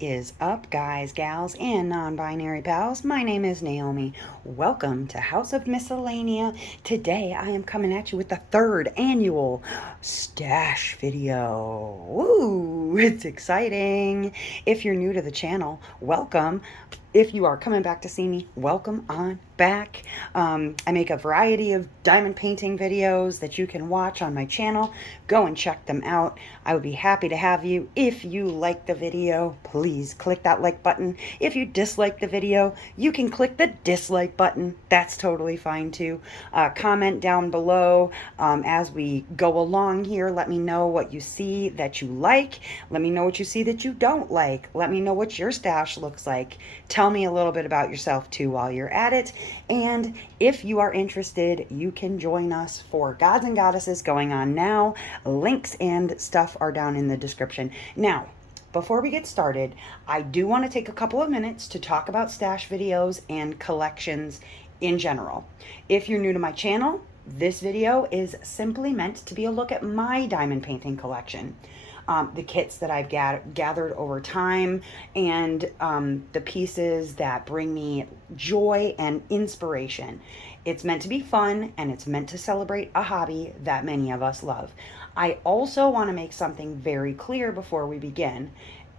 is up, guys, gals, and non-binary pals? My name is Naomi. Welcome to House of Miscellania. Today I am coming at you with the third annual stash video. Woo! It's exciting. If you're new to the channel, welcome. If you are coming back to see me, welcome on back. I make a variety of diamond painting videos that you can watch on my channel. Go and check them out. I would be happy to have you. If you like the video, please click that like button. If you dislike the video, you can click the dislike button. That's totally fine too. Comment down below as we go along here. Let me know what you see that you like. Let me know what you see that you don't like. Let me know what your stash looks like. Tell me a little bit about yourself too while you're at it. And if you are interested, you can join us for Gods and Goddesses going on now. Links and stuff are down in the description. Now, before we get started, I do want to take a couple of minutes to talk about stash videos and collections in general. If you're new to my channel, this video is simply meant to be a look at my diamond painting collection. The kits that I've gathered over time, and the pieces that bring me joy and inspiration. It's meant to be fun, and it's meant to celebrate a hobby that many of us love. I also want to make something very clear before we begin.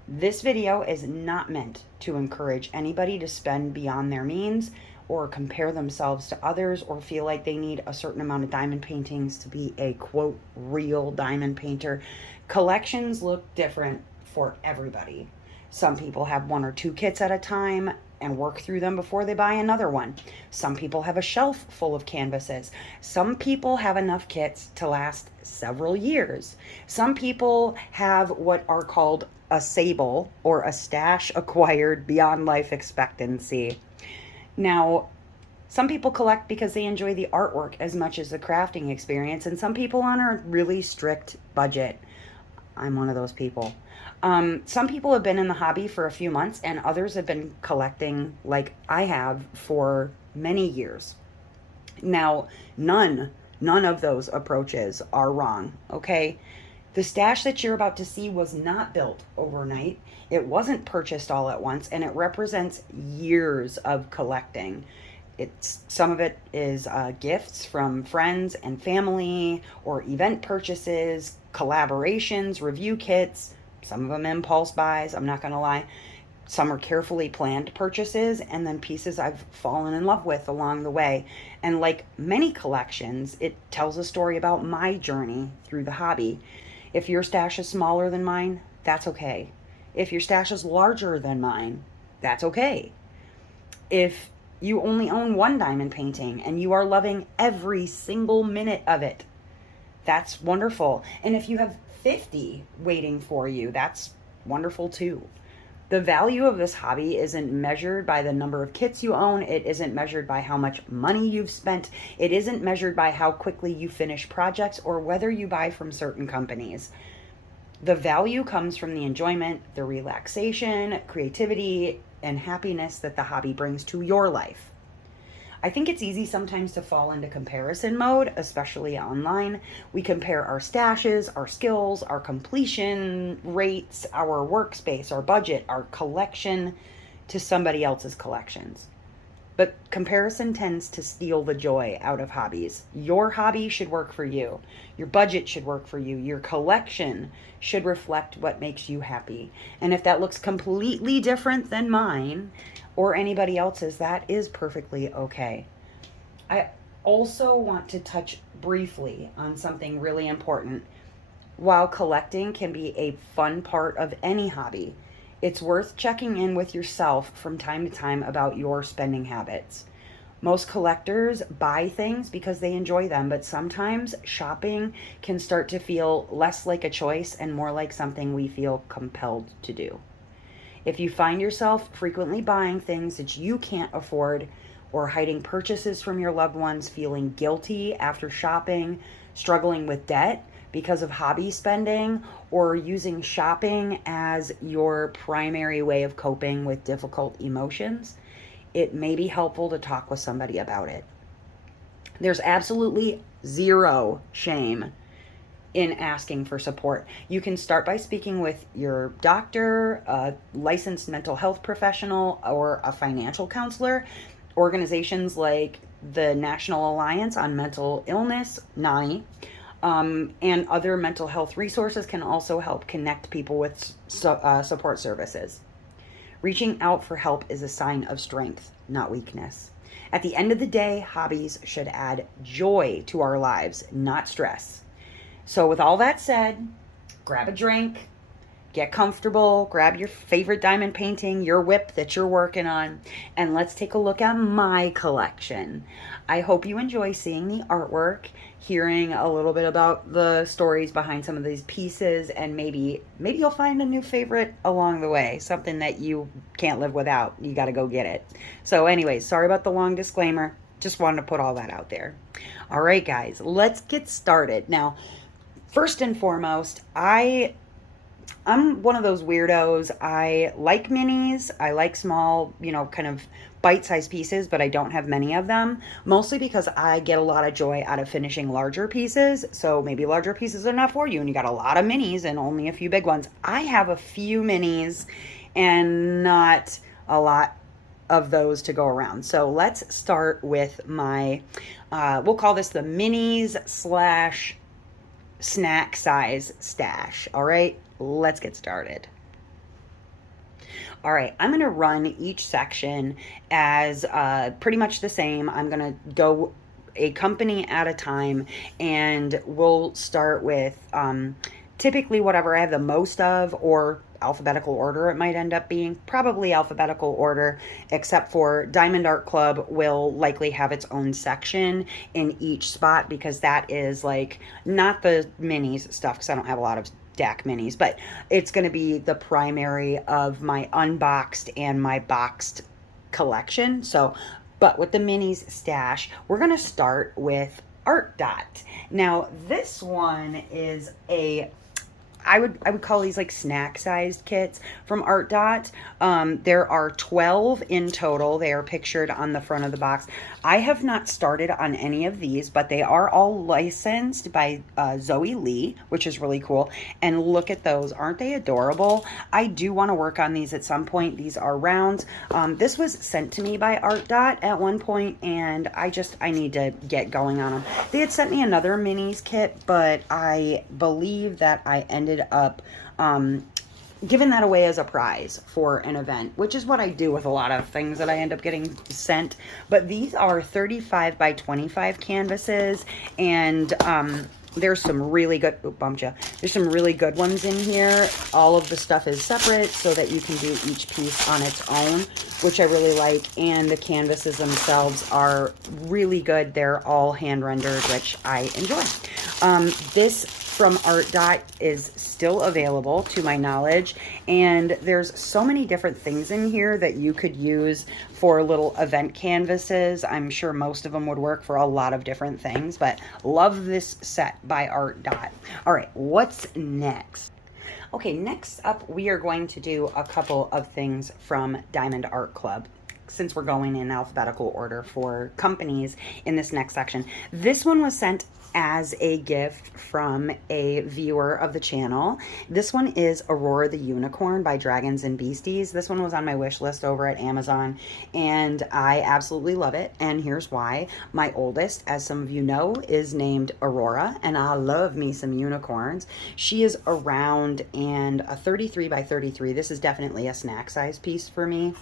This video is not meant to encourage anybody to spend beyond their means or compare themselves to others or feel like they need a certain amount of diamond paintings to be a, quote, real diamond painter. Collections look different for everybody. Some people have one or two kits at a time and work through them before they buy another one. Some people have a shelf full of canvases. Some people have enough kits to last several years. Some people have what are called a sable or a stash acquired beyond life expectancy. Now, some people collect because they enjoy the artwork as much as the crafting experience, and some people on a really strict budget. I'm one of those people. Some people have been in the hobby for a few months, and others have been collecting like I have for many years. Now, none of those approaches are wrong, okay? The stash that you're about to see was not built overnight. It wasn't purchased all at once, and it represents years of collecting. Some of it is gifts from friends and family, or event purchases, collaborations, review kits, some of them impulse buys, I'm not going to lie. Some are carefully planned purchases, and then pieces I've fallen in love with along the way. And like many collections, it tells a story about my journey through the hobby. If your stash is smaller than mine, that's okay. If your stash is larger than mine, that's okay. If you only own one diamond painting and you are loving every single minute of it, that's wonderful. And if you have 50 waiting for you, that's wonderful too. The value of this hobby isn't measured by the number of kits you own. It isn't measured by how much money you've spent. It isn't measured by how quickly you finish projects or whether you buy from certain companies. The value comes from the enjoyment, the relaxation, creativity, and happiness that the hobby brings to your life. I think it's easy sometimes to fall into comparison mode, especially online. We compare our stashes, our skills, our completion rates, our workspace, our budget, our collection to somebody else's collections. But comparison tends to steal the joy out of hobbies. Your hobby should work for you. Your budget should work for you. Your collection should reflect what makes you happy. And if that looks completely different than mine or anybody else's, that is perfectly okay. I also want to touch briefly on something really important. While collecting can be a fun part of any hobby, it's worth checking in with yourself from time to time about your spending habits. Most collectors buy things because they enjoy them, but sometimes shopping can start to feel less like a choice and more like something we feel compelled to do. If you find yourself frequently buying things that you can't afford, or hiding purchases from your loved ones, feeling guilty after shopping, struggling with debt because of hobby spending, or using shopping as your primary way of coping with difficult emotions, it may be helpful to talk with somebody about it. There's absolutely zero shame in asking for support. You can start by speaking with your doctor, a licensed mental health professional, or a financial counselor. Organizations like the National Alliance on Mental Illness, NANI, and other mental health resources can also help connect people with support services. Reaching out for help is a sign of strength, not weakness. At the end of the day, hobbies should add joy to our lives, not stress. So, with all that said, grab a drink, get comfortable, grab your favorite diamond painting, your whip that you're working on, and let's take a look at my collection. I hope you enjoy seeing the artwork, hearing a little bit about the stories behind some of these pieces, and maybe you'll find a new favorite along the way, something that you can't live without. You got to go get it. So anyways, sorry about the long disclaimer. Just wanted to put all that out there. All right, guys, let's get started. Now, first and foremost, I'm one of those weirdos. I like minis. I like small, kind of bite-sized pieces, but I don't have many of them, mostly because I get a lot of joy out of finishing larger pieces. So maybe larger pieces are not for you and you got a lot of minis and only a few big ones. I have a few minis and not a lot of those to go around. So let's start with my, we'll call this the minis / snack size stash. All right. Let's get started. All right, I'm going to run each section as pretty much the same. I'm going to go a company at a time, and we'll start with typically whatever I have the most of, or alphabetical order it might end up being. Probably alphabetical order, except for Diamond Art Club will likely have its own section in each spot, because that is like not the minis stuff, because I don't have a lot of DAC minis, but it's going to be the primary of my unboxed and my boxed collection. So, but with the minis stash, we're going to start with Art Dot. Now, this one is I would call these like snack sized kits from Art Dot. There are 12 in total. They are pictured on the front of the box. I have not started on any of these, but they are all licensed by Zoe Lee, which is really cool. And look at those. Aren't they adorable? I do want to work on these at some point. These are rounds. This was sent to me by Art Dot at one point, and I need to get going on them. They had sent me another minis kit, but I believe that I ended up giving that away as a prize for an event, which is what I do with a lot of things that I end up getting sent. But these are 35 by 25 canvases, and there's some really good, there's some really good ones in here. All of the stuff is separate so that you can do each piece on its own, which I really like. And the canvases themselves are really good. They're all hand rendered, which I enjoy. This from Art Dot is still available to my knowledge, and there's so many different things in here that you could use for little event canvases. I'm sure most of them would work for a lot of different things, but love this set by Art Dot. All right, what's next? Okay, next up we are going to do a couple of things from Diamond Art Club, since we're going in alphabetical order for companies in this next section. This one was sent as a gift from a viewer of the channel. This one is Aurora the Unicorn by Dragons and Beasties. This one was on my wish list over at Amazon, and I absolutely love it, and here's why. My oldest, as some of you know, is named Aurora, and I love me some unicorns. She is around, and a 33 by 33. This is definitely a snack size piece for me.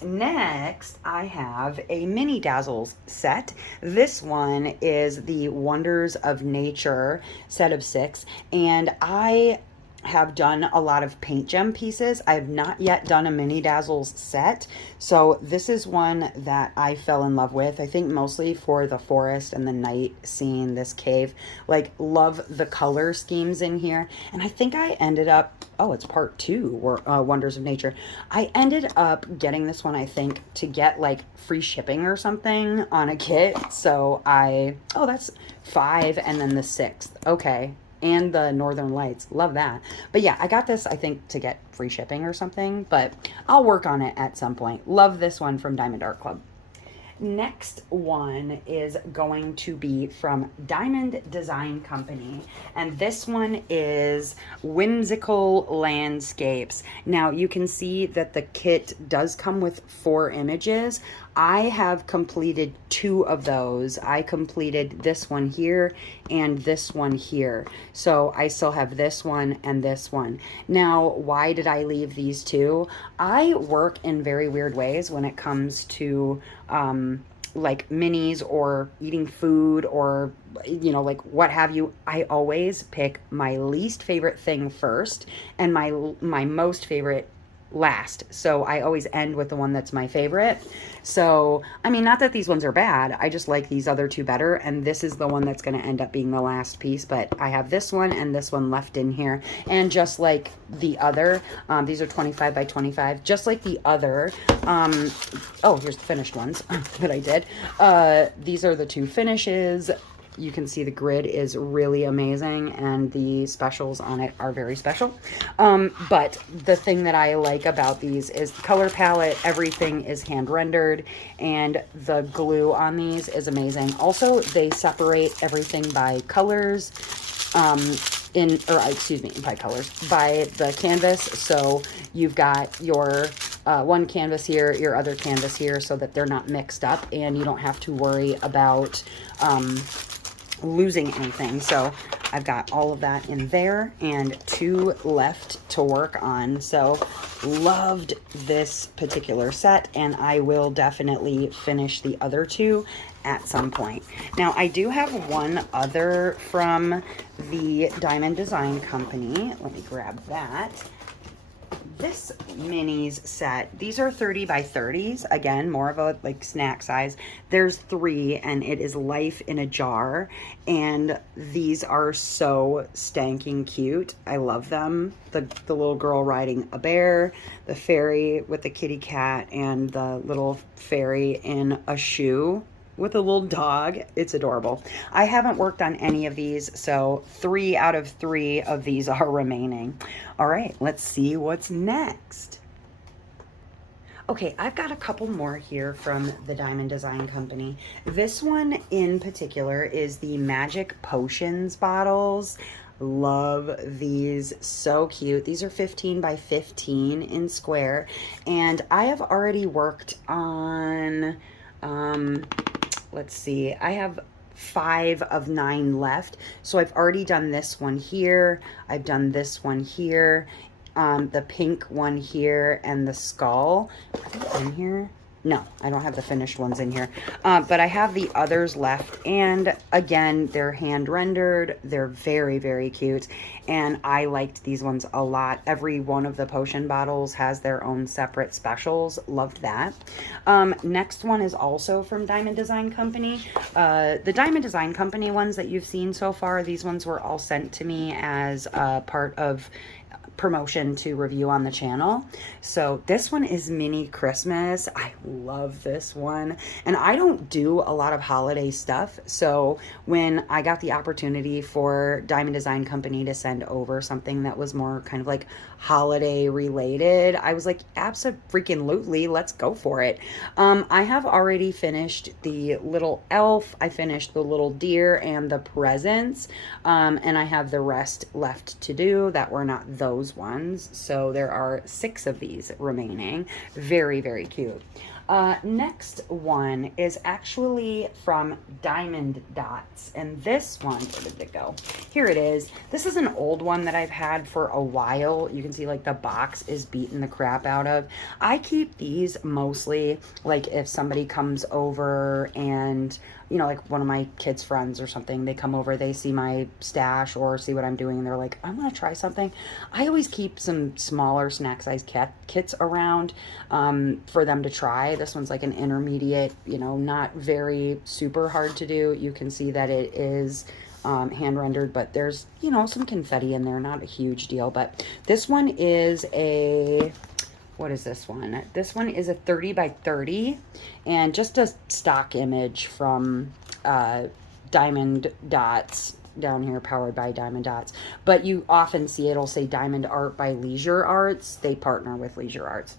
Next, I have a Mini Dazzles set. This one is the Wonders of Nature set of 6, and I have done a lot of paint gem pieces. I have not yet done a Mini Dazzles set, so this is one that I fell in love with. I think mostly for the forest and the night scene, this cave. Like, love the color schemes in here, and I think I ended up, oh, it's part 2, Wonders of Nature. I ended up getting this one, I think, to get like free shipping or something on a kit. So oh, that's 5 and then the 6th. Okay. And the Northern Lights. Love that. But yeah, I got this, I think, to get free shipping or something, but I'll work on it at some point. Love this one from Diamond Art Club. Next one is going to be from Diamond Design Company, and this one is Whimsical Landscapes. Now you can see that the kit does come with 4 images. I have completed 2 of those. I completed this one here and this one here. So I still have this one and this one. Now, why did I leave these 2? I work in very weird ways when it comes to like minis or eating food or, you know, like what have you. I always pick my least favorite thing first and my most favorite last. So I always end with the one that's my favorite. So, I mean, not that these ones are bad. I just like these other 2 better. And this is the one that's going to end up being the last piece. But I have this one and this one left in here. And just like the other, these are 25 by 25. Just like the other, oh, here's the finished ones that I did. These are the 2 finishes. You can see the grid is really amazing and the specials on it are very special. But the thing that I like about these is the color palette. Everything is hand rendered and the glue on these is amazing. Also, they separate everything by colors, by the canvas. So you've got your one canvas here, your other canvas here, so that they're not mixed up and you don't have to worry about losing anything. So I've got all of that in there and 2 left to work on. So loved this particular set and I will definitely finish the other 2 at some point. Now I do have one other from the Diamond Design Company. Let me grab that. This minis set, these are 30 by 30s, again, more of a like snack size. There's 3 and it is Life in a Jar, and these are so stanking cute. I love them. The little girl riding a bear, the fairy with the kitty cat, and the little fairy in a shoe with a little dog. It's adorable. I haven't worked on any of these, so 3 out of 3 of these are remaining. All right, let's see what's next. Okay, I've got a couple more here from the Diamond Design Company. This one in particular is the Magic Potions bottles. Love these, so cute. These are 15 by 15 in square, and I have already worked on let's see, I have 5 of 9 left. So I've already done this one here. I've done this one here, the pink one here, and the skull. Are they in here? No, I don't have the finished ones in here. But I have the others left. And again, they're hand rendered. They're very, very cute. And I liked these ones a lot. Every one of the potion bottles has their own separate specials. Loved that. Next one is also from Diamond Design Company. The Diamond Design Company ones that you've seen so far, these ones were all sent to me as part of promotion to review on the channel. So this one is Mini Christmas. I love this one, and I don't do a lot of holiday stuff, so when I got the opportunity for Diamond Design Company to send over something that was more kind of like holiday related, I was like, absolutely, let's go for it. I have already finished the little elf, I finished the little deer and the presents, and I have the rest left to do that were not those ones. So there are 6 of these remaining. Very, very cute. Next one is actually from Diamond Dots, and this one, where did it go? Here it is. This is an old one that I've had for a while. You can see like the box is beaten the crap out of. I keep these mostly like if somebody comes over and, you know, like one of my kids' friends or something, they come over, they see my stash or see what I'm doing, and they're like, I'm gonna try something. I always keep some smaller snack size kits around for them to try. This one's like an intermediate, you know, not very super hard to do. You can see that it is hand rendered, but there's, you know, some confetti in there, not a huge deal. But this one is a, what is this one? This one is a 30 by 30 and just a stock image from Diamond Dots down here, powered by Diamond Dots. But you often see it'll say Diamond Art by Leisure Arts. They partner with Leisure Arts.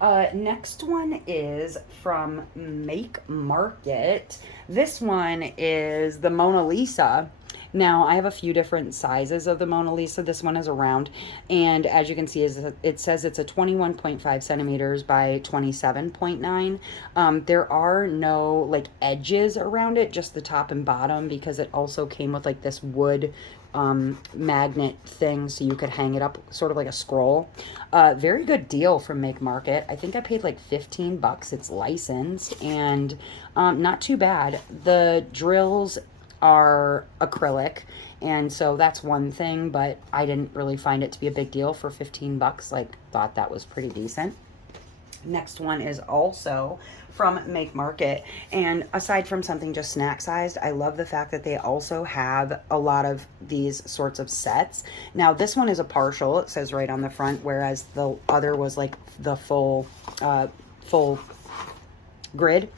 Next one is from Make Market. This one is the Mona Lisa. Now, I have a few different sizes of the Mona Lisa. This one is a round, and as you can see, it says it's a 21.5 centimeters by 27.9. There are no like edges around it, just the top and bottom, because it also came with like this wood magnet thing so you could hang it up sort of like a scroll. Very good deal from Make Market. I think I paid like 15 bucks. It's licensed and not too bad. The drills are acrylic, and so that's one thing, but I didn't really find it to be a big deal for 15 bucks. Like, thought that was pretty decent. Next one is also from Make Market, and aside from something just snack sized, I love the fact that they also have a lot of these sorts of sets. Now this one is a partial, it says right on the front, whereas the other was like the full grid.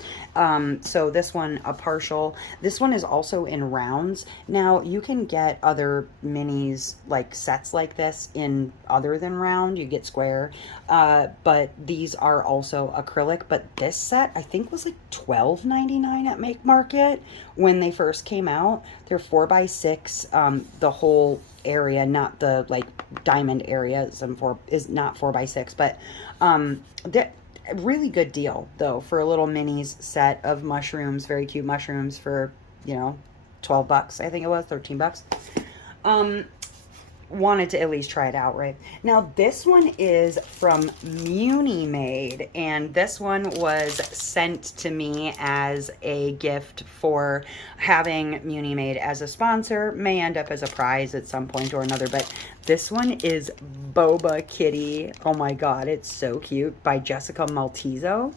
So this one a partial. This one is also in rounds. Now you can get other minis like sets like this in other than round. You get square, but these are also acrylic. But this set I think was like $12.99 at Make Market when they first came out. They're 4x6. The whole area, not the like diamond area, is not 4x6, but really good deal though for a little minis set of mushrooms, very cute mushrooms for, 12 bucks. I think it was 13 bucks. Wanted to at least try it out, right? Now this one is from Muni Made, and this one was sent to me as a gift for having Muni Made as a sponsor. May end up as a prize at some point or another, but this one is Boba Kitty. Oh my god, it's so cute, by Jessica Maltezo,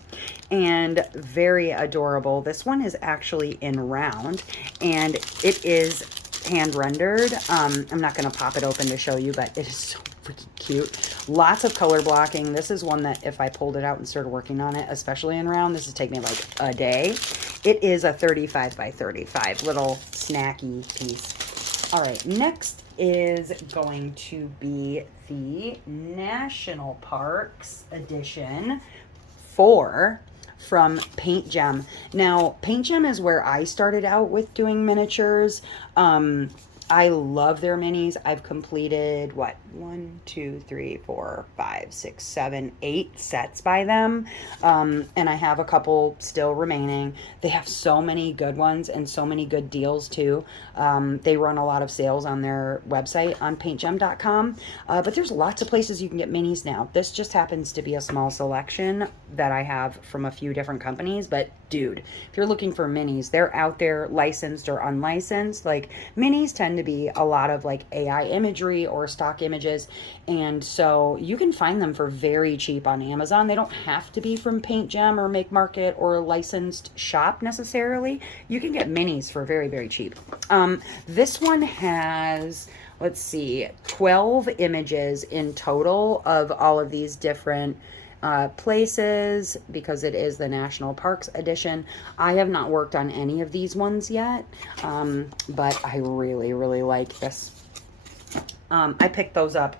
and very adorable. This one is actually in round, and it is hand rendered. I'm not going to pop it open to show you, but it is so freaking cute. Lots of color blocking. This is one that if I pulled it out and started working on it, especially in round, this would take me like a day. It is a 35 by 35 little snacky piece. All right, next is going to be the National Parks edition from Paint Gem. Now, Paint Gem is where I started out with doing miniatures. I love their minis. I've completed, 1, 2, 3, 4, 5, 6, 7, 8 sets by them. And I have a couple still remaining. They have so many good ones and so many good deals too. They run a lot of sales on their website on paintgem.com. But there's lots of places you can get minis now. This just happens to be a small selection that I have from a few different companies. But dude, if you're looking for minis, they're out there, licensed or unlicensed. Like, minis tend to be a lot of like AI imagery or stock images, and so you can find them for very cheap on Amazon. They don't have to be from Paint Gem or Make Market or a licensed shop necessarily. You can get minis for very, very cheap. This one has, let's see, 12 images in total of all of these different places, because it is the National Parks edition. I have not worked on any of these ones yet, but I really, really like this. I picked those up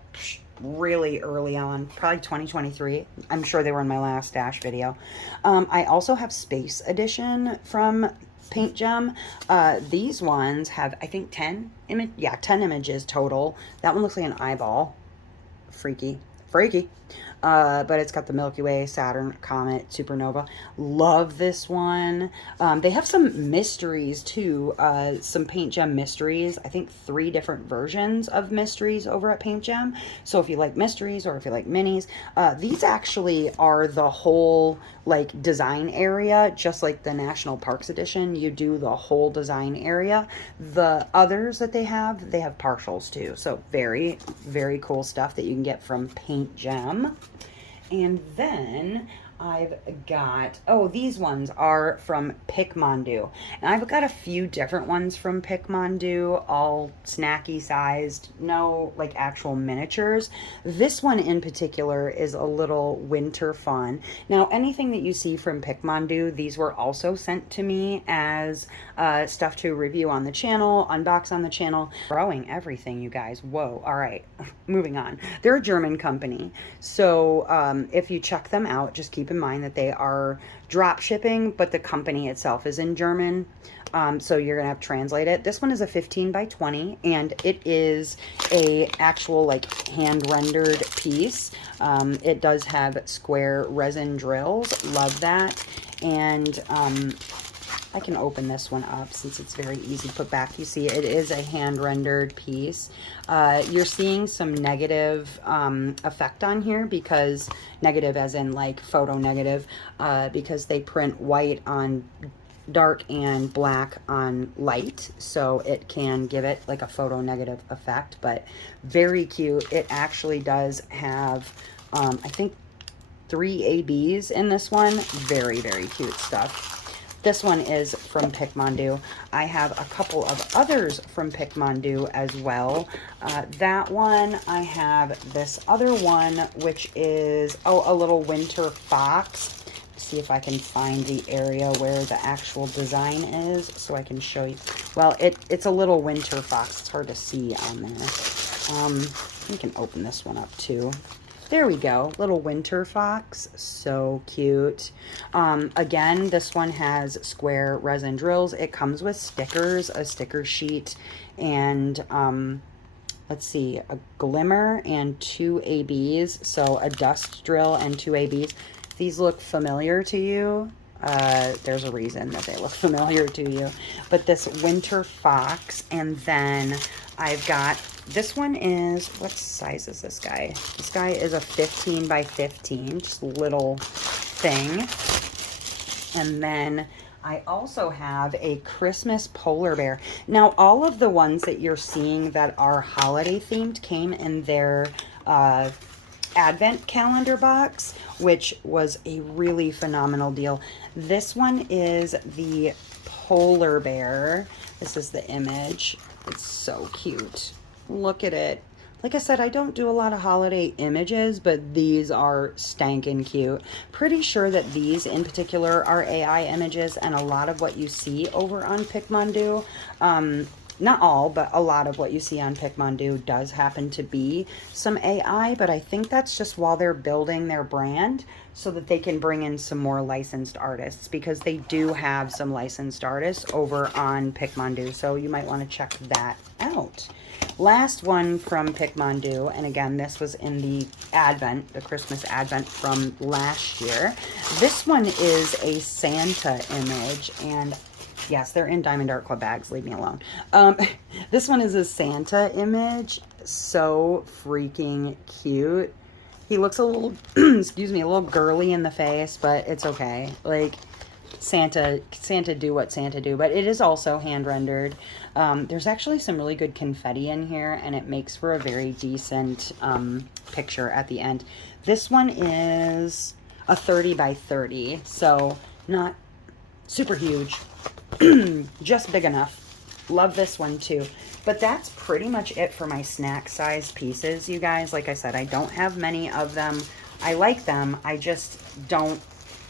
really early on, probably 2023. I'm sure they were in my last stash video. I also have Space Edition from Paint Gem. These ones have, I think, 10 images total. That one looks like an eyeball. Freaky. But it's got the Milky Way, Saturn, Comet, Supernova. Love this one. They have some mysteries too, some Paint Gem mysteries. I think 3 different versions of mysteries over at Paint Gem. So if you like mysteries or if you like minis, these actually are the whole like design area, just like the National Parks edition. You do the whole design area. The others that they have partials too. So very, very cool stuff that you can get from Paint Gem. And then I've got, oh, these ones are from Picmondu. And I've got a few different ones from Picmondu, all snacky sized, no like actual miniatures. This one in particular is a little winter fun. Now, anything that you see from Picmondu, these were also sent to me as stuff to review on the channel, unbox on the channel. Growing everything, you guys. Whoa. All right. Moving on. They're a German company. So if you check them out, just keep in mind that they are drop shipping, but the company itself is in German. So you're gonna have to translate it. This one is a 15 by 20, and it is a actual like hand rendered piece. It does have square resin drills. Love that. And I can open this one up since it's very easy to put back. You see, it is a hand-rendered piece. You're seeing some negative effect on here, because negative as in like photo negative, because they print white on dark and black on light, so it can give it like a photo negative effect, but very cute. It actually does have, I think, 3 ABs in this one. Very, very cute stuff. This one is from Picmondu. I have a couple of others from Picmondu as well. That one, I have this other one, which is, oh, a little winter fox. See if I can find the area where the actual design is so I can show you. Well, it's a little winter fox. It's hard to see on there. You can open this one up too. There we go, little winter fox, so cute. Again, this one has square resin drills. It comes with stickers, a sticker sheet, and let's see, a glimmer and 2 ABs, so a dust drill and 2 ABs. If these look familiar to you, there's a reason that they look familiar to you. But this winter fox, and then I've got, this one is, what size is this guy? This guy is a 15 by 15, just a little thing. And then I also have a Christmas polar bear. Now, all of the ones that you're seeing that are holiday themed came in their advent calendar box, which was a really phenomenal deal. This one is the polar bear. This is the image. It's so cute. Look at it. Like I said, I don't do a lot of holiday images, but these are stankin' cute. Pretty sure that these in particular are AI images, and a lot of what you see over on Picmondu, not all, but a lot of what you see on Picmondu does happen to be some AI, but I think that's just while they're building their brand so that they can bring in some more licensed artists, because they do have some licensed artists over on Picmondu, so you might want to check that out. Last one from Picmondu, and again, this was in the Advent, the Christmas Advent from last year. This one is a Santa image, and yes, they're in Diamond Art Club bags. Leave me alone. This one is a Santa image. So freaking cute. He looks a little, excuse me, a little girly in the face, but it's okay. Like, Santa do what Santa do, but it is also hand rendered. There's actually some really good confetti in here, and it makes for a very decent picture at the end. This one is a 30 by 30, so not super huge. Just big enough. Love this one too. But that's pretty much it for my snack size pieces, you guys. Like I said, I don't have many of them. I like them. I just don't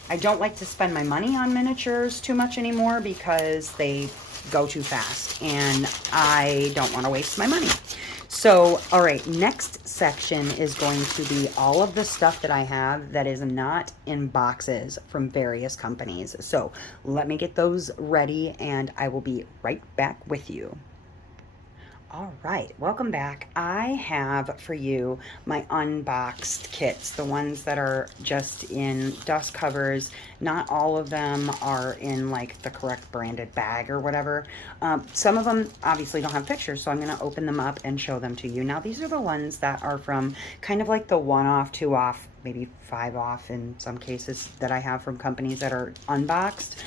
like to spend my money on miniatures too much anymore, because they go too fast and I don't want to waste my money. So, all right, next section is going to be all of the stuff that I have that is not in boxes from various companies. So let me get those ready and I will be right back with you. All right, welcome back. I have for you my unboxed kits, the ones that are just in dust covers. Not all of them are in like the correct branded bag or whatever. Some of them obviously don't have pictures, so I'm going to open them up and show them to you. Now, these are the ones that are from kind of like the 1 off, 2 off, maybe 5 off in some cases that I have from companies that are unboxed.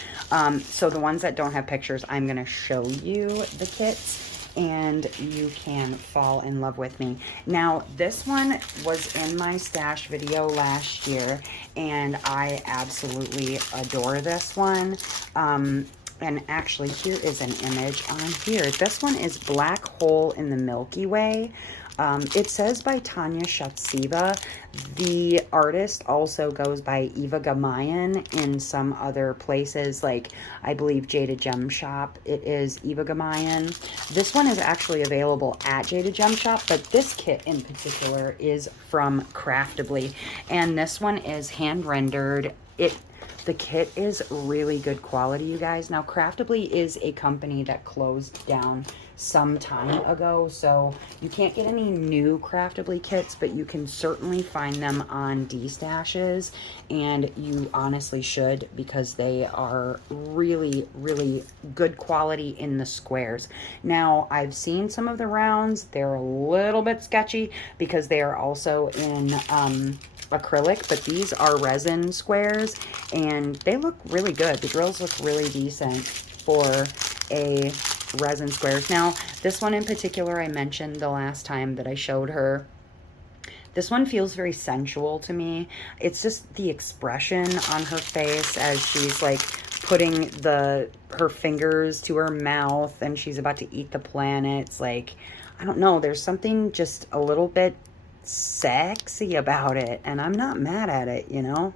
So the ones that don't have pictures, I'm going to show you the kits. and you can fall in love with me. Now, this one was in my stash video last year, and I absolutely adore this one. And actually, here is an image on here. This one is Black Hole in the Milky Way. It says by Tanya Shatsiva. The artist also goes by Eva Gamayan in some other places, like I believe Jada Gem Shop. It is Eva Gamayan. This one is actually available at Jada Gem Shop, but this kit in particular is from Craftably, and this one is hand rendered. The kit is really good quality, you guys. Now, Craftably is a company that closed down some time ago, so you can't get any new Craftably kits, but you can certainly find them on D-stashes, and you honestly should, because they are really, really good quality in the squares. Now, I've seen some of the rounds. They're a little bit sketchy because they are also in acrylic, but these are resin squares, and they look really good. The drills look really decent for a resin squares. Now, this one in particular, I mentioned the last time that I showed her. This one feels very sensual to me. It's just the expression on her face as she's like putting her fingers to her mouth and she's about to eat the planets. Like, I don't know, there's something just a little bit sexy about it, and I'm not mad at it, you know.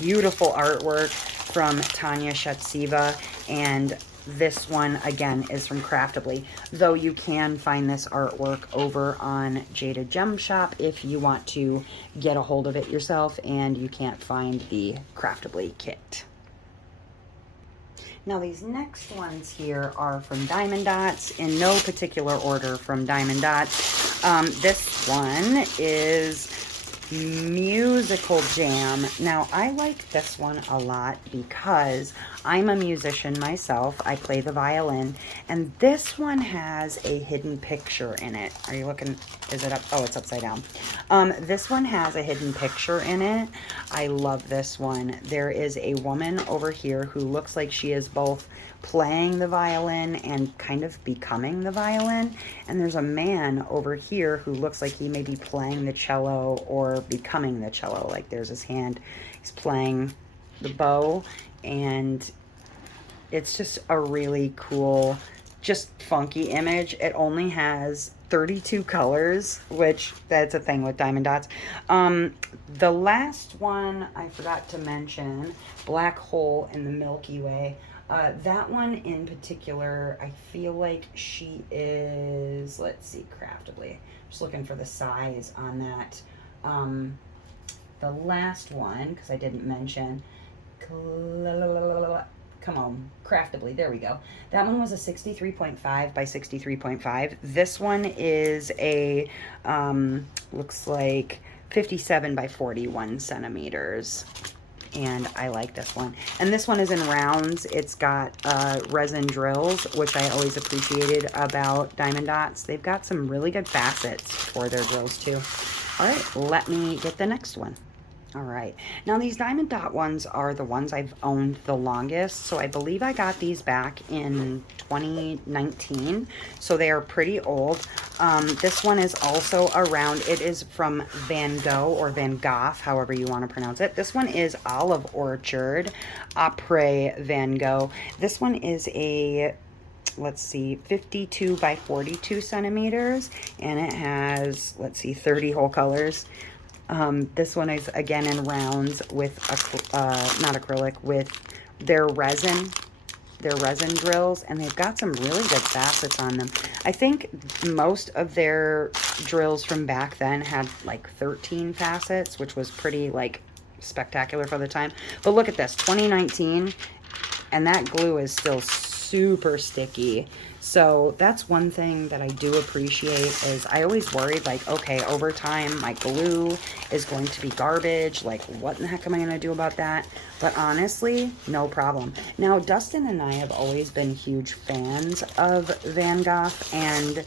Beautiful artwork from Tanya Shatsiva, and this one again is from Craftably, though you can find this artwork over on Jada Gem Shop if you want to get a hold of it yourself and you can't find the Craftably kit. Now, these next ones here are from Diamond Dots, in no particular order from Diamond Dots. This one is Musical Jam. Now, I like this one a lot because I'm a musician myself. I play the violin, and this one has a hidden picture in it. Are you looking? Is it up? Oh, it's upside down. This one has a hidden picture in it. I love this one. There is a woman over here who looks like she is both playing the violin and kind of becoming the violin, and there's a man over here who looks like he may be playing the cello or becoming the cello. Like, there's his hand, he's playing the bow, and it's just a really cool, just funky image. It only has 32 colors, which that's a thing with Diamond Dots. The last one I forgot to mention, Black Hole in the Milky Way. That one in particular, I feel like she is, let's see, Craftably. Just looking for the size on that. The last one, because I didn't mention, come on, Craftably, there we go. That one was a 63.5 by 63.5. This one is a, looks like 57 by 41 centimeters. And I like this one. And this one is in rounds. It's got resin drills, which I always appreciated about Diamond Dots. They've got some really good facets for their drills too. All right, let me get the next one. All right, now these Diamond Dot ones are the ones I've owned the longest. So I believe I got these back in 2019. So they are pretty old. This one is also around. It is from Van Gogh or Van Gogh, however you want to pronounce it. This one is Olive Orchard Après Van Gogh. This one is a, let's see, 52 by 42 centimeters, and it has, let's see, 30 whole colors. This one is again in rounds with, not acrylic, with their resin drills, and they've got some really good facets on them. I think most of their drills from back then had like 13 facets, which was pretty like spectacular for the time. But look at this, 2019, and that glue is still super sticky. So that's one thing that I do appreciate, is I always worried like, okay, over time my glue is going to be garbage. Like, what in the heck am I going to do about that? But honestly, no problem. Now, Dustin and I have always been huge fans of Van Gogh, and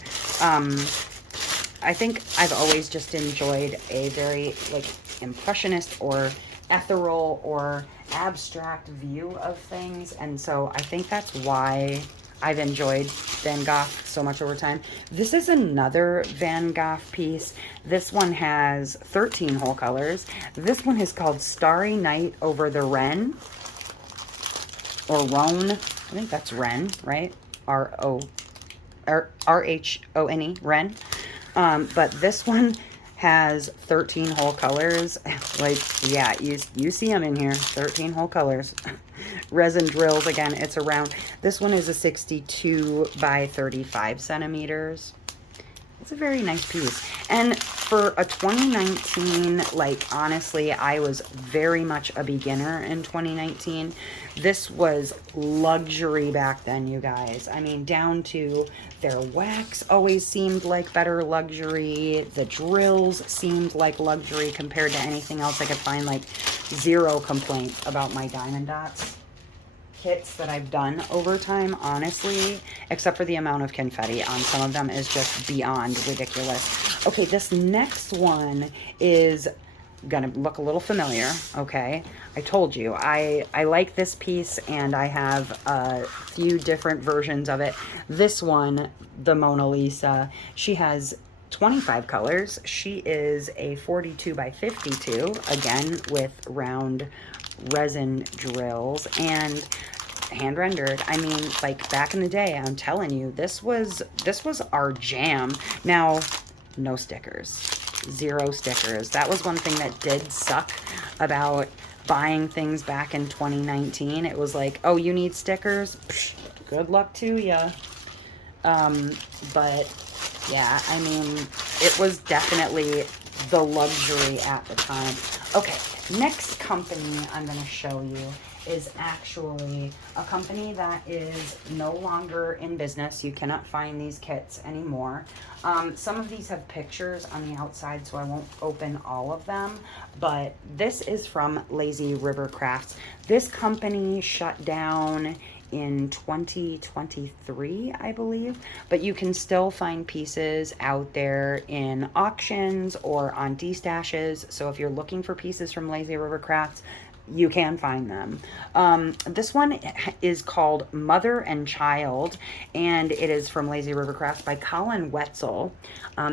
I think I've always just enjoyed a very like impressionist or ethereal or abstract view of things, and so I think that's why I've enjoyed Van Gogh so much over time. This is another Van Gogh piece. This one has 13 whole colors. This one is called Starry Night Over the Wren, or Rhone. I think that's Wren, right? R-H-O-N-E, Wren. But this one has 13 whole colors. Like, yeah, you see them in here. 13 whole colors. Resin drills, again, it's around. This one is a 62 by 35 centimeters. It's a very nice piece. And for a 2019, like, honestly, I was very much a beginner in 2019. This was luxury back then, you guys. I mean, down to their wax always seemed like better luxury. The drills seemed like luxury compared to anything else I could find. Like, zero complaint about my diamond dots kits that I've done over time, honestly, except for the amount of confetti on some of them is just beyond ridiculous. Okay, this next one is gonna look a little familiar, okay? I told you, I like this piece, and I have a few different versions of it. This one, the Mona Lisa, she has 25 colors. She is a 42 by 52, again, with round resin drills and hand rendered. I mean, like, back in the day, I'm telling you, this was our jam. Now, no stickers, zero stickers. That was one thing that did suck about buying things back in 2019. It was like, oh, you need stickers? Psh, good luck to ya. But yeah, I mean, it was definitely the luxury at the time. Okay, next company I'm going to show you is actually a company that is no longer in business. You cannot find these kits anymore. Some of these have pictures on the outside, so I won't open all of them, but this is from Lazy River Crafts. This company shut down in 2023, I believe, but you can still find pieces out there in auctions or on D-stashes. So if you're looking for pieces from Lazy River Crafts, you can find them. This one is called Mother and Child, and it is from Lazy River Crafts by Colin Wetzel.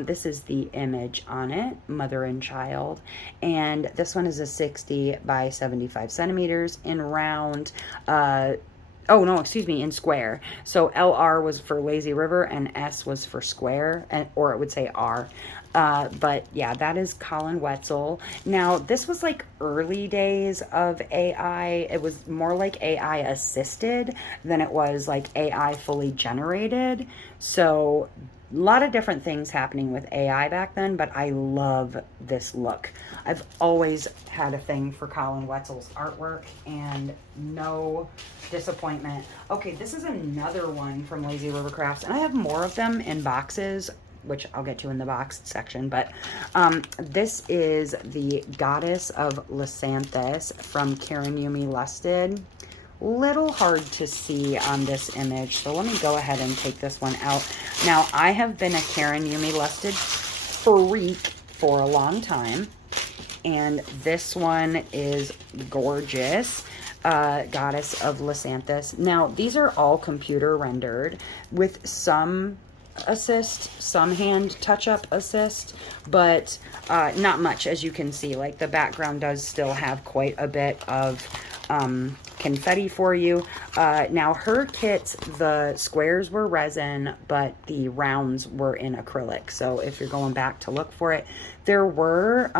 This is the image on it, Mother and Child, and this one is a 60 by 75 centimeters in round. Oh, no, excuse me, in square. So LR was for Lazy River and S was for square, or it would say R. But yeah, that is Colin Wetzel. Now, this was like early days of AI. It was more like AI assisted than it was like AI fully generated. So a lot of different things happening with AI back then, but I love this look. I've always had a thing for Colin Wetzel's artwork, and no disappointment. Okay, this is another one from Lazy River Crafts, and I have more of them in boxes, which I'll get to in the boxed section, but this is the Goddess of Lysanthus from Karen Yumi Lusted. Little hard to see on this image, so let me go ahead and take this one out. Now, I have been a Karen Yumi Lusted freak for a long time, and this one is gorgeous. Goddess of Lysanthus. Now, these are all computer rendered with some assist, some hand touch-up assist, but not much, as you can see. Like, the background does still have quite a bit of confetti for you. Now, her kits, the squares were resin, but the rounds were in acrylic. So if you're going back to look for it, there were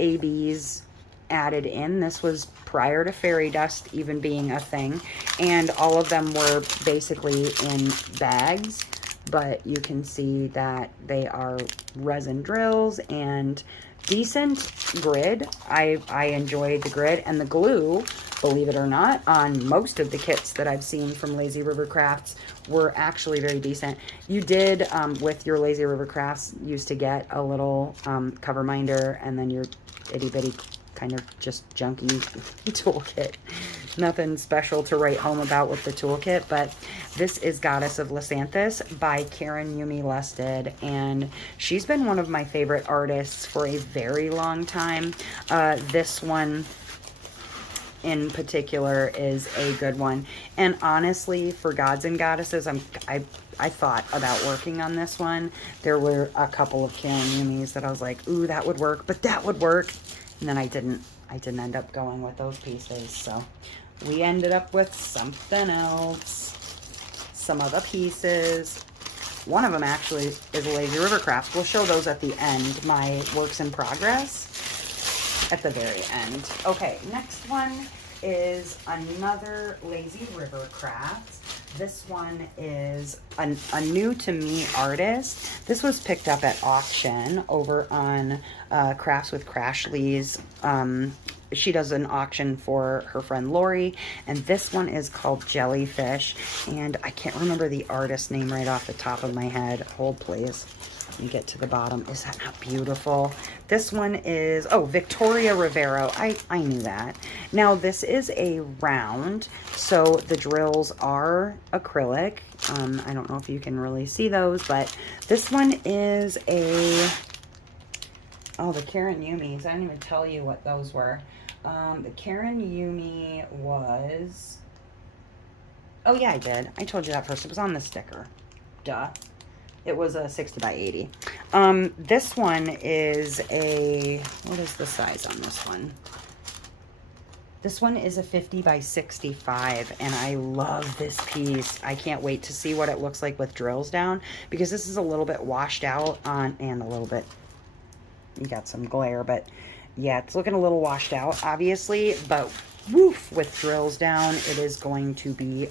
ABs added in. This was prior to fairy dust even being a thing, and all of them were basically in bags, but you can see that they are resin drills and decent grid. I enjoyed the grid, and the glue, believe it or not, on most of the kits that I've seen from Lazy River Crafts were actually very decent. You did, with your Lazy River Crafts, used to get a little cover minder and then your itty bitty kind of just junky toolkit. Nothing special to write home about with the toolkit, but this is Goddess of Lysanthus by Karen Yumi Lusted, and she's been one of my favorite artists for a very long time. This one in particular is a good one. And honestly, for Gods and Goddesses, I thought about working on this one. There were a couple of Karen Yumis that I was like, ooh, that would work, but that would work. And then I didn't end up going with those pieces. So we ended up with something else. Some other pieces. One of them actually is a Lazy River Craft. We'll show those at the end, my works in progress at the very end. Okay, next one is another Lazy River Craft. This one is a new to me artist. This was picked up at auction over on Crafts with Crashly's. She does an auction for her friend Lori, and this one is called Jellyfish, and I can't remember the artist name right off the top of my head. Hold please. Let me get to the bottom. Is that not beautiful? This one is, oh, Victoria Rivero. I knew that. Now, this is a round, so the drills are acrylic. I don't know if you can really see those, but this one is a, oh, the Karen Yumis. I didn't even tell you what those were. The Karen Yumi was, oh yeah, I did. I told you that first. It was on the sticker. Duh. It was a 60 by 80. This one is a, what is the size on this one? This one is a 50 by 65, and I love this piece. I can't wait to see what it looks like with drills down, because this is a little bit washed out on, and a little bit, you got some glare, but yeah, it's looking a little washed out, obviously, but woof, with drills down, it is going to be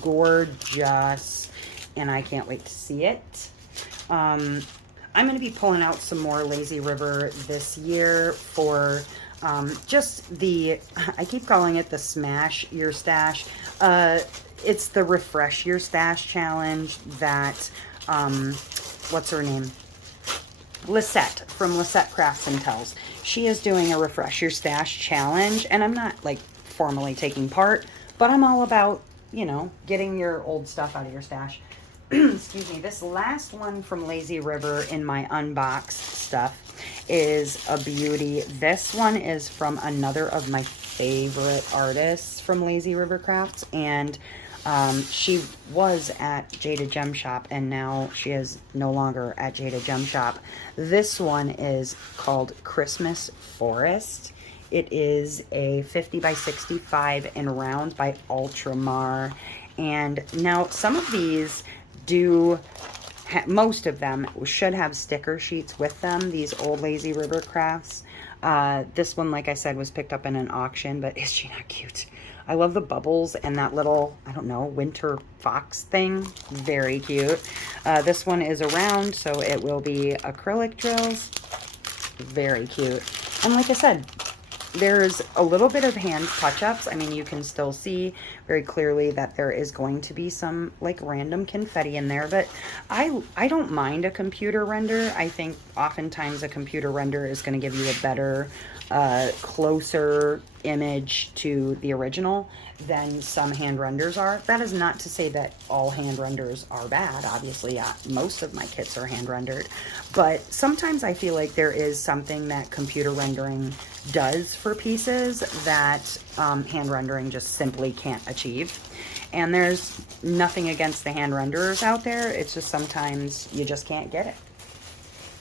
gorgeous. And I can't wait to see it. I'm going to be pulling out some more Lazy River this year for just the, I keep calling it the Smash Your Stash. It's the Refresh Your Stash challenge that, what's her name? Lisette from Lisette Crafts and Tells. She is doing a Refresh Your Stash challenge, and I'm not like formally taking part, but I'm all about, you know, getting your old stuff out of your stash. Excuse me. This last one from Lazy River in my unboxed stuff is a beauty. This one is from another of my favorite artists from Lazy River Crafts, and she was at Jada Gem Shop, and now she is no longer at Jada Gem Shop. This one is called Christmas Forest. It is a 50 by 65 and round by Ultramar. And now some of these do, most of them should have sticker sheets with them, these old Lazy River Crafts. This one, like I said, was picked up in an auction, but is she not cute? I love the bubbles and that little, I don't know, winter fox thing. Very cute. This one is a round, so it will be acrylic drills. Very cute. And like I said, there's a little bit of hand touch-ups. I mean, you can still see very clearly that there is going to be some like random confetti in there, but I don't mind a computer render. I think oftentimes a computer render is going to give you a better, closer image to the original than some hand renders are. That is not to say that all hand renders are bad. Obviously, most of my kits are hand rendered, but sometimes I feel like there is something that computer rendering does for pieces that hand rendering just simply can't achieve. And there's nothing against the hand renderers out there. It's just sometimes you just can't get it.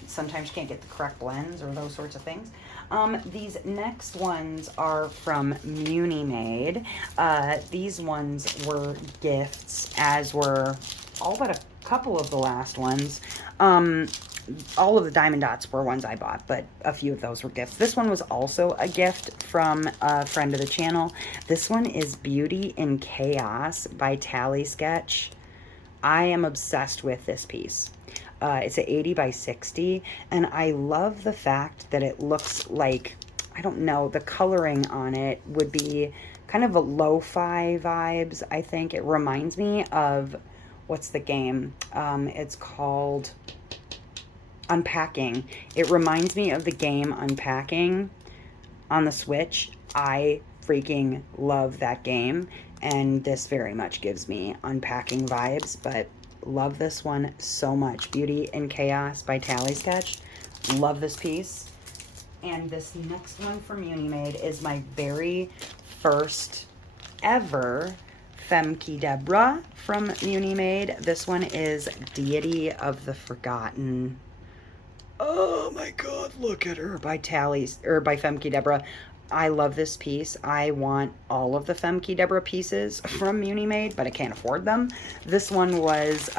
Sometimes you can't get the correct blends or those sorts of things. These next ones are from Munimade. These ones were gifts, as were all but a couple of the last ones. All of the diamond dots were ones I bought, but a few of those were gifts. This one was also a gift from a friend of the channel. This one is Beauty in Chaos by Tally Sketch. I am obsessed with this piece. It's an 80 by 60, and I love the fact that it looks like, I don't know, the coloring on it would be kind of a lo-fi vibes, I think. It reminds me of, what's the game? It's called Unpacking. It reminds me of the game Unpacking on the Switch. I freaking love that game, and this very much gives me Unpacking vibes, but love this one so much. Beauty in Chaos by Tally Sketch. Love this piece. And this next one from Munimade is my very first ever Femme qui Debra from Muni Made. This one is Deity of the Forgotten. Oh my god, look at her, by Femme qui Debra. I love this piece. I want all of the Femme qui Debra pieces from Muni Made, but I can't afford them. This one was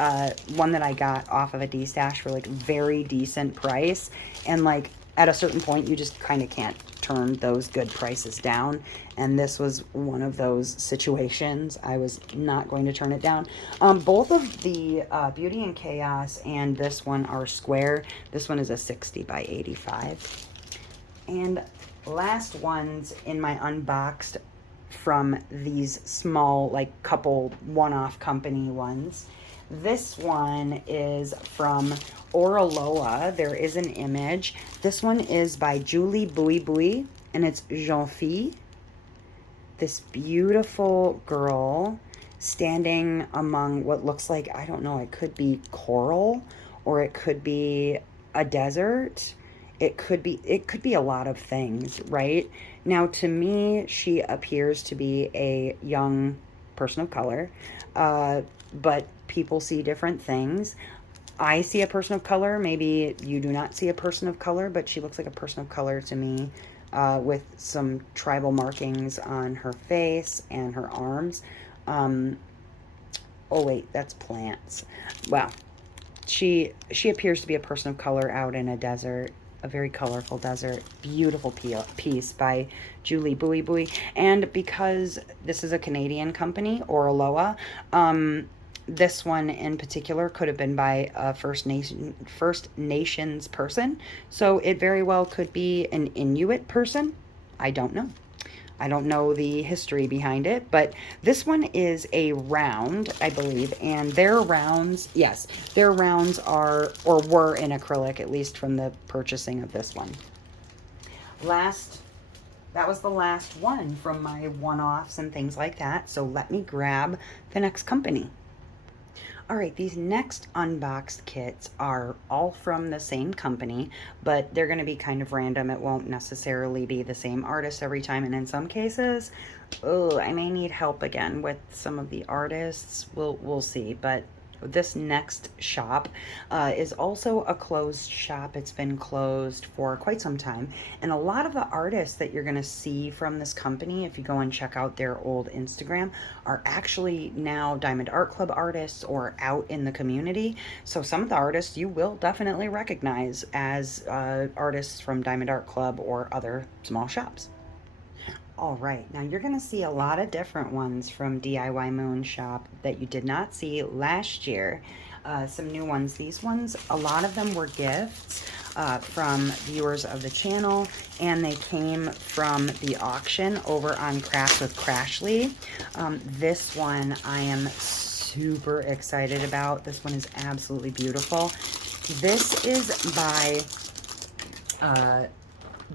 one that I got off of a D-stash for like very decent price, and like at a certain point you just kind of can't turn those good prices down, and this was one of those situations. I was not going to turn it down. Both of the Beauty and Chaos and this one are square. This one is a 60 by 85. And last ones in my unboxed from these small, like, couple one-off company ones. This one is from Oraloa. There is an image. This one is by Julie Bui Bui, and it's Jean Fille. This beautiful girl standing among what looks like, I don't know, it could be coral, or it could be a desert. It could be a lot of things, right? Now, to me, she appears to be a young person of color, but people see different things. I see a person of color. Maybe you do not see a person of color, but she looks like a person of color to me, with some tribal markings on her face and her arms. Oh, wait, that's plants. Well, she appears to be a person of color out in a desert. A very colorful desert. Beautiful piece by Julie Bui Bui. And because this is a Canadian company, Oraloa, this one in particular could have been by a First Nations person. So it very well could be an Inuit person. I don't know. I don't know the history behind it, but this one is a round, I believe, and their rounds, yes, their rounds are, or were in acrylic, at least from the purchasing of this one. That was the last one from my one-offs and things like that, so let me grab the next company. All right, these next unboxed kits are all from the same company, but they're going to be kind of random. It won't necessarily be the same artist every time, and in some cases, I may need help again with some of the artists. We'll see, but this next shop is also a closed shop. It's been closed for quite some time, and a lot of the artists that you're going to see from this company, if you go and check out their old Instagram, are actually now Diamond Art Club artists or out in the community. So some of the artists you will definitely recognize as artists from Diamond Art Club or other small shops. All right, now you're going to see a lot of different ones from DIY Moon Shop that you did not see last year. Some new ones. These ones, a lot of them were gifts from viewers of the channel, and they came from the auction over on Crafts with Crashly. This one I am super excited about. This one is absolutely beautiful. This is by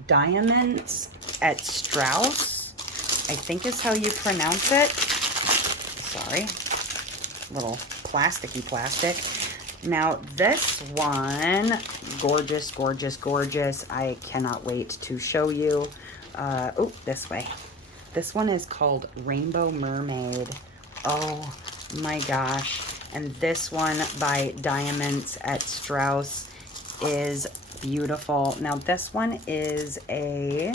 Diamonds at Strauss, I think is how you pronounce it. Sorry, little plasticky plastic. Now this one, gorgeous, gorgeous, gorgeous. I cannot wait to show you. Oh, this way. This one is called Rainbow Mermaid. Oh my gosh. And this one by Diamonds at Strauss is beautiful. Now this one is a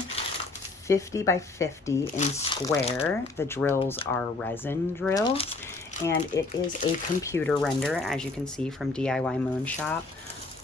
50 by 50 in square. The drills are resin drills, and it is a computer render, as you can see from DIY Moon Shop.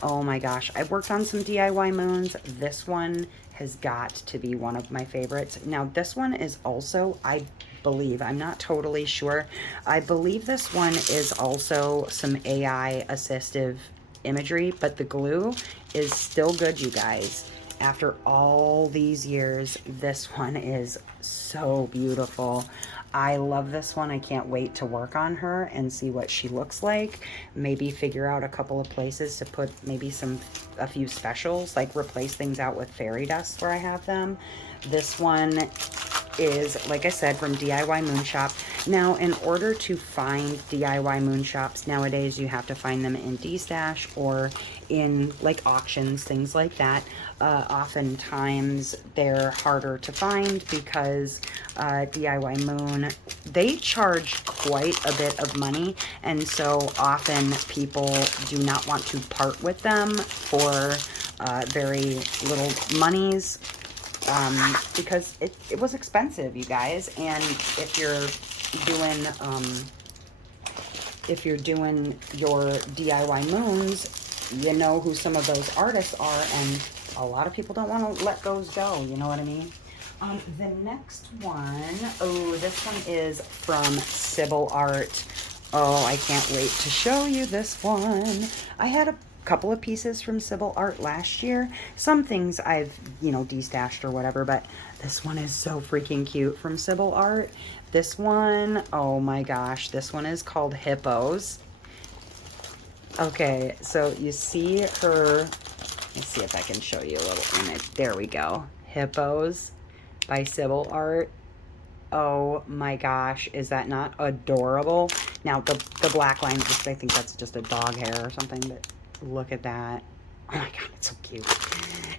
Oh my gosh, I've worked on some DIY moons. This one has got to be one of my favorites. Now this one is also, I believe, I'm not totally sure, I believe this one is also some AI assistive imagery, but the glue is still good, you guys. After all these years, this one is so beautiful. I love this one. I can't wait to work on her and see what she looks like. Maybe figure out a couple of places to put maybe a few specials, like replace things out with fairy dust where I have them. This one is, like I said, from DIY Moon Shop. Now, in order to find DIY Moon Shops nowadays, you have to find them in D-Stash or in like auctions, things like that. Oftentimes they're harder to find because DIY Moon, they charge quite a bit of money, and so often people do not want to part with them for very little monies, because it was expensive, you guys. And if you're doing your DIY moons, you know who some of those artists are, and a lot of people don't want to let those go, you know what I mean? The next one, oh, this one is from Sybil Art. Oh, I can't wait to show you this one. I had a couple of pieces from Sybil Art last year. Some things I've, destashed or whatever, but this one is so freaking cute from Sybil Art. This one, oh my gosh, this one is called Hippos. Okay, so you see her, let's see if I can show you a little image. There we go. Hippos by Sybil Art. Oh my gosh, is that not adorable? Now, the black line, I think that's just a dog hair or something, but look at that. Oh my god, it's so cute.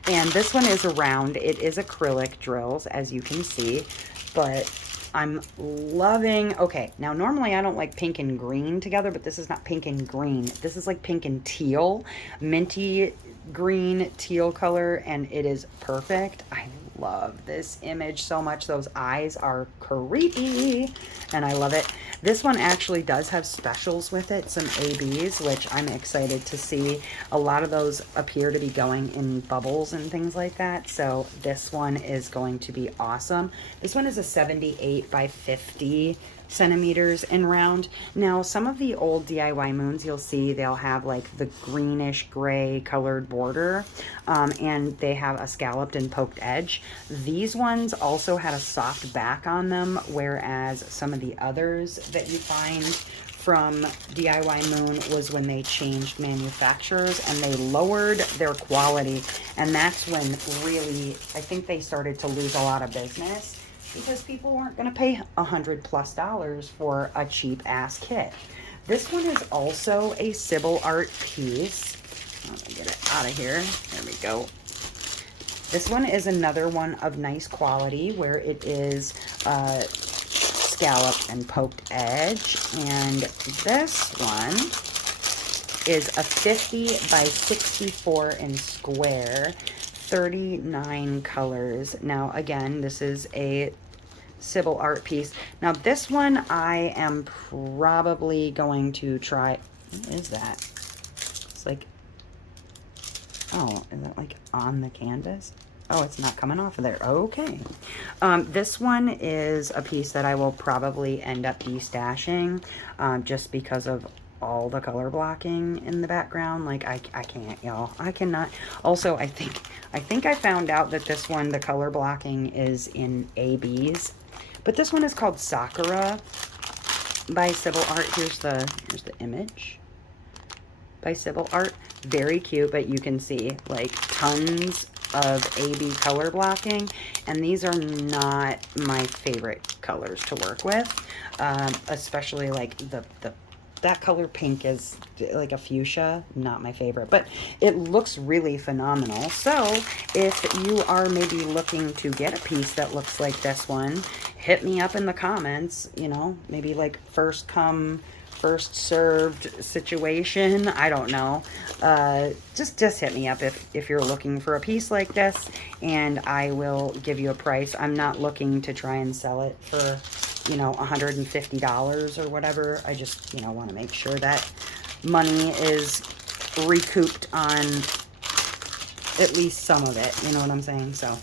And this one is round. It is acrylic drills, as you can see, but I'm loving, okay, now normally I don't like pink and green together, but this is not pink and green. This is like pink and teal, minty green teal color, and it is perfect. I love this image so much. Those eyes are creepy and I love it. This one actually does have specials with it, some ABs, which I'm excited to see. A lot of those appear to be going in bubbles and things like that, so this one is going to be awesome. This one is a 78 by 50 centimeters in round. Now, some of the old DIY moons, you'll see they'll have like the greenish gray colored border, and they have a scalloped and poked edge. These ones also had a soft back on them, whereas some of the others that you find from DIY Moon was when they changed manufacturers and they lowered their quality, and that's when really I think they started to lose a lot of business, because people weren't going to pay $100+ for a cheap ass kit. This one is also a Sybil Art piece. Let me get it out of here. There we go. This one is another one of nice quality, where it is scalloped and poked edge. And this one is a 50 by 64 in square. 39 colors. Now, again, this is a Sybil Art piece. Now, this one I am probably going to try. What is that? It's like, oh, is that like on the canvas? Oh, it's not coming off of there. Okay. This one is a piece that I will probably end up destashing, just because of all the color blocking in the background. Like, I can't, y'all. I cannot. Also, I think I found out that this one, the color blocking is in ABs, but this one is called Sakura by Sybil Art. Here's the image by Sybil Art. Very cute, but you can see like tons of AB color blocking, and these are not my favorite colors to work with, especially like that color pink is like a fuchsia, not my favorite, but it looks really phenomenal. So if you are maybe looking to get a piece that looks like this one, hit me up in the comments, maybe like first come, first served situation. I don't know. Just hit me up if you're looking for a piece like this, and I will give you a price. I'm not looking to try and sell it for $150 or whatever. I just, want to make sure that money is recouped on at least some of it. You know what I'm saying? So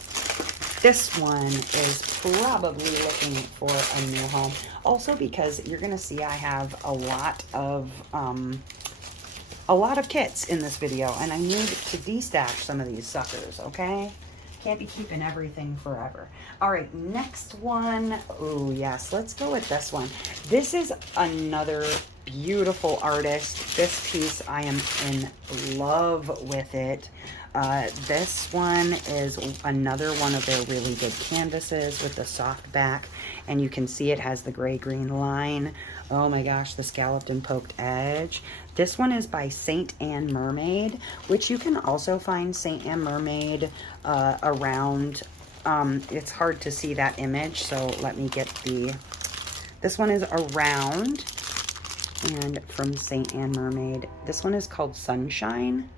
this one is probably looking for a new home. Also, because you're going to see I have a lot of kits in this video, and I need to destash some of these suckers, okay? Can't be keeping everything forever. All right, next one. Oh, yes, let's go with this one. This is another beautiful artist. This piece, I am in love with it. This one is another one of their really good canvases with the soft back, and you can see it has the gray-green line. Oh my gosh, the scalloped and poked edge. This one is by Saint Anne Mermaid, which you can also find Saint Anne Mermaid around. It's hard to see that image, so let me get this one is around, and from Saint Anne Mermaid. This one is called Sunshine.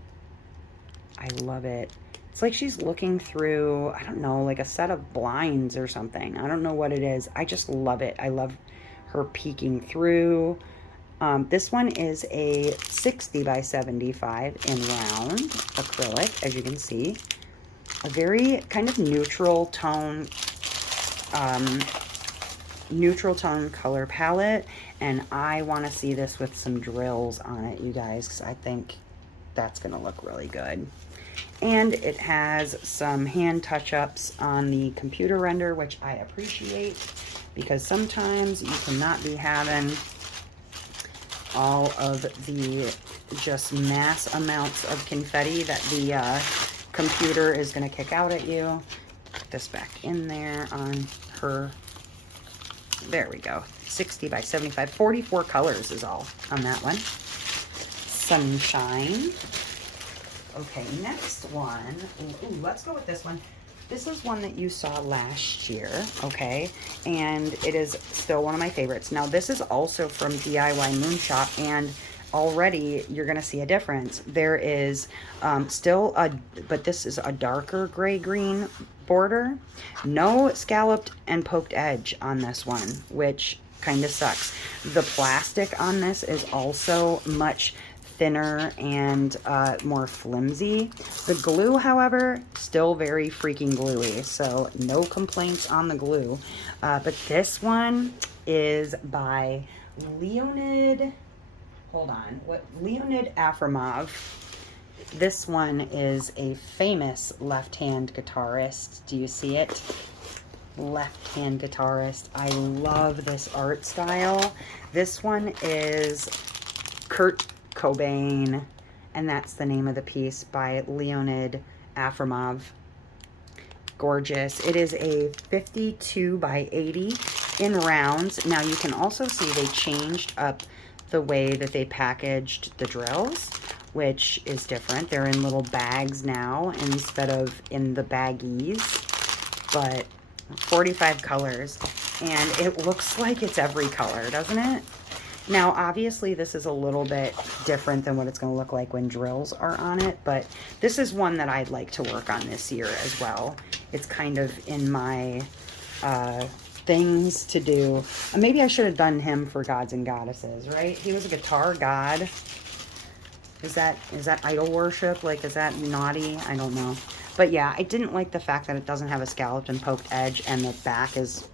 I love it. It's like she's looking through, I don't know, like a set of blinds or something. I don't know what it is. I just love it. I love her peeking through. This one is a 60 by 75 in round acrylic, as you can see. A very kind of neutral tone color palette, and I want to see this with some drills on it, you guys, because I think that's going to look really good. And it has some hand touch-ups on the computer render, which I appreciate, because sometimes you cannot be having all of the just mass amounts of confetti that the computer is going to kick out at you. Put this back in there on her. There we go. 60 by 75. 44 colors is all on that one. Sunshine. Okay, next one. Ooh, let's go with this one. This is one that you saw last year, okay? And it is still one of my favorites. Now, this is also from DIY Moon Shop, and already you're going to see a difference. There is but this is a darker gray-green border. No scalloped and poked edge on this one, which kind of sucks. The plastic on this is also much thinner and more flimsy. The glue, however, still very freaking gluey, so no complaints on the glue. But this one is by Leonid, Leonid Afremov. This one is a famous left-hand guitarist. Do you see it? Left-hand guitarist. I love this art style. This one is Kurt Cobain, and that's the name of the piece, by Leonid Afremov. Gorgeous. It is a 52 by 80 in rounds. Now you can also see they changed up the way that they packaged the drills, which is different. They're in little bags now instead of in the baggies, but 45 colors, and it looks like it's every color, doesn't it? Now, obviously, this is a little bit different than what it's going to look like when drills are on it, but this is one that I'd like to work on this year as well. It's kind of in my things to do. Maybe I should have done him for Gods and Goddesses, right? He was a guitar god. Is that idol worship? Like, is that naughty? I don't know. But yeah, I didn't like the fact that it doesn't have a scalloped and poked edge and the back is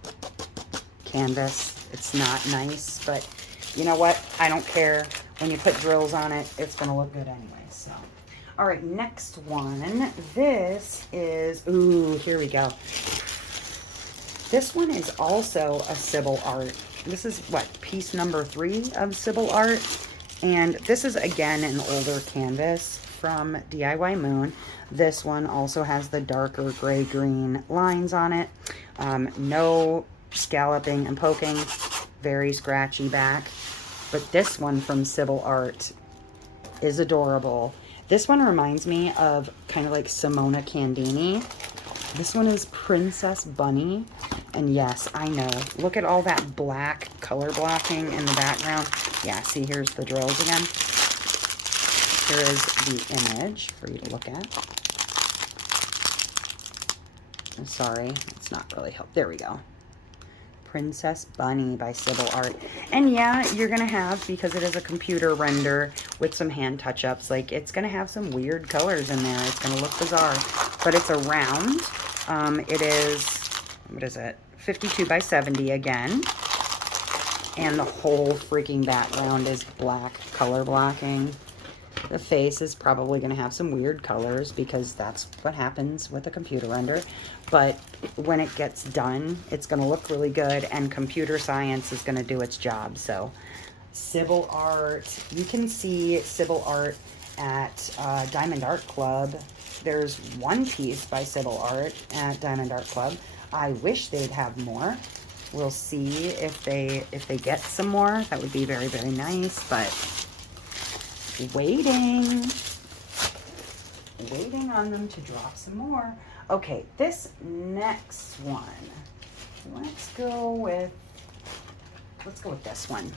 canvas. It's not nice, but you know what? I don't care. When you put drills on it, it's going to look good anyway. So, all right, next one. This is, ooh, here we go. This one is also a Sybil art. This is what, piece number 3 of Sybil art. And this is, again, an older canvas from DIY Moon. This one also has the darker gray-green lines on it. No scalloping and poking. Very scratchy back. But this one from Sybil Art is adorable. This one reminds me of kind of like Simona Candini. This one is Princess Bunny. And yes, I know. Look at all that black color blocking in the background. Yeah, see, here's the drills again. Here is the image for you to look at. I'm sorry, it's not really helpful. There we go. Princess Bunny by Sybil Art. And yeah, you're going to have, because it is a computer render with some hand touch-ups, like it's going to have some weird colors in there. It's going to look bizarre. But it's a round. It is, what is it? 52 by 70 again. And the whole freaking background is black color blocking. The face is probably going to have some weird colors because that's what happens with a computer render. But when it gets done, it's going to look really good, and computer science is going to do its job. So Sybil art, you can see Sybil art at Diamond Art Club. There's one piece by Sybil art at Diamond Art Club. I wish they'd have more. We'll see if they get some more. That would be very, very nice, but waiting on them to drop some more. Okay, this next one, let's go with this one.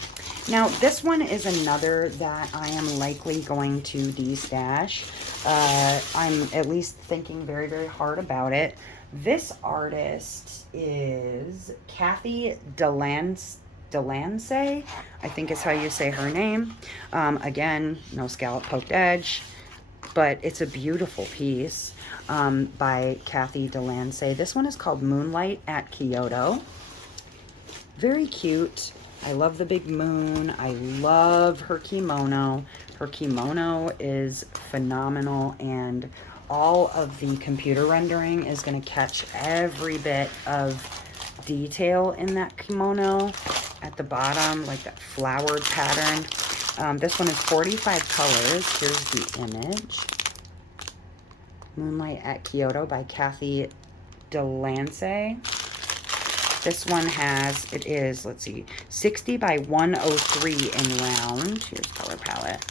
Now, this one is another that I am likely going to destash. I'm at least thinking very, very hard about it. This artist is Kathy Delancey, I think is how you say her name. Again, no scallop poked edge, but it's a beautiful piece by Kathy Delancey. This one is called Moonlight at Kyoto. Very cute. I love the big moon. I love her kimono. Her kimono is phenomenal, and all of the computer rendering is going to catch every bit of detail in that kimono at the bottom, like that flowered pattern. This one is 45 colors. Here's the image. Moonlight at Kyoto by Kathy Delancey. This one has, it is, let's see, 60 by 103 in round. Here's color palette.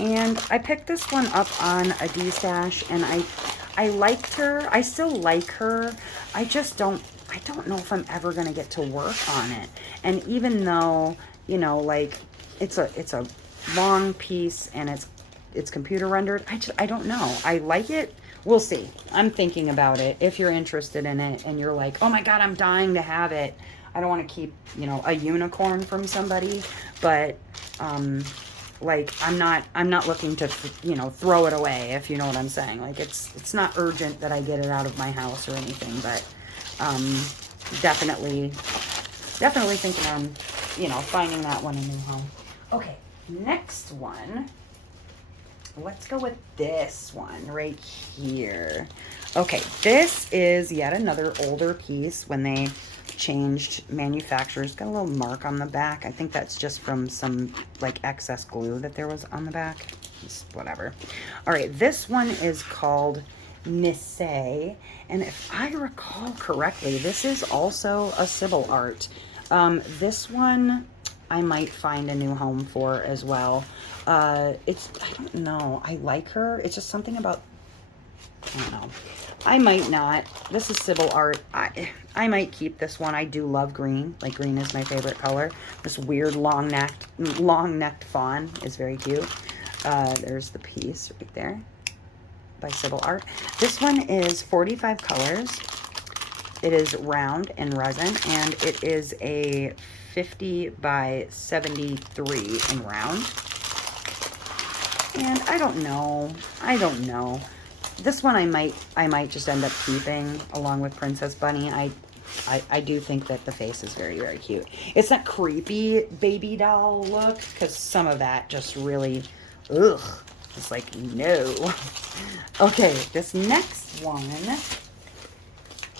And I picked this one up on a D-stash, and I liked her. I still like her. I don't know if I'm ever going to get to work on it. And even though, you know, like, it's a long piece and it's computer rendered, I don't know. I like it. We'll see. I'm thinking about it. If you're interested in it and you're like, oh my God, I'm dying to have it. I don't want to keep, you know, a unicorn from somebody, but, like, I'm not looking to, you know, throw it away, if you know what I'm saying. Like, it's not urgent that I get it out of my house or anything, but, definitely thinking on, you know, finding that one a new home. Okay, next one. Let's go with this one right here. Okay, this is yet another older piece when they changed manufacturers. Got a little mark on the back. I think that's just from some like excess glue that there was on the back. Just whatever. All right, this one is called Nisei, and if I recall correctly, this is also a Sybil art. This one I might find a new home for as well. I don't know. I like her. It's just something about, I don't know. I might not. This is Sybil art. I might keep this one. I do love green. Like, green is my favorite color. This weird long-necked fawn is very cute. There's the piece right there by Sybil art. This one is 45 colors. It is round and resin, and it is a 50 by 73 in round. And I don't know. This one I might just end up keeping along with Princess Bunny. I do think that the face is very, very cute. It's not creepy baby doll look, because some of that just really, ugh. It's like, no. Okay, this next one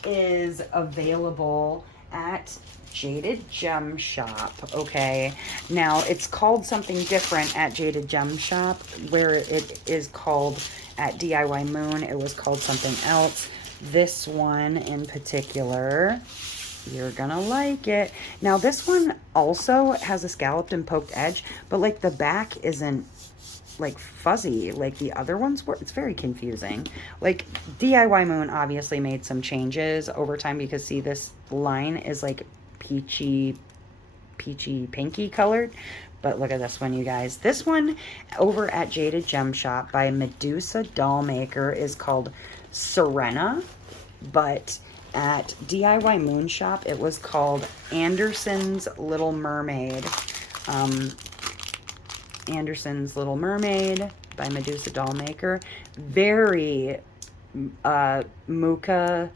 is available at Jaded Gem Shop. Okay, now it's called something different at Jaded Gem Shop, where it is called at DIY Moon. It was called something else. This one in particular, you're gonna like it. Now this one also has a scalloped and poked edge, but like the back isn't like fuzzy like the other ones were. It's very confusing. Like, DIY Moon obviously made some changes over time, because see, this line is like peachy pinky colored, but look at this one, you guys. This one over at Jaded Gem Shop by Medusa Doll Maker is called Serena, but at DIY Moon Shop it was called Anderson's Little Mermaid. Anderson's Little Mermaid by Medusa Doll Maker. Very mocha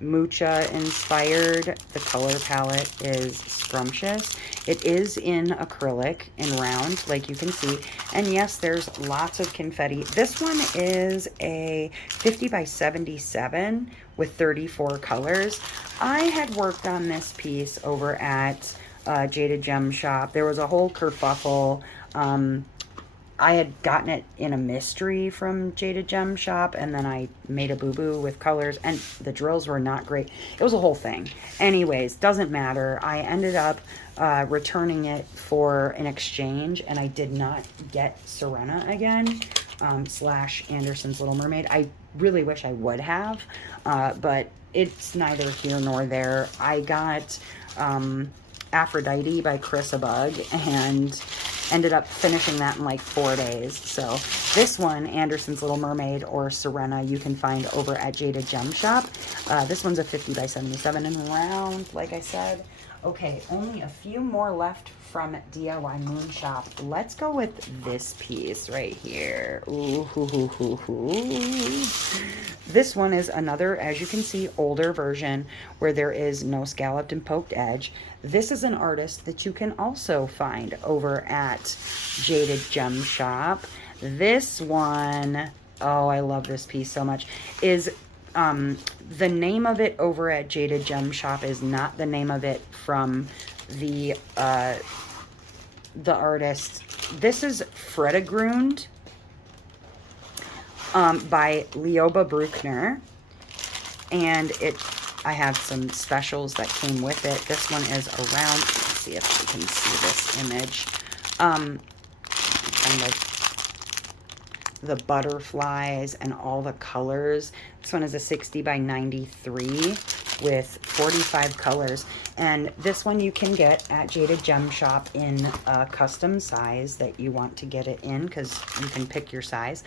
Mucha inspired. The color palette is scrumptious. It is in acrylic in round, like you can see. And yes, there's lots of confetti. This one is a 50 by 77 with 34 colors. I had worked on this piece over at Jaded Gem Shop. There was a whole kerfuffle. I had gotten it in a mystery from Jaded Gem Shop, and then I made a boo-boo with colors, and the drills were not great. It was a whole thing. Anyways, doesn't matter. I ended up returning it for an exchange, and I did not get Serena again, slash Anderson's Little Mermaid. I really wish I would have, but it's neither here nor there. I got Aphrodite by Chris Abug, and ended up finishing that in like 4 days. So this one, Anderson's Little Mermaid or Serena, you can find over at Jaded Gem Shop. This one's a 50 by 77 and round, like I said. Okay, only a few more left from DIY Moon Shop. Let's go with this piece right here. Ooh, hoo, hoo, hoo, hoo. This one is another, as you can see, older version where there is no scalloped and poked edge. This is an artist that you can also find over at Jaded Gem Shop. This one, oh, I love this piece so much, is the name of it over at Jaded Gem Shop is not the name of it from the artist. This is Fredegrund by Leoba Bruckner, and I have some specials that came with it. This one is around, let's see if you can see this image. And the butterflies and all the colors. This one is a 60 by 93 with 45 colors. And this one you can get at Jaded Gem Shop in a custom size that you want to get it in, because you can pick your size.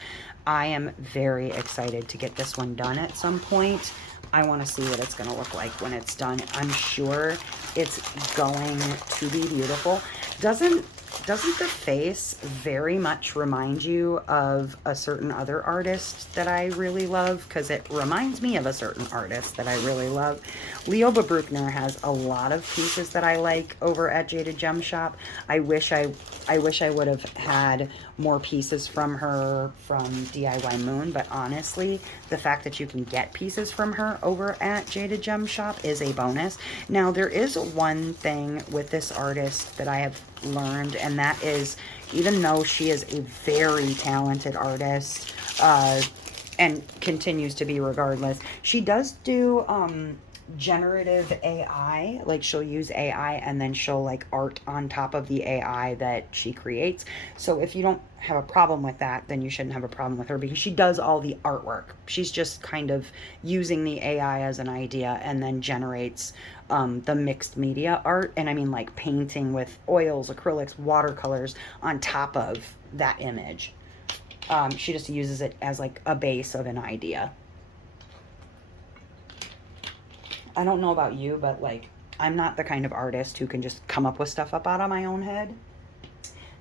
I am very excited to get this one done at some point. I want to see what it's going to look like when it's done. I'm sure it's going to be beautiful. Doesn't the face very much remind you of a certain other artist that I really love? Because it reminds me of a certain artist that I really love. Leoba Bruckner has a lot of pieces that I like over at Jaded Gem Shop. I wish I would have had more pieces from her from DIY Moon, but honestly, the fact that you can get pieces from her over at Jaded Gem Shop is a bonus. Now, there is one thing with this artist that I have learned, and that is, even though she is a very talented artist and continues to be regardless, she does do generative AI. Like, she'll use AI and then she'll like art on top of the AI that she creates. So if you don't have a problem with that, then you shouldn't have a problem with her, because she does all the artwork. She's just kind of using the AI as an idea and then generates the mixed media art. And I mean, like painting with oils, acrylics, watercolors on top of that image. She just uses it as like a base of an idea. I don't know about you, but like, I'm not the kind of artist who can just come up with stuff up out of my own head.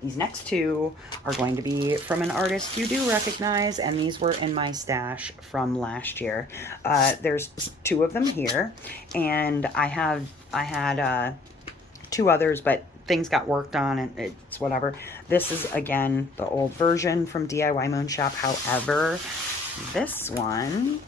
These next two are going to be from an artist you do recognize, and these were in my stash from last year. There's two of them here, and I had two others, but things got worked on and it's whatever. This is, again, the old version from DIY Moon Shop. However, this one,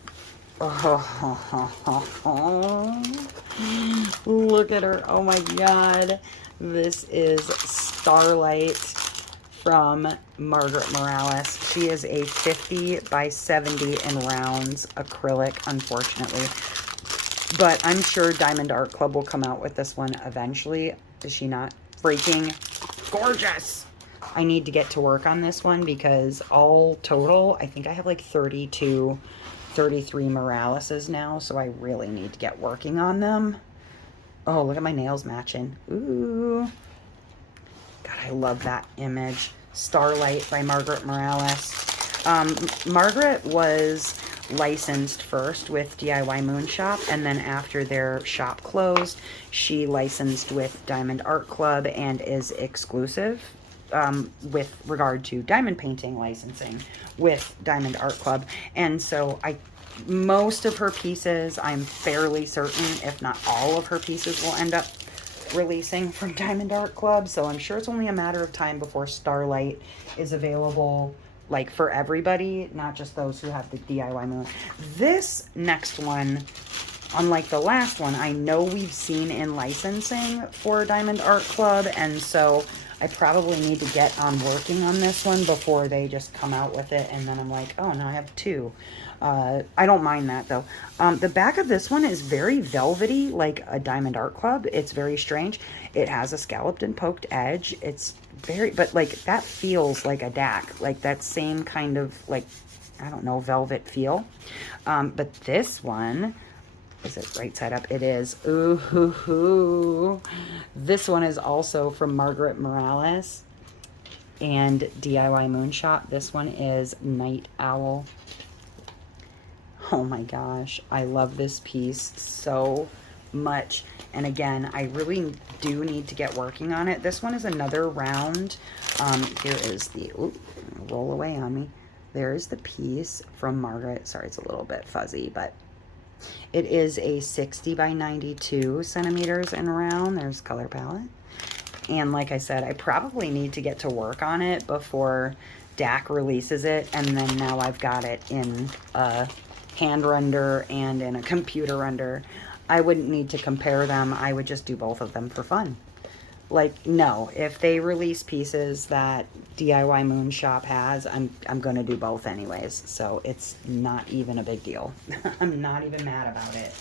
look at her. Oh my God. This is Starlight from Margaret Morales. She is a 50 by 70 in rounds acrylic, unfortunately. But I'm sure Diamond Art Club will come out with this one eventually. Is she not freaking gorgeous? I need to get to work on this one, because all total, I think I have like 32, 33 Moraleses now. So I really need to get working on them. Oh, look at my nails matching. Ooh. God, I love that image. Starlight by Margaret Morales. Margaret was licensed first with DIY Moon Shop, and then after their shop closed, she licensed with Diamond Art Club and is exclusive with regard to diamond painting licensing with Diamond Art Club. And so I Most of her pieces, I'm fairly certain, if not all of her pieces, will end up releasing from Diamond Art Club. So I'm sure it's only a matter of time before Starlight is available, like, for everybody, not just those who have the DIY moon. This next one, unlike the last one, I know we've seen in licensing for Diamond Art Club, and so I probably need to get on working on this one before they just come out with it, and then I'm like, oh, now I have two. I don't mind that, though. The back of this one is very velvety, like a Diamond Art Club. It's very strange. It has a scalloped and poked edge. It's very, but, like, that feels like a DAC. Like, that same kind of, like, I don't know, velvet feel. But this one... Is it right side up? It is. Ooh, hoo, hoo. This one is also from Margaret Morales and DIY Moon Shop. This one is Night Owl. Oh my gosh, I love this piece so much. And again, I really do need to get working on it. This one is another round. Here is the, ooh, roll away on me. There's the piece from Margaret. Sorry, it's a little bit fuzzy, but it is a 60 by 92 centimeters in round. There's color palette. And like I said, I probably need to get to work on it before DAC releases it. And then now I've got it in a hand render and in a computer render. I wouldn't need to compare them. I would just do both of them for fun. Like, no, if they release pieces that DIY Moon Shop has, I'm going to do both anyways. So it's not even a big deal. I'm not even mad about it.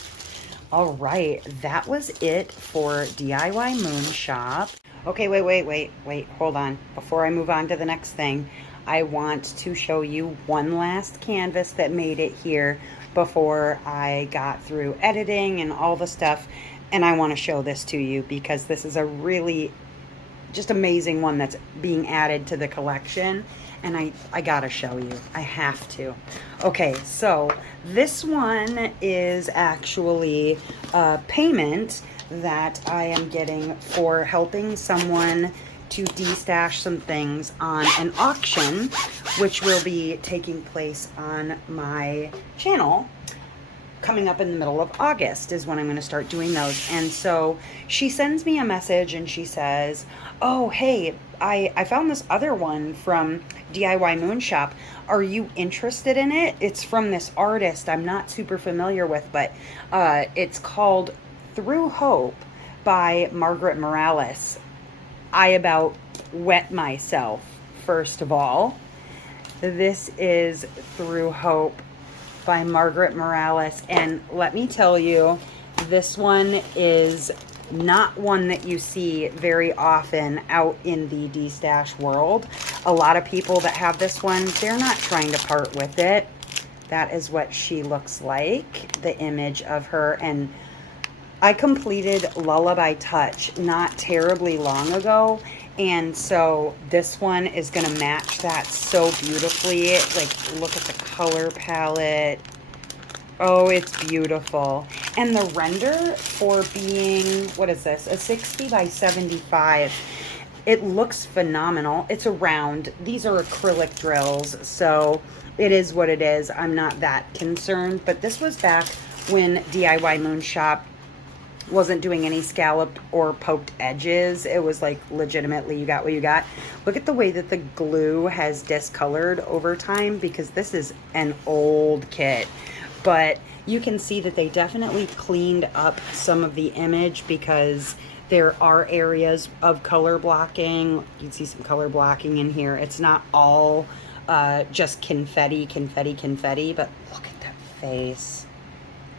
All right, that was it for DIY Moon Shop. Okay, wait, hold on. Before I move on to the next thing, I want to show you one last canvas that made it here before I got through editing and all the stuff. And I want to show this to you because this is a really just amazing one that's being added to the collection. And I gotta show you. I have to. Okay, so this one is actually a payment that I am getting for helping someone to de-stash some things on an auction, which will be taking place on my channel. Coming up in the middle of August is when I'm going to start doing those. And so she sends me a message and she says, oh, hey, I found this other one from DIY Moon Shop. Are you interested in it? It's from this artist I'm not super familiar with, but it's called Through Hope by Margaret Morales. I about wet myself, first of all. This is Through Hope by Margaret Morales, and let me tell you, this one is not one that you see very often out in the de-stash world. A lot of people that have this one, they're not trying to part with it. That is what she looks like, the image of her. And I completed Lullaby Touch not terribly long ago, and so this one is going to match that so beautifully. Like, look at the color palette. Oh, it's beautiful. And the render for being, what is this? A 60 by 75. It looks phenomenal. It's a round. These are acrylic drills, so it is what it is. I'm not that concerned. But this was back when DIY Moon Shop wasn't doing any scalloped or poked edges. It was like legitimately you got what you got. Look at the way that the glue has discolored over time, because this is an old kit. But you can see that they definitely cleaned up some of the image, because there are areas of color blocking. You can see some color blocking in here. It's not all just confetti, but look at that face.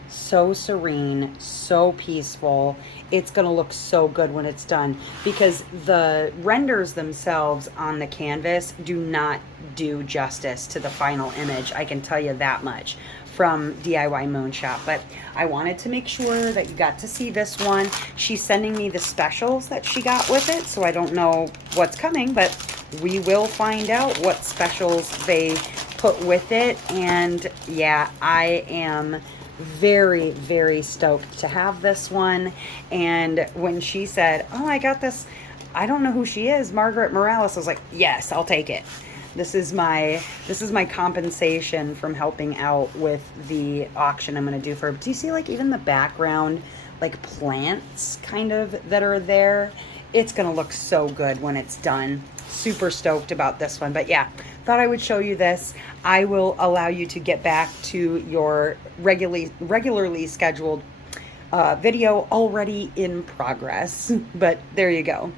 So serene, so peaceful. It's going to look so good when it's done, because the renders themselves on the canvas do not do justice to the final image. I can tell you that much from DIY Moon Shop. But I wanted to make sure that you got to see this one. She's sending me the specials that she got with it, so I don't know what's coming, but we will find out what specials they put with it. And yeah, I am very, very stoked to have this one. And when she said, oh, I got this, I don't know who she is, Margaret Morales, I was like, yes, I'll take it. This is my compensation from helping out with the auction I'm going to do for. Do you see like even the background like plants kind of that are there? It's going to look so good when it's done. Super stoked about this one. But yeah, thought I would show you this. I will allow you to get back to your regularly scheduled video already in progress. But there you go.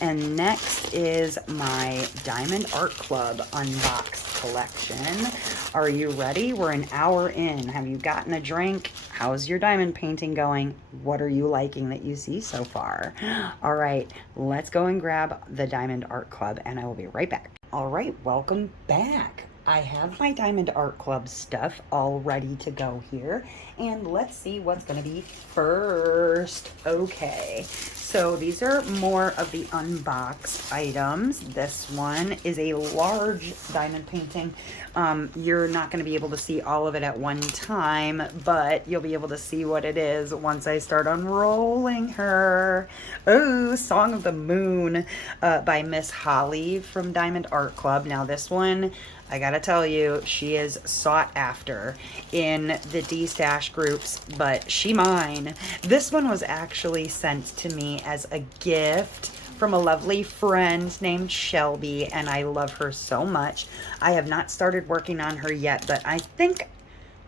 And next is my Diamond Art Club Unboxed collection. Are you ready? We're an hour in. Have you gotten a drink? How's your diamond painting going? What are you liking that you see so far? All right, let's go and grab the Diamond Art Club and I will be right back. All right, welcome back. I have my Diamond Art Club stuff all ready to go here. And let's see what's going to be first. Okay, so these are more of the unboxed items. This one is a large diamond painting. You're not going to be able to see all of it at one time, but you'll be able to see what it is once I start unrolling her. Oh, Song of the Moon by Miss Holly from Diamond Art Club. Now this one, I gotta tell you, she is sought after in the D-Stash groups, but she mine. This one was actually sent to me as a gift from a lovely friend named Shelby, and I love her so much. I have not started working on her yet, but I think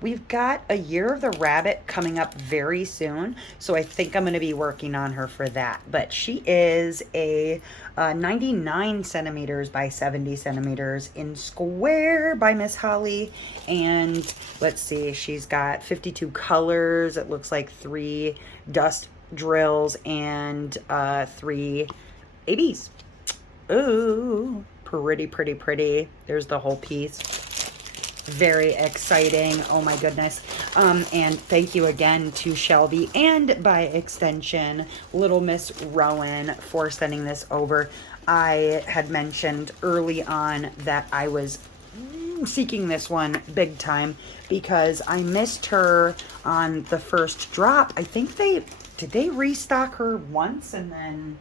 we've got a Year of the Rabbit coming up very soon, so I think I'm going to be working on her for that. But she is a 99 centimeters by 70 centimeters in square by Miss Holly. And let's see, she's got 52 colors. It looks like 3 dust drills and 3 ABs. Ooh, pretty, pretty, pretty. There's the whole piece. Very exciting. Oh my goodness. And thank you again to Shelby and by extension Little Miss Rowan for sending this over. I had mentioned early on that I was seeking this one big time because I missed her on the first drop. I think did they restock her once and then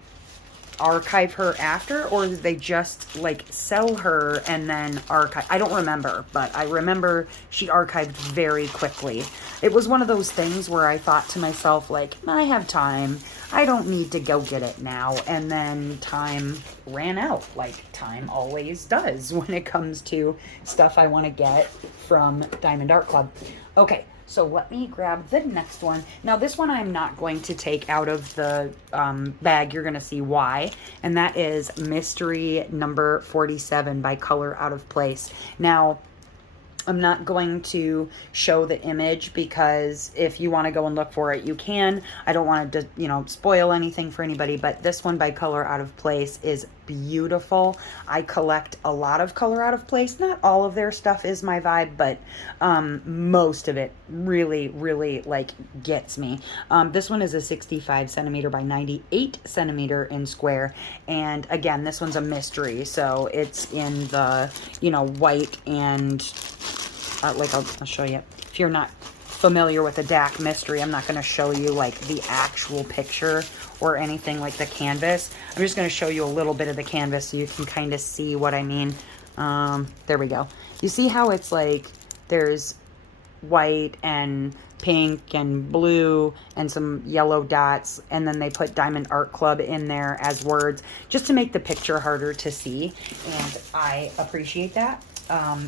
archive her after, or did they just like sell her and then archive? I don't remember, but I remember she archived very quickly. It was one of those things where I thought to myself, like, I have time, I don't need to go get it now. And then time ran out, like time always does when it comes to stuff I want to get from Diamond Art Club. Okay, so let me grab the next one. Now this one I'm not going to take out of the bag. You're going to see why. And that is Mystery number 47 by Color Out of Place. Now, I'm not going to show the image because if you want to go and look for it, you can. I don't want to, spoil anything for anybody, but this one by Color Out of Place is beautiful. I collect a lot of Color Out of Place. Not all of their stuff is my vibe, but most of it really, really gets me. This one is a 65 centimeter by 98 centimeter in square. And again, this one's a mystery. So it's in the, white and I'll show you. If you're not familiar with a DAC mystery, I'm not going to show you like the actual picture or anything like the canvas. I'm just going to show you a little bit of the canvas so you can kind of see what I mean. There we go. You see how it's like there's white and pink and blue and some yellow dots, and then they put Diamond Art Club in there as words just to make the picture harder to see, and I appreciate that.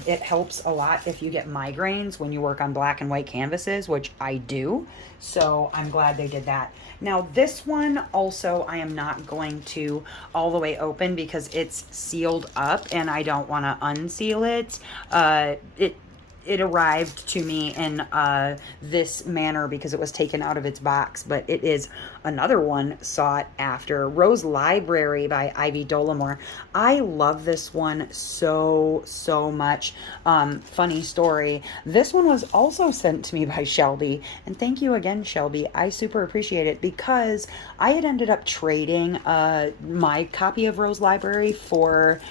It helps a lot if you get migraines when you work on black and white canvases, which I do. So I'm glad they did that. Now this one also I am not going to all the way open because it's sealed up and I don't want to unseal it. It arrived to me in this manner because it was taken out of its box, but it is another one sought after. Rose Library by Ivy Dollamore. I love this one so much. Funny story, this one was also sent to me by Shelby, and thank you again, Shelby. I super appreciate it because I had ended up trading my copy of Rose Library for,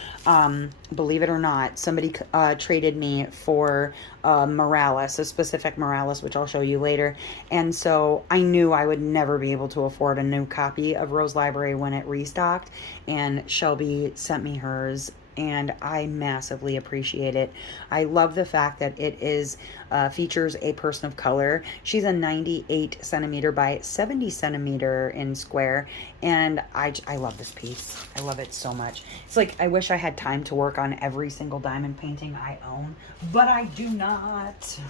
believe it or not, somebody traded me for Morales, a specific Morales, which I'll show you later. And so I knew I would never be able to afford a new copy of Rose Library when it restocked, and Shelby sent me hers, and I massively appreciate it. I love the fact that it is features a person of color. She's a 98 centimeter by 70 centimeter in square, and I love this piece. I love it so much. It's like I wish I had time to work on every single diamond painting I own, but I do not.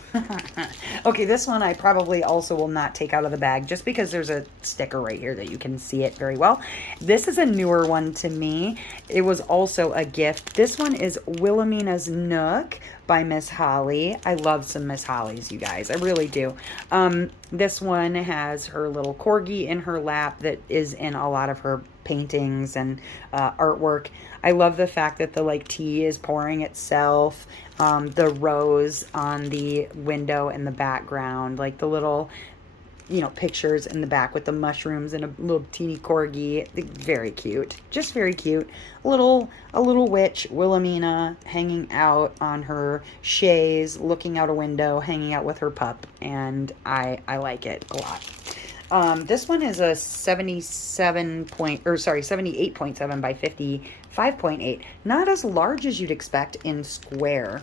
Okay, this one I probably also will not take out of the bag just because there's a sticker right here that you can see it very well. This is a newer one to me. It was also a gift. This one is Wilhelmina's Nook by Miss Holly. I love some Miss Hollies, you guys. I really do. This one has her little corgi in her lap that is in a lot of her paintings and artwork. I love the fact that the like tea is pouring itself. The rose on the window in the background, like the little, you know, pictures in the back with the mushrooms and a little teeny corgi. Very cute. Just very cute. A little witch, Wilhelmina, hanging out on her chaise, looking out a window, hanging out with her pup. And I like it a lot. This one is a 78.7 by 55.8. Not as large as you'd expect in square.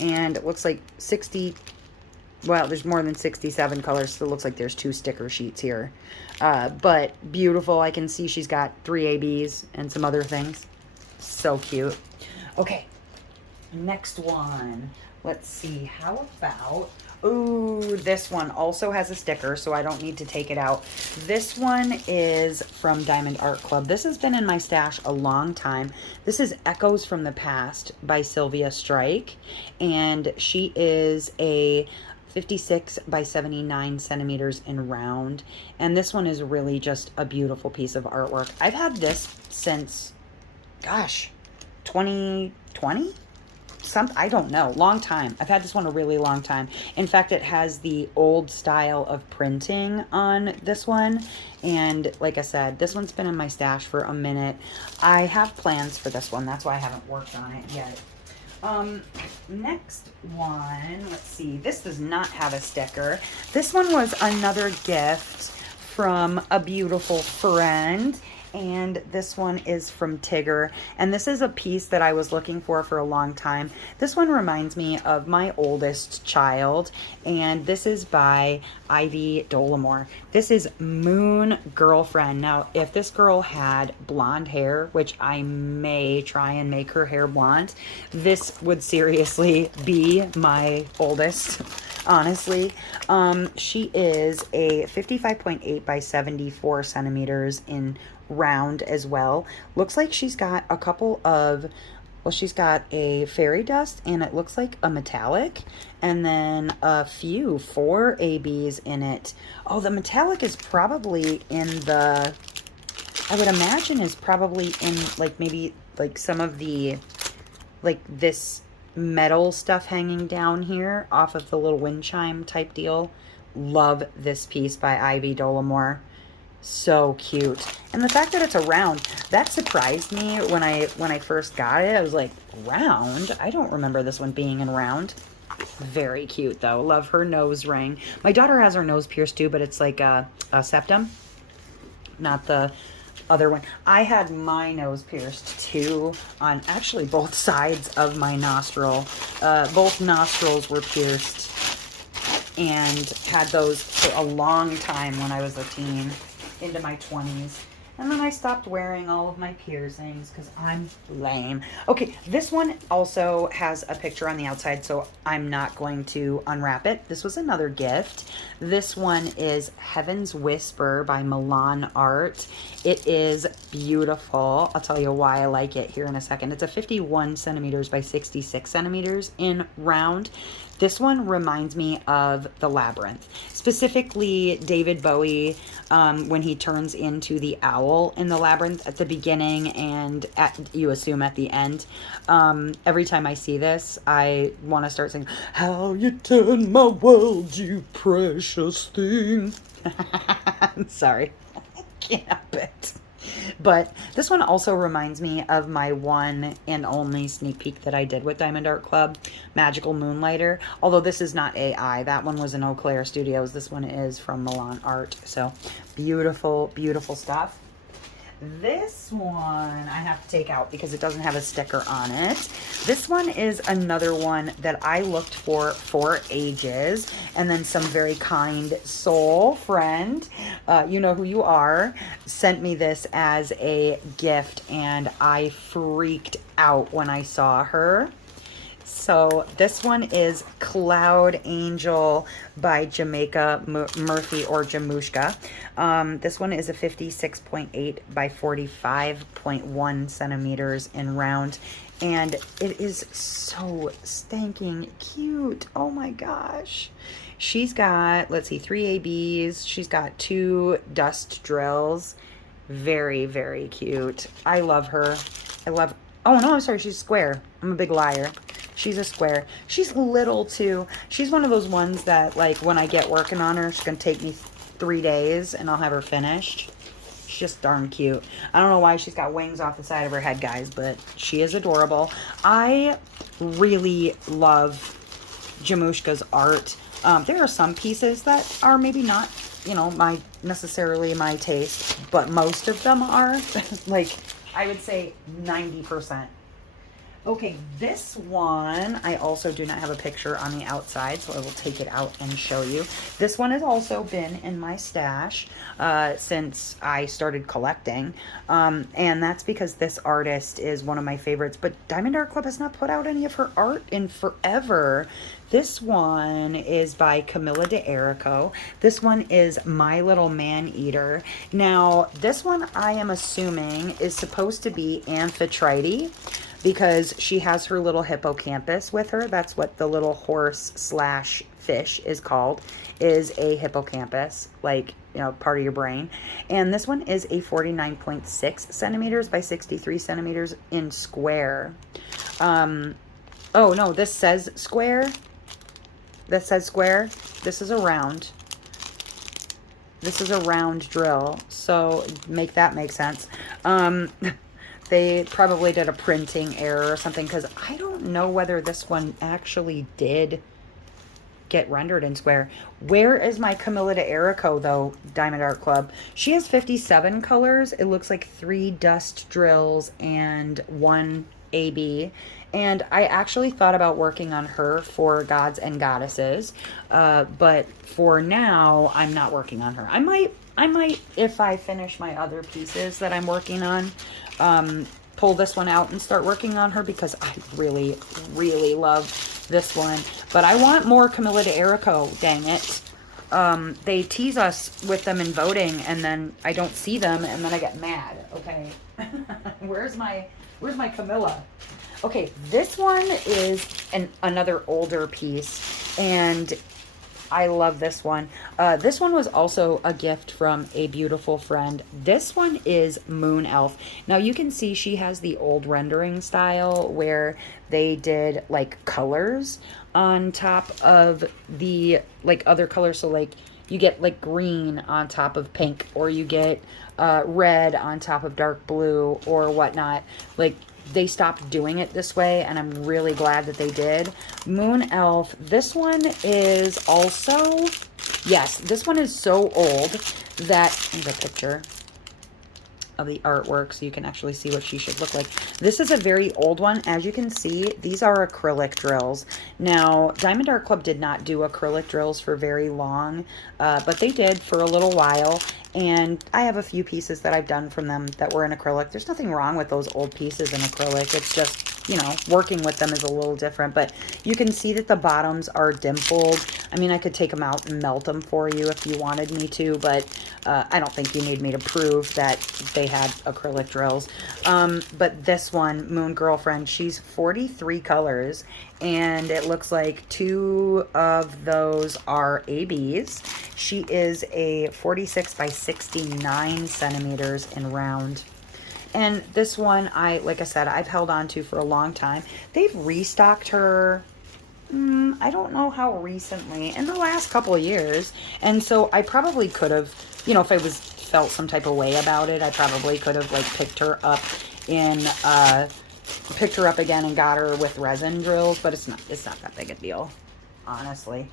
And it looks like 60... Well, there's more than 67 colors, so it looks like there's 2 sticker sheets here. But beautiful. I can see she's got 3 ABs and some other things. So cute. Okay, next one. Let's see. How about... Ooh, this one also has a sticker, so I don't need to take it out. This one is from Diamond Art Club. This has been in my stash a long time. This is Echoes from the Past by Sylvia Strike, and she is a 56 by 79 centimeters in round, and this one is really just a beautiful piece of artwork. I've had this since, gosh, 2020? I don't know, long time. I've had this one a really long time. In fact, it has the old style of printing on this one, and like I said, this one's been in my stash for a minute. I have plans for this one, that's why I haven't worked on it yet. Next one, let's see. This does not have a sticker. This one was another gift from a beautiful friend, and this one is from Tigger, and this is a piece that I was looking for a long time. This one reminds me of my oldest child, and this is by Ivy Dollamore. This is Moon Girlfriend. Now, if this girl had blonde hair, which I may try and make her hair blonde, this would seriously be my oldest, honestly. She is a 55.8 by 74 centimeters in round as well. Looks like she's got a couple of, well, she's got a fairy dust, and it looks like a metallic, and then a few 4 ABs in it. Oh, the metallic is probably in the, I would imagine is probably in like maybe like some of the, like this metal stuff hanging down here off of the little wind chime type deal. Love this piece by Ivy Dollamore. So cute. And the fact that it's a round, that surprised me when I first got it. I was like, round? I don't remember this one being in round. Very cute though. Love her nose ring. My daughter has her nose pierced too, but it's like a septum, not the other one. I had my nose pierced too, on actually both sides of my nostril. Both nostrils were pierced, and had those for a long time when I was a teen, into my 20s. And then I stopped wearing all of my piercings because I'm lame. Okay, this one also has a picture on the outside, so I'm not going to unwrap it. This was another gift. This one is Heaven's Whisper by Milan Art. It is beautiful. I'll tell you why I like it here in a second. It's a 51 centimeters by 66 centimeters in round. This one reminds me of The Labyrinth, specifically David Bowie when he turns into the owl in The Labyrinth at the beginning and you assume at the end. Every time I see this, I want to start singing, "How you turn my world, you precious thing." I'm sorry. I can't help it. But this one also reminds me of my one and only sneak peek that I did with Diamond Art Club, Magical Moonlighter. Although this is not AI. That one was in Eau Claire Studios. This one is from Milan Art. So beautiful, beautiful stuff. This one I have to take out because it doesn't have a sticker on it. This one is another one that I looked for ages, and then some very kind soul friend, you know who you are, sent me this as a gift, and I freaked out when I saw her. So this one is Cloud Angel by Jamaica Murphy or Jamushka. This one is a 56.8 by 45.1 centimeters in round. And it is so stinking cute. Oh my gosh. She's got, let's see, 3 ABs. She's got 2 dust drills. Very, very cute. I love her. I love, oh no, I'm sorry, she's square. I'm a big liar. She's a square. She's little too. She's one of those ones that, like, when I get working on her, she's going to take me 3 days and I'll have her finished. She's just darn cute. I don't know why she's got wings off the side of her head, guys, but she is adorable. I really love Jamushka's art. There are some pieces that are maybe not, you know, necessarily my taste, but most of them are. Like, I would say 90%. Okay, this one, I also do not have a picture on the outside, so I will take it out and show you. This one has also been in my stash since I started collecting, and that's because this artist is one of my favorites, but Diamond Art Club has not put out any of her art in forever. This one is by Camilla de Erico. This one is My Little Man-Eater. Now, this one I am assuming is supposed to be Amphitrite, because she has her little hippocampus with her. That's what the little horse slash fish is called, is a hippocampus, like, you know, part of your brain. And this one is a 49.6 centimeters by 63 centimeters in square. Oh no, this says square. This says square. This is a round. This is a round drill, so make that make sense. They probably did a printing error or something, because I don't know whether this one actually did get rendered in square. Where is my Camilla de Erico, though, Diamond Art Club? She has 57 colors. It looks like 3 dust drills and 1 AB. And I actually thought about working on her for Gods and Goddesses, but for now, I'm not working on her. I might, if I finish my other pieces that I'm working on, pull this one out and start working on her, because I really, really love this one. But I want more Camilla de Erico, dang it. They tease us with them in voting, and then I don't see them, and then I get mad. Okay, where's my Camilla? Okay, this one is another older piece, and I love this one. This one was also a gift from a beautiful friend. This one is Moon Elf. Now you can see she has the old rendering style where they did like colors on top of the like other colors. So like you get like green on top of pink, or you get red on top of dark blue or whatnot. Like, they stopped doing it this way, and I'm really glad that they did. Moon Elf. This one is also, yes, this one is so old that, here's a picture of the artwork so you can actually see what she should look like. This is a very old one. As you can see, these are acrylic drills. Now, Diamond Art Club did not do acrylic drills for very long, but they did for a little while. And I have a few pieces that I've done from them that were in acrylic. There's nothing wrong with those old pieces in acrylic. It's just, you know, working with them is a little different. But you can see that the bottoms are dimpled. I mean, I could take them out and melt them for you if you wanted me to, but I don't think you need me to prove that they had acrylic drills. But this one, Moon Girlfriend, she's 43 colors, and it looks like 2 of those are ABs. She is a 46 by 69 centimeters in round. And this one, like I said, I've held on to for a long time. They've restocked her, I don't know how recently, in the last couple of years. And so I probably could have, you know, if I was felt some type of way about it. I probably could have like picked her up again and got her with resin drills, but it's not that big a deal, honestly.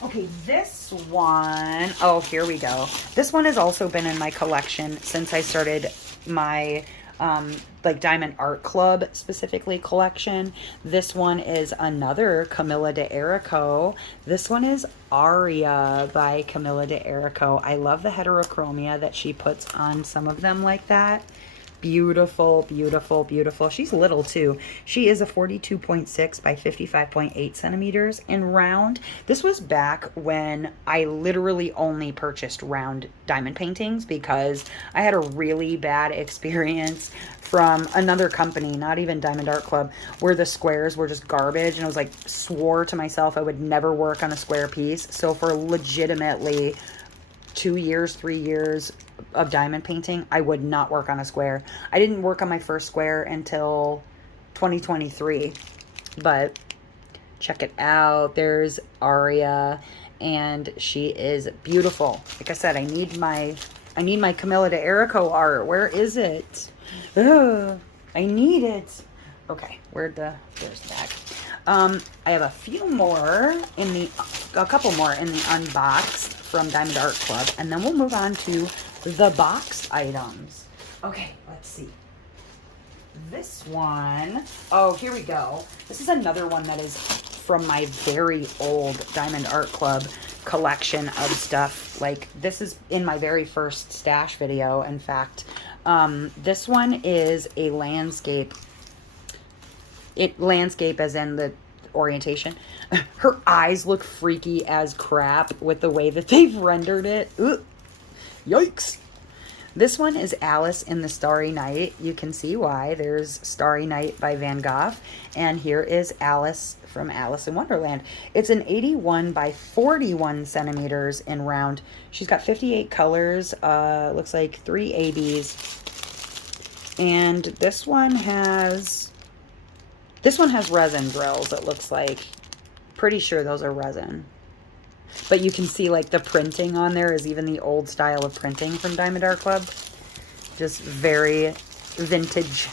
Okay, this one, oh, here we go. This one has also been in my collection since I started my like Diamond Art Club specifically collection. This one is another Camilla de Erico. This one is Aria by Camilla de Erico. I love the heterochromia that she puts on some of them like that. Beautiful, beautiful, beautiful. She's little too. She is a 42.6 by 55.8 centimeters in round. This was back when I literally only purchased round diamond paintings because I had a really bad experience from another company, not even Diamond Art Club, where the squares were just garbage, and I was like, swore to myself I would never work on a square piece. So for legitimately 2 years, 3 years of diamond painting, I would not work on a square. I didn't work on my first square until 2023, but check it out. There's Aria, and she is beautiful. Like I said, I need my Camilla de Erico art. Where is it? Ugh, I need it. Okay, there's the bag. I have a couple more in the unboxed from Diamond Art Club, and then we'll move on to the box items. Okay, let's see. This one, oh, here we go. This is another one that is from my very old Diamond Art Club collection of stuff. Like, this is in my very first stash video, in fact. This one is a landscape. Landscape as in the orientation. Her eyes look freaky as crap with the way that they've rendered it. Ugh. Yikes. This one is Alice in the Starry Night. You can see why. There's Starry Night by Van Gogh. And here is Alice from Alice in Wonderland. It's an 81 by 41 centimeters in round. She's got 58 colors. Looks like 3 ABs. And this one has resin drills, it looks like. Pretty sure those are resin. But you can see like the printing on there is even the old style of printing from Diamond Art Club. Just very vintage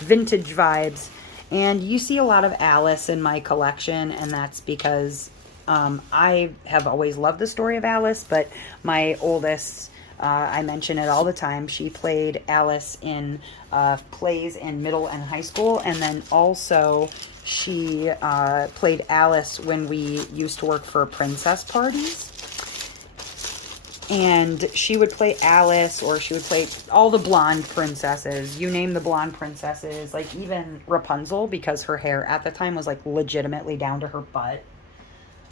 vibes. And you see a lot of Alice in my collection, and that's because I have always loved the story of Alice, but my oldest, I mention it all the time, she played Alice in plays in middle and high school, and then also she played Alice when we used to work for princess parties. And she would play Alice, or she would play all the blonde princesses. You name the blonde princesses, like even Rapunzel, because her hair at the time was like legitimately down to her butt.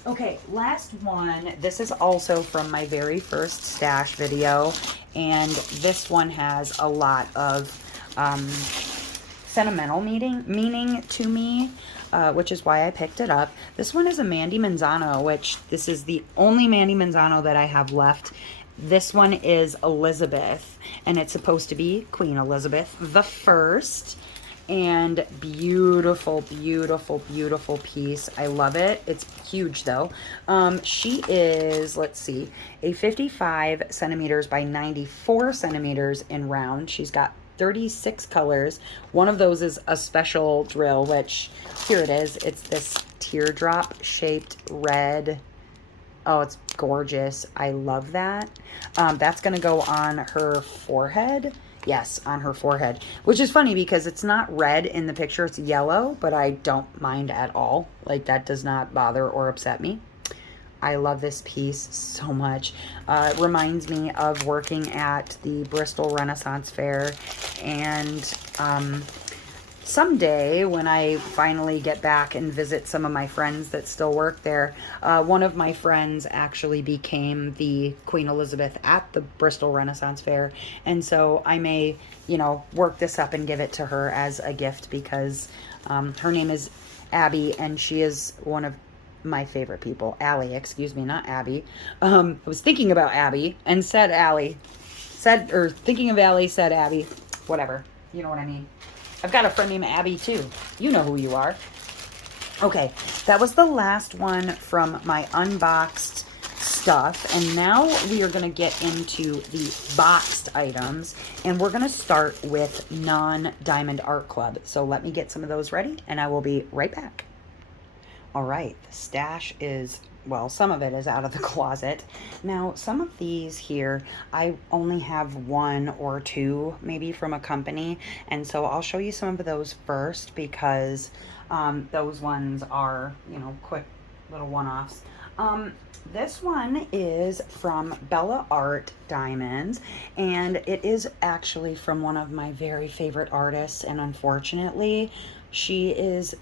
Okay, last one. This is also from my very first stash video, and this one has a lot of sentimental meaning to me, which is why I picked it up. This one is a Mandy Manzano, which this is the only Mandy Manzano that I have left. This one is Elizabeth, and it's supposed to be Queen Elizabeth the First. And beautiful, beautiful, beautiful piece. I love it. It's huge though. She is, let's see, a 55 centimeters by 94 centimeters in round. She's got 36 colors. One of those is a special drill, which here it is. It's this teardrop shaped red. Oh, it's gorgeous. I love that. That's going to go on her forehead. Yes, on her forehead, which is funny because it's not red in the picture, it's yellow, but I don't mind at all. Like, that does not bother or upset me. I love this piece so much. It reminds me of working at the Bristol Renaissance Fair, and someday when I finally get back and visit some of my friends that still work there, one of my friends actually became the Queen Elizabeth at the Bristol Renaissance Fair, and so I may, work this up and give it to her as a gift because her name is Abby, and she is one of my favorite people. Allie, excuse me, not Abby. I was thinking about Abby and said Allie. Thinking of Allie, said Abby. Whatever. You know what I mean. I've got a friend named Abby too. You know who you are. Okay, that was the last one from my unboxed stuff. And now we are going to get into the boxed items, and we're going to start with non-Diamond Art Club. So let me get some of those ready and I will be right back. All right, the stash is, well, some of it is out of the closet. Now, some of these here, I only have one or two maybe from a company. And so I'll show you some of those first because those ones are, you know, quick little one-offs. This one is from Bella Art Diamonds, and it is actually from one of my very favorite artists. And unfortunately, she is,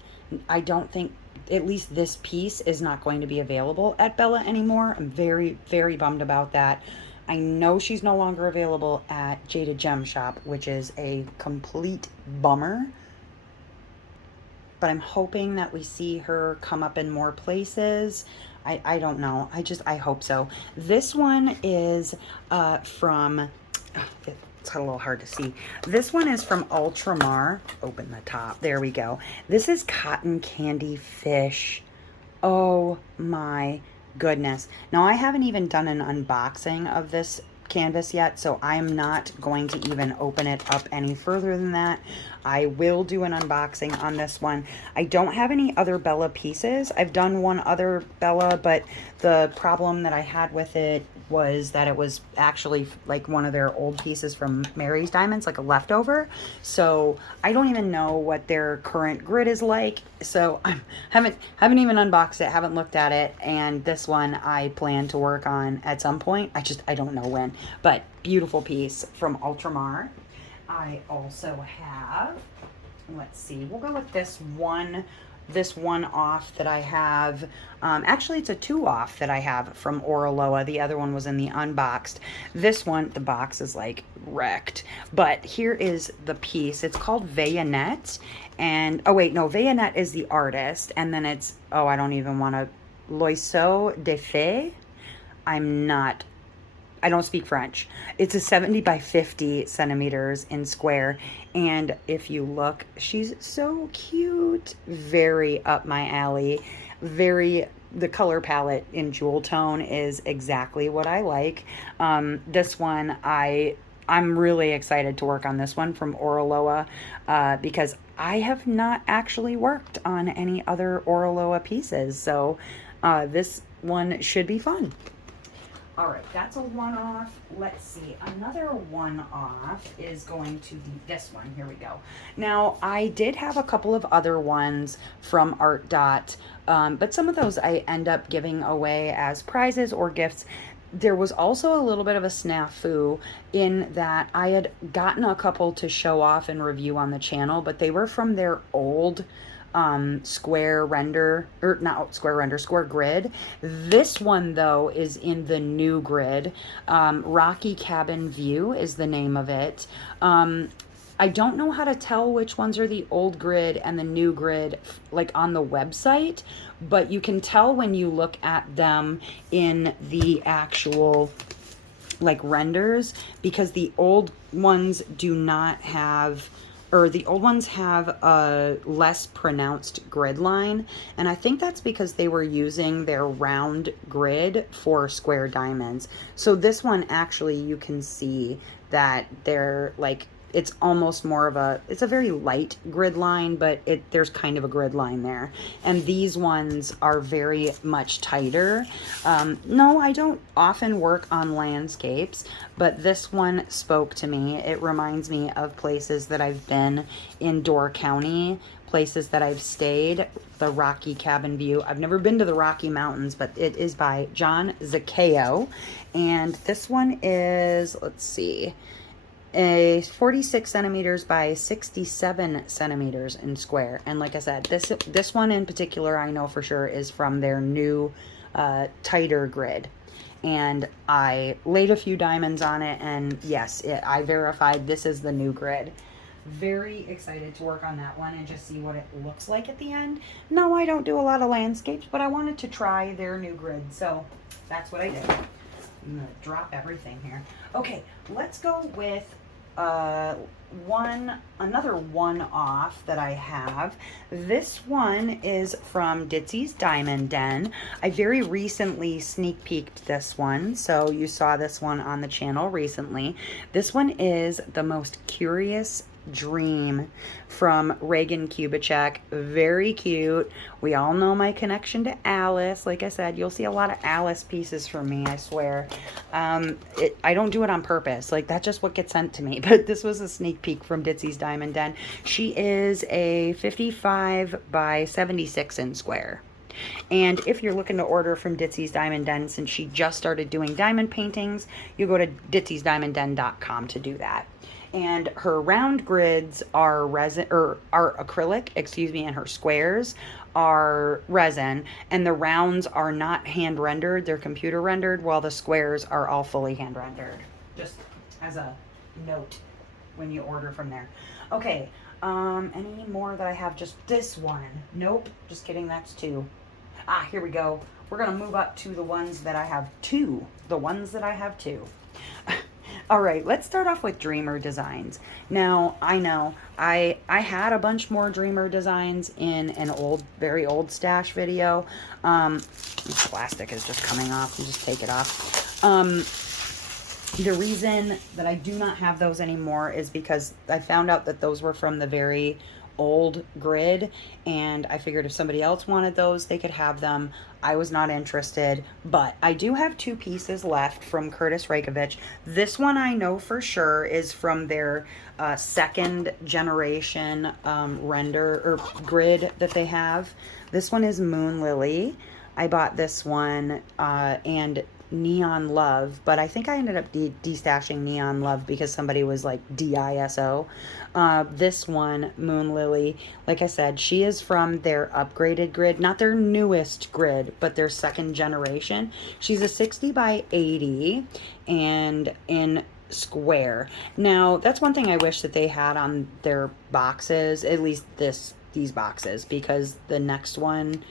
I don't think, at least this piece is not going to be available at Bella anymore. I'm very, very bummed about that. I know she's no longer available at Jada Gem Shop, which is a complete bummer. But I'm hoping that we see her come up in more places. I don't know. I hope so. This one is from, it's a little hard to see. This one is from Ultramar. Open the top. There we go. This is Cotton Candy Fish. Oh my goodness. Now, I haven't even done an unboxing of this canvas yet, so I'm not going to even open it up any further than that. I will do an unboxing on this one. I don't have any other Bella pieces. I've done one other Bella, but the problem that I had with it was that it was actually like one of their old pieces from Mary's Diamonds, like a leftover. So I don't even know what their current grid is like. So I haven't even unboxed it, haven't looked at it. And this one I plan to work on at some point. I don't know when, but beautiful piece from Ultramar. I also have, let's see, we'll go with this one off that I have. Actually, it's a two off that I have from Oraloa. The other one was in the unboxed. This one, the box is like wrecked. But here is the piece. It's called Veyonette. And, oh wait, no, Veyonette is the artist. And then it's, oh, I don't even want to, Loiseau de Fée. I don't speak French. It's a 70 by 50 centimeters in square. And if you look, she's so cute. Very up my alley. The color palette in jewel tone is exactly what I like. This one, I'm really excited to work on this one from Oraloa because I have not actually worked on any other Oraloa pieces. So this one should be fun. All right, that's a one-off. Let's see, another one-off is going to be this one. Here we go. Now, I did have a couple of other ones from Art Dot, but some of those I end up giving away as prizes or gifts. There was also a little bit of a snafu in that I had gotten a couple to show off and review on the channel, but they were from their old square grid. This one though is in the new grid. Rocky Cabin View is the name of it. I don't know how to tell which ones are the old grid and the new grid like on the website, but you can tell when you look at them in the actual like renders, because the old ones do not have, or the old ones have a less pronounced grid line. And I think that's because they were using their round grid for square diamonds. So this one, actually, you can see that they're like, it's almost more of a, it's a very light grid line, but there's kind of a grid line there. And these ones are very much tighter. No, I don't often work on landscapes, but this one spoke to me. It reminds me of places that I've been in Door County, places that I've stayed, the Rocky Cabin View. I've never been to the Rocky Mountains, but it is by John Zaccheo. And this one is, let's see, a 46 centimeters by 67 centimeters in square. And like I said, this one in particular, I know for sure is from their new tighter grid. And I laid a few diamonds on it, and yes, I verified this is the new grid. Very excited to work on that one and just see what it looks like at the end. No, I don't do a lot of landscapes, but I wanted to try their new grid, so that's what I did. I'm gonna drop everything here. Okay, let's go with another one-off that I have. This one is from Ditsy's Diamond Den. I very recently sneak peeked this one, so you saw this one on the channel recently. This one is the most curious dream from Reagan Kubitschek. Very cute. We all know my connection to Alice. Like I said, you'll see a lot of Alice pieces from me, I swear. I don't do it on purpose. Like, that's just what gets sent to me. But this was a sneak peek from Ditsy's Diamond Den. She is a 55 by 76 in square. And if you're looking to order from Ditsy's Diamond Den, since she just started doing diamond paintings, you go to ditsysdiamondden.com to do that. And her round grids are resin, or are acrylic, excuse me, and her squares are resin, and the rounds are not hand rendered, they're computer rendered, while the squares are all fully hand rendered. Just as a note when you order from there. Okay, any more that I have? Just this one. Nope, just kidding, that's two. Ah, here we go. We're gonna move up to the ones that I have two. The ones that I have two. All right, let's start off with Dreamer Designs. Now, I know I had a bunch more Dreamer Designs in an very old stash video. This plastic is just coming off. You just take it off. The reason that I do not have those anymore is because I found out that those were from the very old grid, and I figured if somebody else wanted those, they could have them. I was not interested, but I do have two pieces left from Curtis Reykjavik. This one I know for sure is from their second generation render or grid that they have. This one is Moon Lily. I bought this one and Neon Love, but I think I ended up destashing Neon Love because somebody was like DISO. This one, Moon Lily, like I said, she is from their upgraded grid, not their newest grid, but their second generation. She's a 60 by 80 and in square. Now, that's one thing I wish that they had on their boxes, at least these boxes, because the next one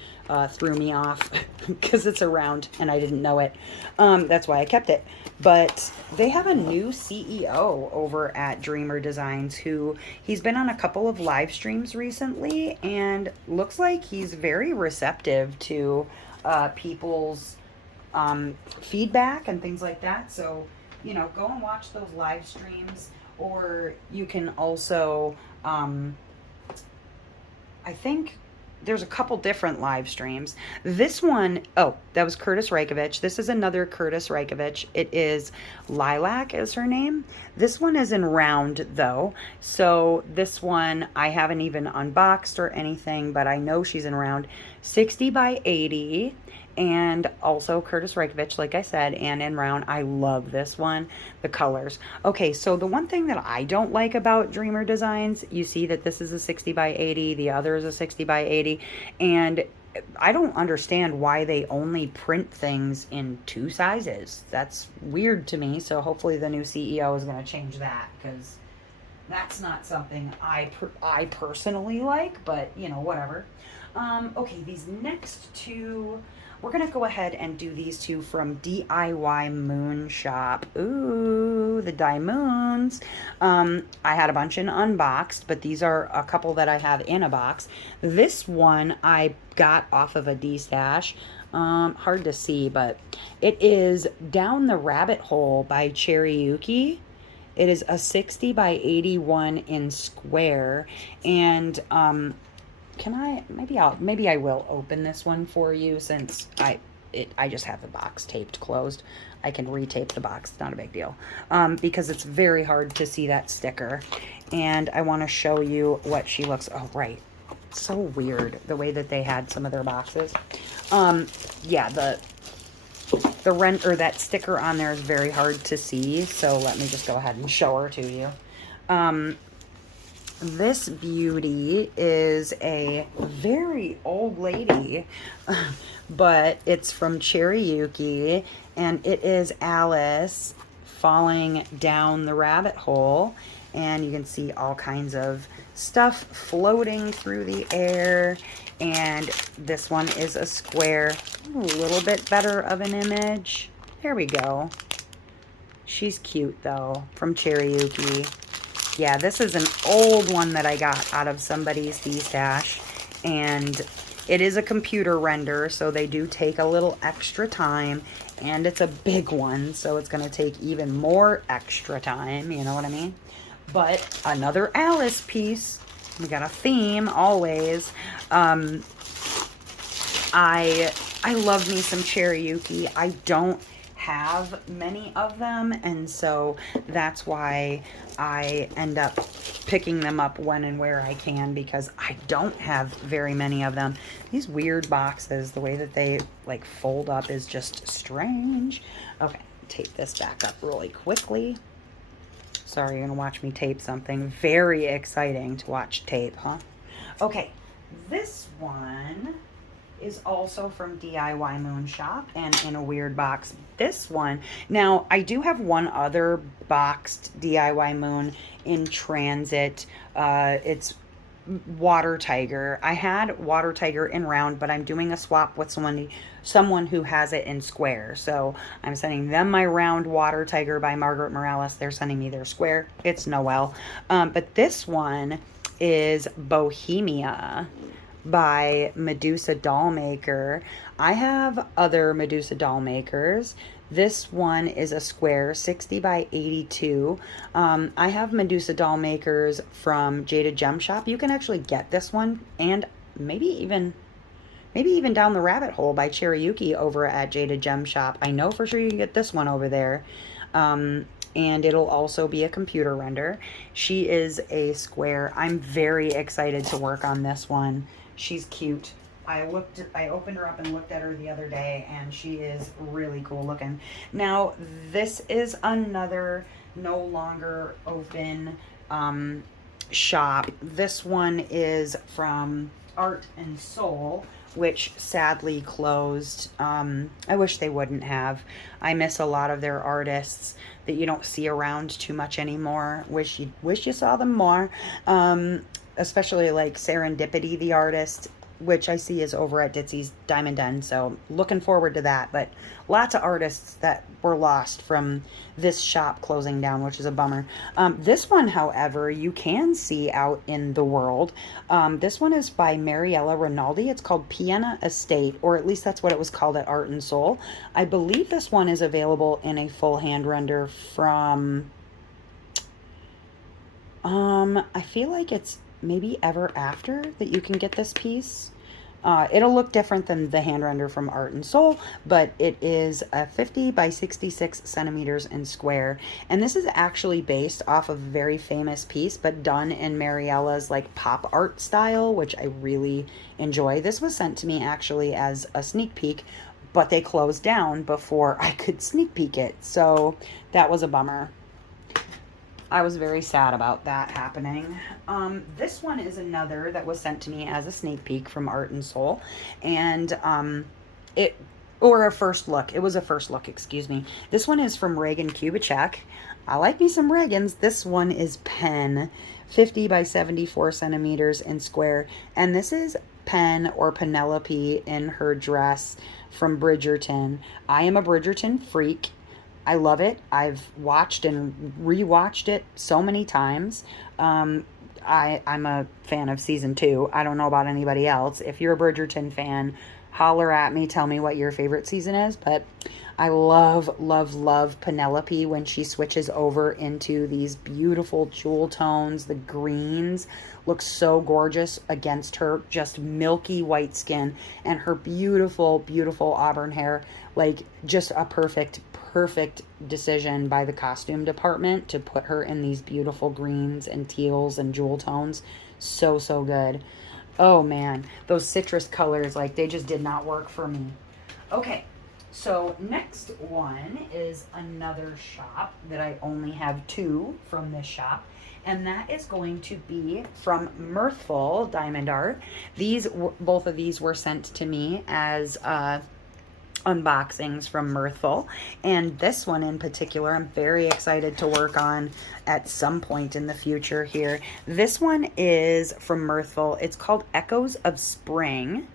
threw me off because it's a round and I didn't know it. That's why I kept it. But they have a new CEO over at Dreamer Designs he's been on a couple of live streams recently and looks like he's very receptive to people's feedback and things like that. So, you know, go and watch those live streams, or you can also I think there's a couple different live streams. This one, oh, that was Curtis Reykjavik. This is another Curtis Reykjavik. It is Lilac is her name. This one is in round though. So this one I haven't even unboxed or anything, but I know she's in round. 60 by 80. And also Curtis Reykjavik, like I said, and in round. I love this one, the colors. Okay, so the one thing that I don't like about Dreamer Designs, you see that this is a 60 by 80, the other is a 60 by 80, and I don't understand why they only print things in two sizes. That's weird to me, so hopefully the new CEO is going to change that, because that's not something I personally like, but, you know, whatever. Okay, these next two... We're going to go ahead and do these two from DIY Moon Shop. Ooh, the Moons. I had a bunch in unboxed, but these are a couple that I have in a box. This one I got off of a D-stash. Hard to see, but it is Down the Rabbit Hole by Cherryuki. It is a 60 by 81 in square, and maybe I will open this one for you, since I just have the box taped closed. I can retape the box, it's not a big deal, because it's very hard to see that sticker, and I want to show you what she looks. Oh, right, it's so weird the way that they had some of their boxes. Yeah, that sticker on there is very hard to see, so let me just go ahead and show her to you. This beauty is a very old lady, but it's from Cherryuki, and it is Alice falling down the rabbit hole, and you can see all kinds of stuff floating through the air, and this one is a square. A little bit better of an image. There we go. She's cute though, from Cherryuki. Yeah, this is an old one that I got out of somebody's stash, and it is a computer render, so they do take a little extra time, and it's a big one, so it's going to take even more extra time, you know what I mean? But another Alice piece. We got a theme always. I love me some Cherryuki. I don't have many of them, and so that's why I end up picking them up when and where I can, because I don't have very many of them. These weird boxes, the way that they like fold up is just strange. Okay, tape this back up really quickly. Sorry, you're gonna watch me tape something. Very exciting to watch tape, huh? Okay, this one is also from DIY Moon Shop and in a weird box. This one, now I do have one other boxed DIY Moon in transit. It's Water Tiger. I had Water Tiger in round, but I'm doing a swap with someone who has it in square. So I'm sending them my round Water Tiger by Margaret Morales. They're sending me their square. It's Noel. But this one is Bohemia by Medusa Dollmaker. I have other Medusa Dollmakers. This one is a square, 60 by 82. I have Medusa Dollmakers from Jaded Gem Shop. You can actually get this one, and maybe even down the rabbit hole by Cherryuki over at Jaded Gem Shop. I know for sure you can get this one over there. And it'll also be a computer render. She is a square. I'm very excited to work on this one. She's cute. I opened her up and looked at her the other day, and she is really cool looking. Now, this is another no longer open shop. This one is from Art and Soul, which sadly closed. I wish they wouldn't have. I miss a lot of their artists that you don't see around too much anymore. Wish you saw them more. Especially like Serendipity, the artist, which I see is over at Ditsy's Diamond Den. So looking forward to that. But lots of artists that were lost from this shop closing down, which is a bummer. This one, however, you can see out in the world. This one is by Mariella Rinaldi. It's called Piena Estate, or at least that's what it was called at Art and Soul. I believe this one is available in a full hand render from... I feel like it's maybe Ever After that you can get this piece. It'll look different than the hand render from Art and Soul, but it is a 50 by 66 centimeters in square. And this is actually based off of a very famous piece, but done in Mariella's like pop art style, which I really enjoy. This was sent to me actually as a sneak peek, but they closed down before I could sneak peek it. So that was a bummer. I was very sad about that happening. This one is another that was sent to me as a sneak peek from Art and Soul. And or a first look. It was a first look, excuse me. This one is from Reagan Kubitschek. I like me some Reagans. This one is Pen, 50 by 74 centimeters in square. And this is Pen, or Penelope, in her dress from Bridgerton. I am a Bridgerton freak. I love it. I've watched and rewatched it so many times. I'm a fan of season 2. I don't know about anybody else. If you're a Bridgerton fan, holler at me. Tell me what your favorite season is. But I love, love, love Penelope when she switches over into these beautiful jewel tones. The greens look so gorgeous against her just milky white skin and her beautiful, beautiful auburn hair. Like just a perfect decision by the costume department to put her in these beautiful greens and teals and jewel tones. So, so good. Oh man, those citrus colors, like they just did not work for me. Okay, so next one is another shop that I only have 2 from this shop. And that is going to be from Mirthful Diamond Art. Both of these were sent to me as unboxings from Mirthful, and this one in particular I'm very excited to work on at some point in the future here. This one is from Mirthful. It's called Echoes of Spring,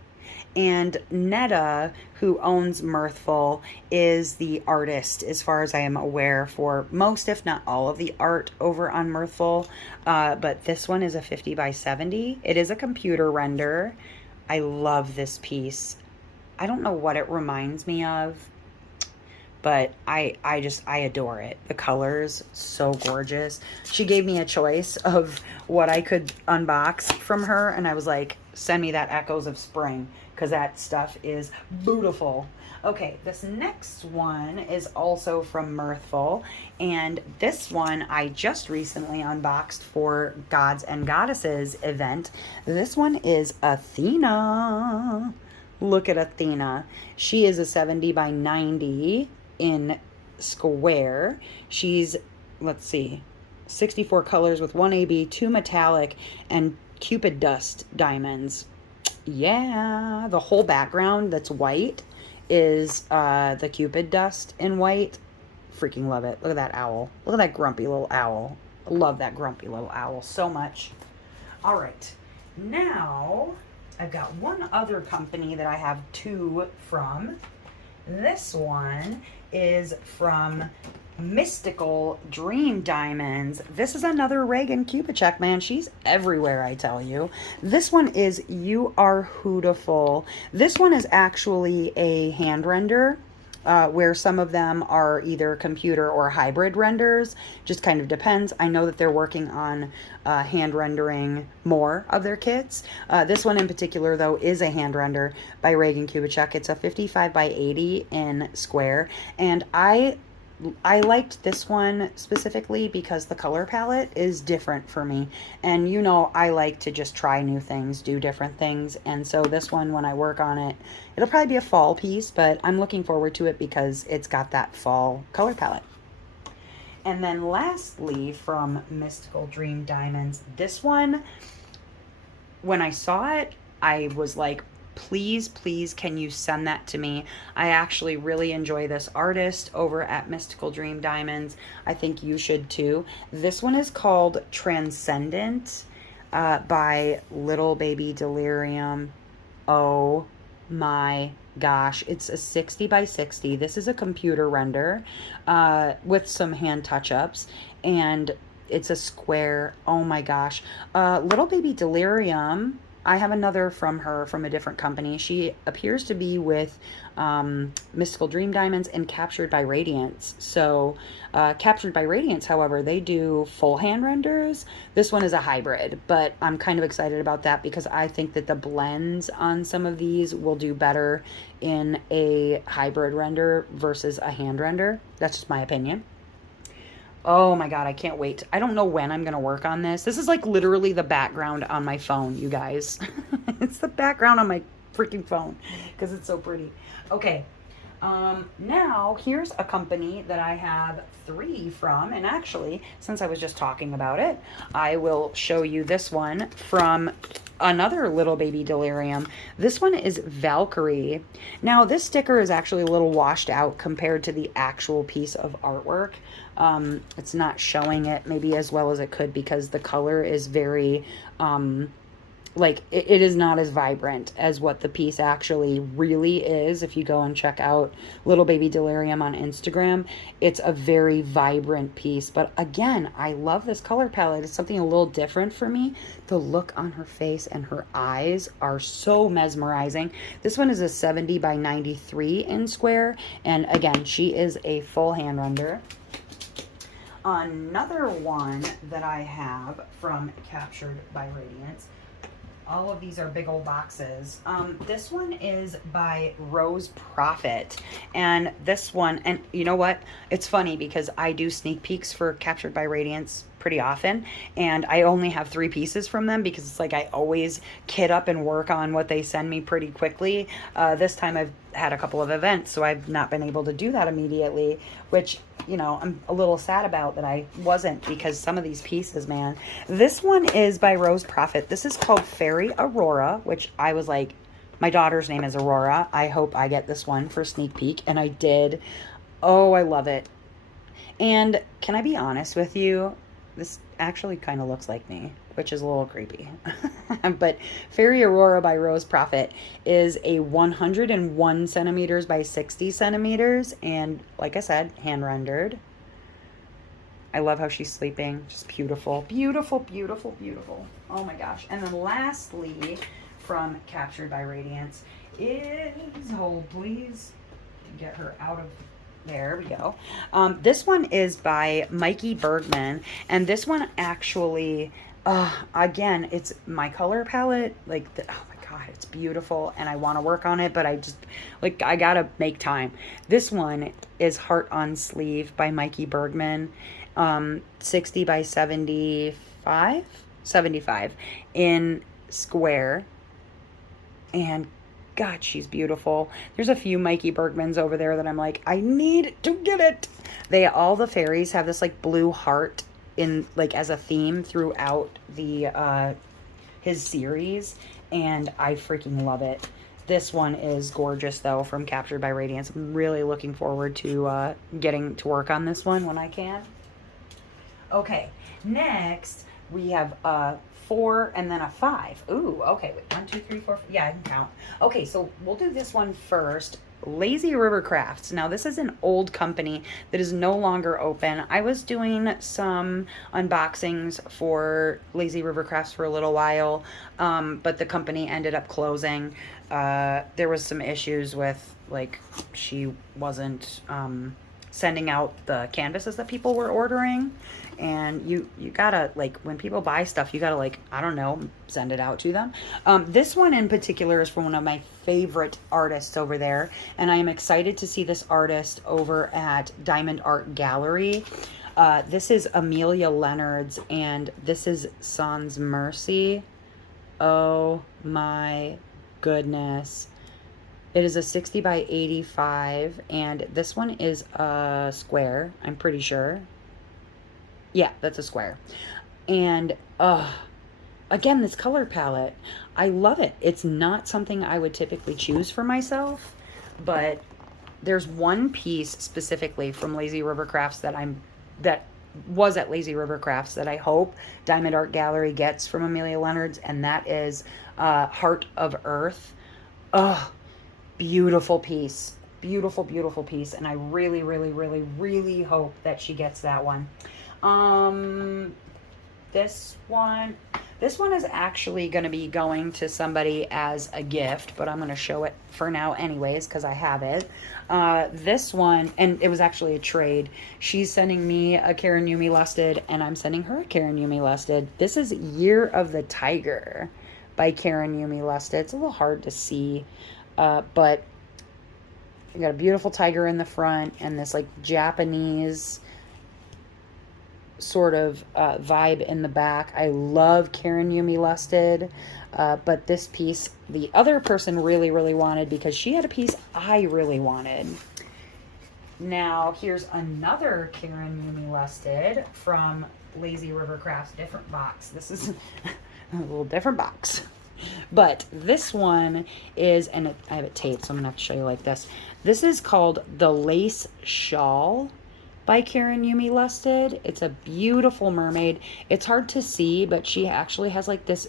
And Netta, who owns Mirthful, is the artist, as far as I am aware, for most, if not all, of the art over on Mirthful. But this one is a 50 by 70. It is a computer render. I love this piece. I don't know what it reminds me of, but I adore it. The colors, so gorgeous. She gave me a choice of what I could unbox from her, and I was like, send me that Echoes of Spring, because that stuff is beautiful. Okay, this next one is also from Mirthful, and this one I just recently unboxed for Gods and Goddesses event. This one is Athena. Look at Athena. She is a 70 by 90 in square. She's, let's see, 64 colors with 1 AB, 2 metallic, and Cupid dust diamonds. Yeah, the whole background that's white is the Cupid dust in white. Freaking love it. Look at that owl. Look at that grumpy little owl. I love that grumpy little owl so much. All right, now I've got one other company that I have two from. This one is from Mystical Dream Diamonds. This is another Reagan Cupid check, man. She's everywhere, I tell you. This one is You Are Hootiful. This one is actually a hand render, where some of them are either computer or hybrid renders. Just kind of depends. I know that they're working on hand rendering more of their kits. This one in particular, though, is a hand render by Reagan Kubitschek. It's a 55 by 80 in square, and I liked this one specifically because the color palette is different for me. And you know, I like to just try new things, do different things. And so this one, when I work on it, it'll probably be a fall piece, but I'm looking forward to it because it's got that fall color palette. And then lastly, from Mystical Dream Diamonds, this one, when I saw it, I was like, please, can you send that to me? I actually really enjoy this artist over at Mystical Dream Diamonds. I think you should too. This one is called Transcendent by Little Baby Delirium. Oh my gosh, it's a 60 by 60. This is a computer render with some hand touch-ups, and it's a square. Oh my gosh. Little Baby Delirium, I have another from her from a different company. She appears to be with Mystical Dream Diamonds and Captured by Radiance. So Captured by Radiance, however, they do full hand renders. This one is a hybrid, but I'm kind of excited about that because I think that the blends on some of these will do better in a hybrid render versus a hand render. That's just my opinion. Oh my God, I can't wait. I don't know when I'm going to work on this. This is like literally the background on my phone, you guys. It's the background on my freaking phone because it's so pretty. Okay, now here's a company that I have three from. And actually, since I was just talking about it, I will show you this one from another Little Baby Delirium. This one is Valkyrie. Now, this sticker is actually a little washed out compared to the actual piece of artwork. It's not showing it maybe as well as it could because the color is very, like, it is not as vibrant as what the piece actually really is. If you go and check out Little Baby Delirium on Instagram, it's a very vibrant piece. But again, I love this color palette. It's something a little different for me. The look on her face and her eyes are so mesmerizing. This one is a 70 by 93 in square. And again, she is a full hand render. Another one that I have from Captured by Radiance. All of these are big old boxes. This one is by Rose Prophet. And this one, and you know what? It's funny because I do sneak peeks for Captured by Radiance pretty often. And I only have 3 pieces from them because it's like I always kit up and work on what they send me pretty quickly. This time I've had a couple of events, so I've not been able to do that immediately, which, you know, I'm a little sad about that I wasn't because some of these pieces, man. This one is by Rose Prophet. This is called Fairy Aurora, which I was like, my daughter's name is Aurora. I hope I get this one for sneak peek, and I did. Oh, I love it. And can I be honest with you? This actually kind of looks like me which is a little creepy. But Fairy Aurora by Rose Prophet is a 101 centimeters by 60 centimeters. And like I said, hand rendered. I love how she's sleeping. Just beautiful. Beautiful, beautiful, beautiful. Oh my gosh. And then lastly, from Captured by Radiance is, hold please, get her out of, there we go. This one is by Mikey Bergman. And this one actually, again, it's my color palette. Like, oh my God, it's beautiful. And I want to work on it, but I just, like, I got to make time. This one is Heart on Sleeve by Mikey Bergman. 60 by 75 in square, and God, she's beautiful. There's a few Mikey Bergmans over there that I'm like, I need to get it. All the fairies have this like blue heart in, like, as a theme throughout the his series, and I freaking love it. This one is gorgeous though, from Captured by Radiance. I'm really looking forward to getting to work on this one when I can. Okay, next we have a 4 and then a 5. Ooh, okay, wait, 1, 2, 3, 4. Yeah, I can count. Okay, so we'll do this one first. Lazy River Crafts. Now, this is an old company that is no longer open. I was doing some unboxings for Lazy River Crafts for a little while, but the company ended up closing. There was some issues with, like, she wasn't sending out the canvases that people were ordering. And you gotta, like, when people buy stuff, you gotta, like, I don't know, send it out to them. This one in particular is from one of my favorite artists over there, and I am excited to see this artist over at Diamond Art Gallery. This is Amelia Leonard's, and this is Sans Mercy. Oh my goodness. It is a 60 by 85, and this one is a square, I'm pretty sure. Yeah, that's a square. And, again, this color palette, I love it. It's not something I would typically choose for myself, but there's one piece specifically from Lazy River Crafts that was at Lazy River Crafts that I hope Diamond Art Gallery gets from Amelia Leonard's, and that is Heart of Earth. Beautiful piece. Beautiful, beautiful piece. And I really, really, really, really hope that she gets that one. This one is actually going to be going to somebody as a gift, but I'm going to show it for now anyways, because I have it. This one, and it was actually a trade. She's sending me a Karen Yumi Lusted, and I'm sending her a Karen Yumi Lusted. This is Year of the Tiger by Karen Yumi Lusted. It's a little hard to see, but you got a beautiful tiger in the front and this like Japanese sort of vibe in the back. I love Karen Yumi Lusted, but this piece the other person really, really wanted because she had a piece I really wanted. Now here's another Karen Yumi Lusted from Lazy River Crafts, different box. This is a little different box. But this one is, and I have it taped, so I'm going to have to show you like this. This is called The Lace Shawl by Karen Yumi Lusted. It's a beautiful mermaid. It's hard to see, but she actually has like this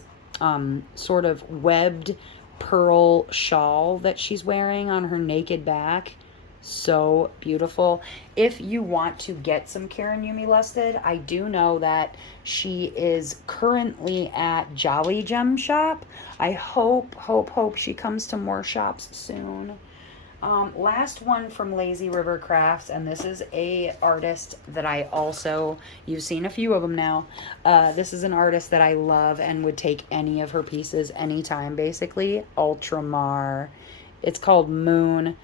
sort of webbed pearl shawl that she's wearing on her naked back. So beautiful. If you want to get some Karen Yumi Lusted, I do know that she is currently at Jolly Gem Shop. I hope she comes to more shops soon. Last one from Lazy River Crafts, and this is a artist that I also, you've seen a few of them now. This is an artist that I love and would take any of her pieces anytime, basically. Ultramar. It's called Moon.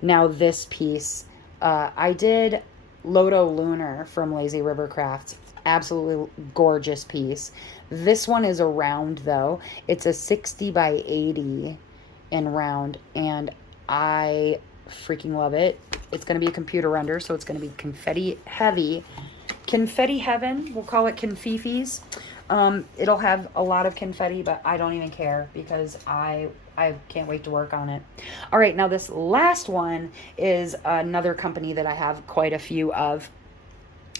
Now this piece, I did Loto Lunar from Lazy River Crafts. Absolutely gorgeous piece. This one is a round though. It's a 60 by 80 in round, and I freaking love it. It's going to be a computer render, so it's going to be confetti heavy. Confetti heaven, we'll call it confifis. It'll have a lot of confetti, but I don't even care because I can't wait to work on it. All right, now this last one is another company that I have quite a few of.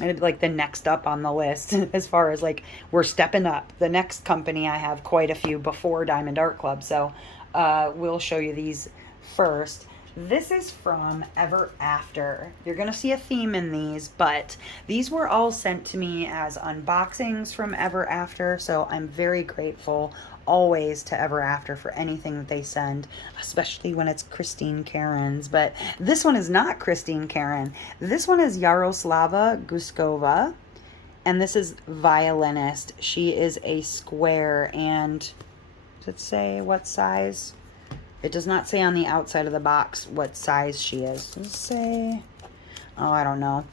and like the next up on the list as far as like we're stepping up. The next company, I have quite a few before Diamond Art Club, so we'll show you these first. This is from Ever After. You're going to see a theme in these, but these were all sent to me as unboxings from Ever After, so I'm very grateful always to Ever After for anything that they send, especially when it's Christine Karen's. But this one is not Christine Karen. This one is Yaroslava Guskova, and this is violinist. She is a square, and does it say what size? It does not say on the outside of the box what size she is. Does it say? Oh, I don't know.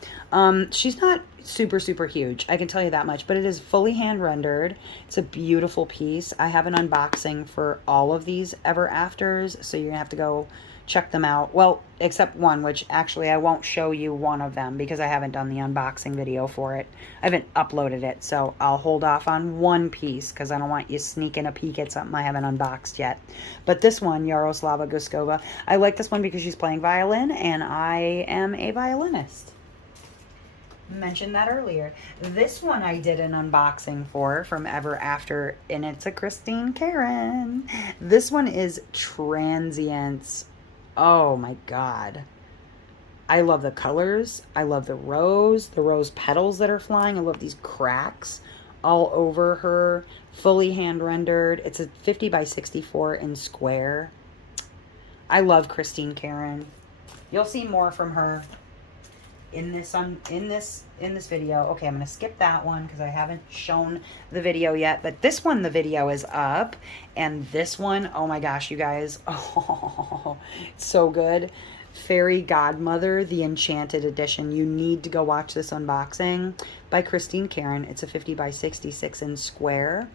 She's not super, super huge. I can tell you that much. But it is fully hand rendered. It's a beautiful piece. I have an unboxing for all of these Ever Afters, so you're going to have to go check them out. Well, except one, which actually I won't show you one of them because I haven't done the unboxing video for it. I haven't uploaded it, so I'll hold off on one piece because I don't want you sneaking a peek at something I haven't unboxed yet. But this one, Yaroslava Guskova, I like this one because she's playing violin and I am a violinist. Mentioned that earlier. This one I did an unboxing for from Ever After, and it's a Christine Karen. This one is Transients. Oh my God. I love the colors. I love the rose petals that are flying. I love these cracks all over her. Fully hand rendered. It's a 50 by 64 in square. I love Christine Karen. You'll see more from her in this video. Okay, I'm gonna skip that one because I haven't shown the video yet, but this one, the video is up, and this one, oh my gosh, you guys, oh, it's so good. Fairy Godmother, the Enchanted Edition. You need to go watch this unboxing by Christine Karen. It's a 50 by 66 in square.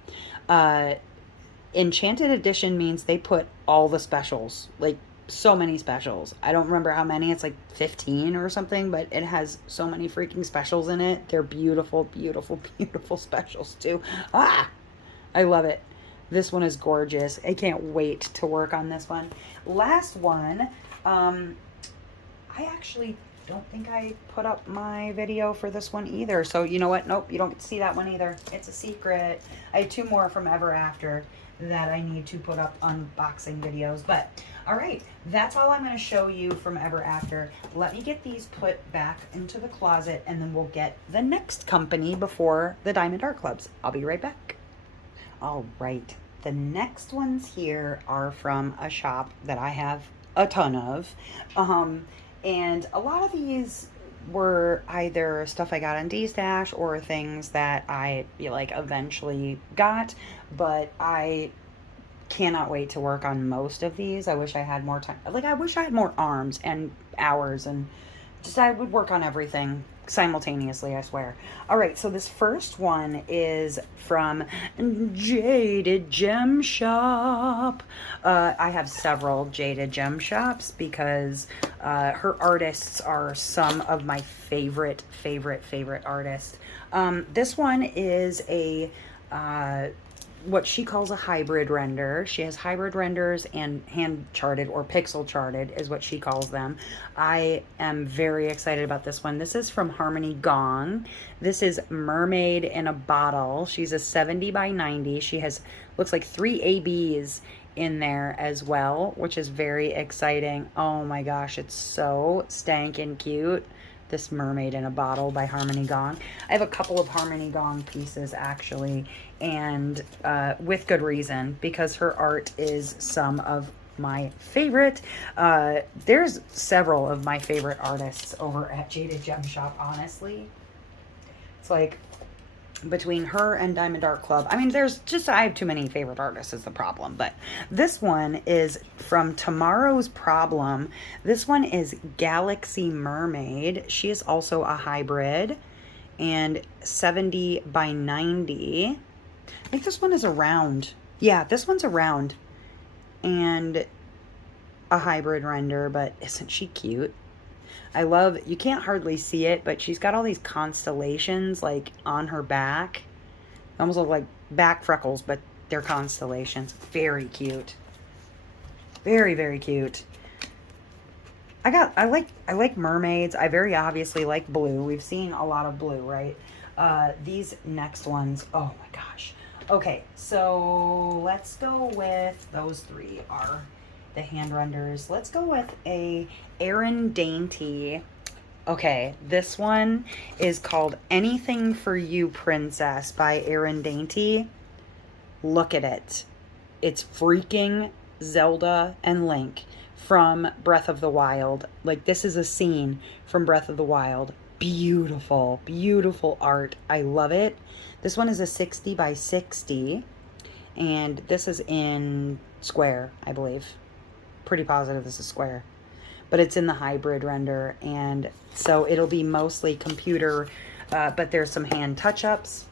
Enchanted Edition means they put all the specials, like so many specials. I don't remember how many. It's like 15 or something, but it has so many freaking specials in it. They're beautiful, beautiful, beautiful specials too. I love it. This one is gorgeous. I can't wait to work on this one. Last one, I actually don't think I put up my video for this one either. So you know what? Nope, you don't get to see that one either. It's a secret. I have two more from Ever After that I need to put up unboxing videos. But all right, that's all I'm going to show you from Ever After. Let me get these put back into the closet, and then we'll get the next company before the Diamond Art Clubs. I'll be right back. All right, the next ones here are from a shop that I have a ton of. And a lot of these were either stuff I got on D-Stash or things that I like eventually got, but I cannot wait to work on most of these. I wish I had more time. Like, I wish I had more arms and hours, and just I would work on everything simultaneously, I swear. All right, so this first one is from Jaded Gem Shop. I have several Jaded Gem Shops because her artists are some of my favorite artists. This one is a what she calls a hybrid render. She has hybrid renders and hand charted, or pixel charted is what she calls them. I am very excited about this one. This is from Harmony Gong. This is Mermaid in a Bottle. She's a 70 by 90. She has, looks like 3 ABs in there as well, which is very exciting. Oh my gosh, it's so stankin' cute. This Mermaid in a Bottle by Harmony Gong. I have a couple of Harmony Gong pieces actually, and with good reason, because her art is some of my favorite. There's several of my favorite artists over at Jaded Gem Shop, honestly. It's like between her and Diamond Art Club. I mean, there's just, I have too many favorite artists is the problem. But this one is from Tomorrow's Problem. This one is Galaxy Mermaid. She is also a hybrid and 70 by 90. I think this one is a round. Yeah, this one's a round and a hybrid render, but isn't she cute? I love, you can't hardly see it, but she's got all these constellations like on her back. They almost look like back freckles, but they're constellations. Very cute. Very, very cute. I like mermaids. I very obviously like blue. We've seen a lot of blue, right? These next ones, oh my gosh. Okay, so let's go with those three are the hand renders. Let's go with a Erin Dainty. Okay, this one is called Anything for You Princess by Erin Dainty. Look at it. It's freaking Zelda and Link from Breath of the Wild. Like, this is a scene from Breath of the Wild. Beautiful, beautiful art. I love it. This one is a 60 by 60, and this is in square, I believe. Pretty positive this is square, but it's in the hybrid render, and so it'll be mostly computer, but there's some hand touch-ups.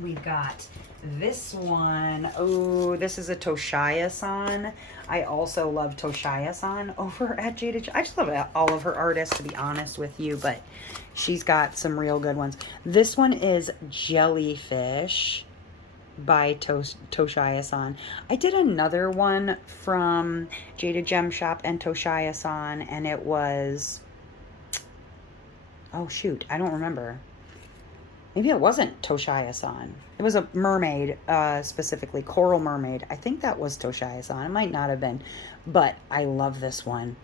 We've got this one. Oh, this is a Toshia-san. I also love Toshia-san over at Jada. I just love all of her artists, to be honest with you, but she's got some real good ones. This one is Jellyfish by Toshia-san. I did another one from Jada Gem Shop and Toshia-san, and it was... oh, shoot. I don't remember. Maybe it wasn't Toshia-san. It was a mermaid, specifically, Coral Mermaid. I think that was Toshia-san. It might not have been. But I love this one.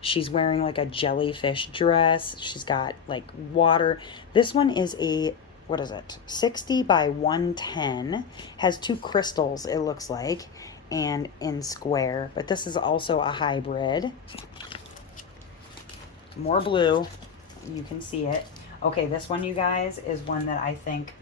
She's wearing like a jellyfish dress. She's got like water. This one is a, what is it? 60 by 110. Has two crystals, it looks like. And in square. But this is also a hybrid. More blue. You can see it. Okay, this one, you guys, is one that I think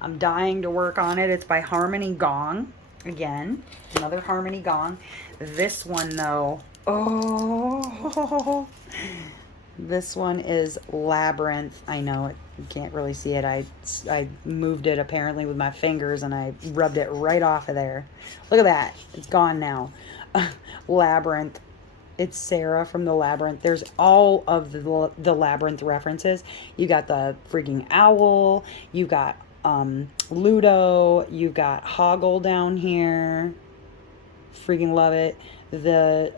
I'm dying to work on it. It's by Harmony Gong. Again, another Harmony Gong. This one, though, oh, this one is Labyrinth. I know you can't really see it. I moved it apparently with my fingers, and I rubbed it right off of there. Look at that. It's gone now. Labyrinth. It's Sarah from the Labyrinth. There's all of the Labyrinth references. You got the freaking owl. You got Ludo. You got Hoggle down here. Freaking love it. The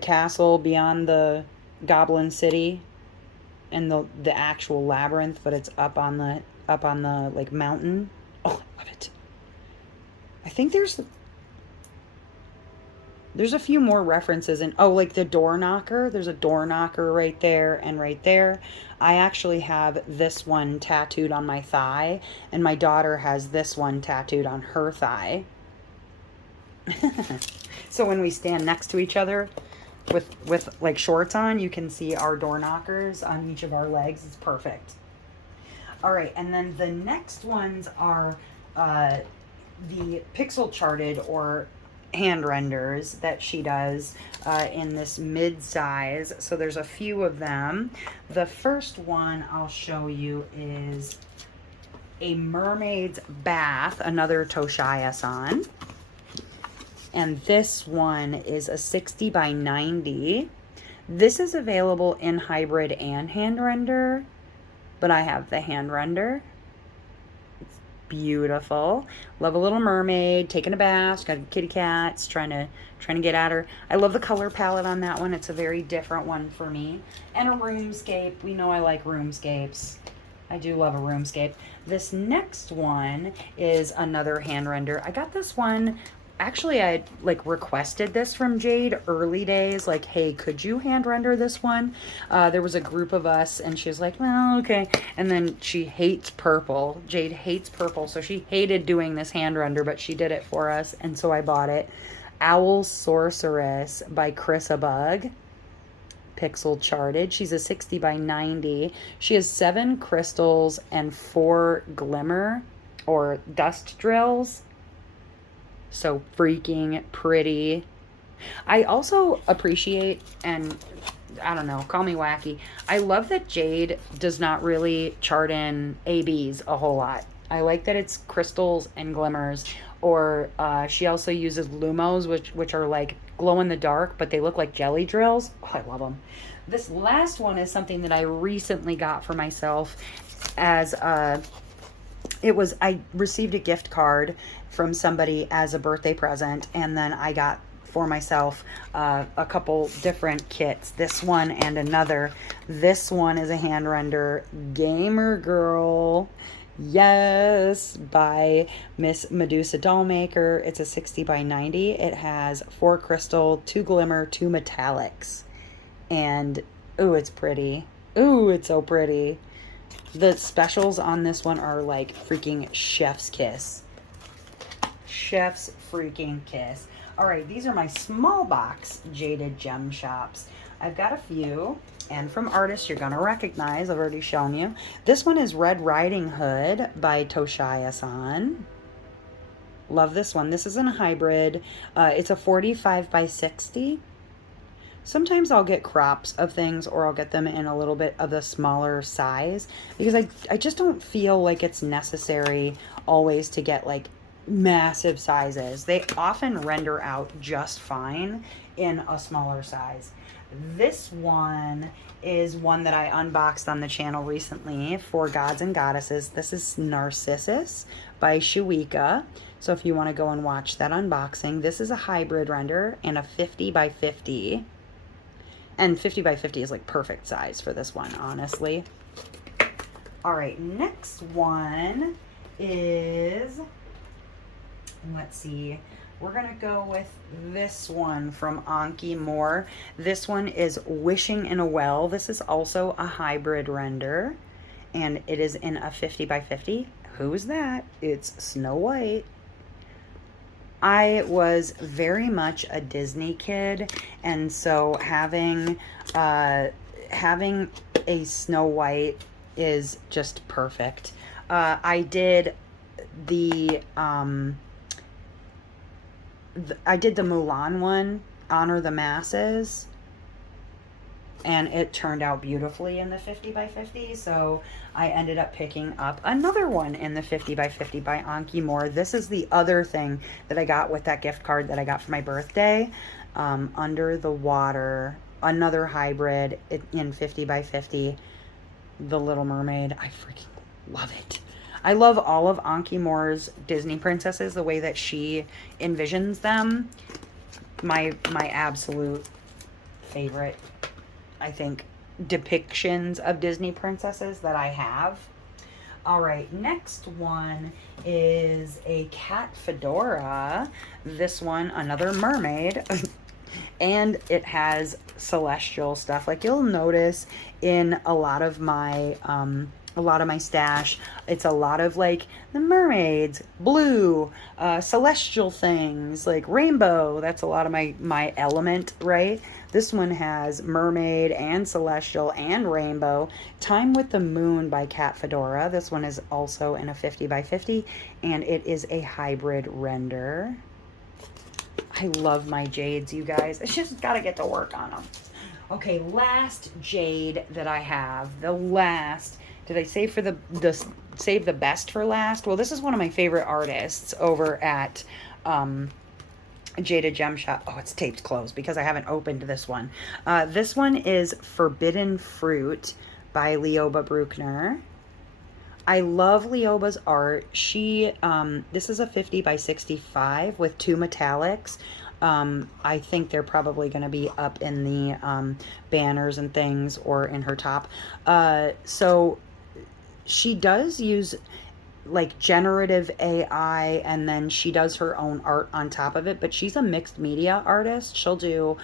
castle beyond the Goblin City, and the actual labyrinth, but it's up on the like mountain. Oh, I love it. I think there's a few more references, and oh, like the door knocker. There's a door knocker right there and right there. I actually have this one tattooed on my thigh, and my daughter has this one tattooed on her thigh. So when we stand next to each other with like shorts on, you can see our door knockers on each of our legs. It's perfect. All right, and then the next ones are the pixel charted or hand renders that she does in this mid-size. So there's a few of them. The first one I'll show you is a mermaid's bath, another Toshia-san. And this one is a 60 by 90. This is available in hybrid and hand render, but I have the hand render. Beautiful. Love a little mermaid taking a bath. Got kitty cats trying to get at her. I love the color palette on that one. It's a very different one for me. And a roomscape. We know I like roomscapes. I do love a roomscape. This next one is another hand render. I got this one. Actually, I like requested this from Jade early days, like, hey, could you hand render this one? There was a group of us, and she was like, well, okay. And then she hates purple. Jade hates purple, so she hated doing this hand render, but she did it for us, and so I bought it. Owl Sorceress by Chrisabug. Pixel charted. She's a 60 by 90. She has 7 crystals and 4 glimmer or dust drills. So freaking pretty. I also appreciate, and I don't know, call me wacky, I love that Jade does not really chart in ABs a whole lot. I like that it's crystals and glimmers, or she also uses lumos, which are like glow in the dark, but they look like jelly drills. Oh, I love them. This last one is something that I recently got for myself as I received a gift card from somebody as a birthday present, and then I got for myself a couple different kits, this one and another. This one is a hand render Gamer Girl. Yes, by Miss Medusa Dollmaker. It's a 60 by 90. It has 4 crystal, 2 glimmer, 2 metallics. And, ooh, it's pretty. Ooh, it's so pretty. The specials on this one are like freaking chef's kiss. Chef's freaking kiss. All right, these are my small box Jaded Gem Shops. I've got a few, and from artists you're gonna recognize. I've already shown you. This one is Red Riding Hood by Toshiya-san. Love this one. This is in a hybrid. It's a 45 by 60. Sometimes I'll get crops of things, or I'll get them in a little bit of the smaller size, because I just don't feel like it's necessary always to get like massive sizes. They often render out just fine in a smaller size. This one is one that I unboxed on the channel recently for Gods and Goddesses. This is Narcissus by Shueika. So if you want to go and watch that unboxing, this is a hybrid render and a 50 by 50. And 50 by 50 is like perfect size for this one, honestly. All right, next one is, let's see, we're gonna go with this one from Anki Moore. This one is Wishing in a Well. This is also a hybrid render, and it is in a 50 by 50. Who's that? It's Snow White. I was very much a Disney kid, and so having a Snow White is just perfect. I did the Mulan one, Honor the Masses, and it turned out beautifully in the 50 by 50, so I ended up picking up another one in the 50 by 50 by Anki Moore. This is the other thing that I got with that gift card that I got for my birthday. Under the Water, another hybrid in 50 by 50, The Little Mermaid. I freaking love it. I love all of Anki Moore's Disney princesses, the way that she envisions them. My absolute favorite, I think, depictions of Disney princesses that I have. All right, next one is a cat fedora. This one, another mermaid. And it has celestial stuff. Like you'll notice in a lot of my stash, it's a lot of like the mermaids, blue, celestial things, like rainbow. That's a lot of my element, right? This one has mermaid and celestial and rainbow. Time with the Moon by Cat Fedora. This one is also in a 50 by 50, and it is a hybrid render. I love my jades, you guys. It's just got to get to work on them. Okay, last jade that I have. The last. Did I save for save the best for last? Well, this is one of my favorite artists over at Jaded Gem Shop. Oh, it's taped closed because I haven't opened this one. This one is Forbidden Fruit by Leoba Bruckner. I love Leoba's art. This is a 50 by 65 with 2 metallics. I think they're probably going to be up in the banners and things, or in her top. So she does use like generative AI, and then she does her own art on top of it, but she's a mixed media artist. She'll do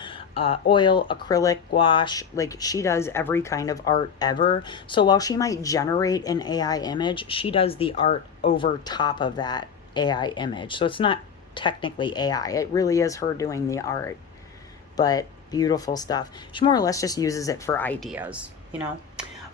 oil, acrylic, gouache, like she does every kind of art ever. So while she might generate an AI image, she does the art over top of that AI image. So it's not technically AI. It really is her doing the art, but beautiful stuff. She more or less just uses it for ideas, you know?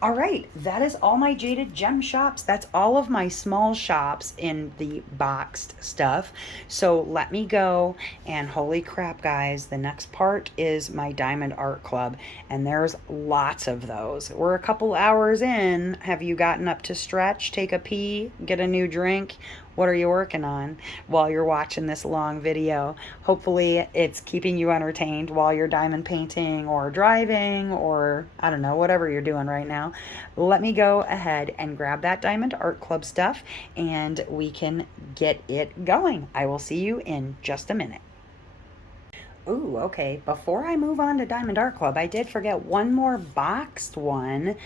All right, that is all my Jaded Gem Shops. That's all of my small shops in the boxed stuff. So let me go, and holy crap, guys, the next part is my Diamond Art Club, and there's lots of those. We're a couple hours in. Have you gotten up to stretch, take a pee, get a new drink? What are you working on while you're watching this long video? Hopefully it's keeping you entertained while you're diamond painting or driving, or I don't know, whatever you're doing right now. Let me go ahead and grab that Diamond Art Club stuff, and we can get it going. I will see you in just a minute. Ooh, okay. Before I move on to Diamond Art Club, I did forget one more boxed one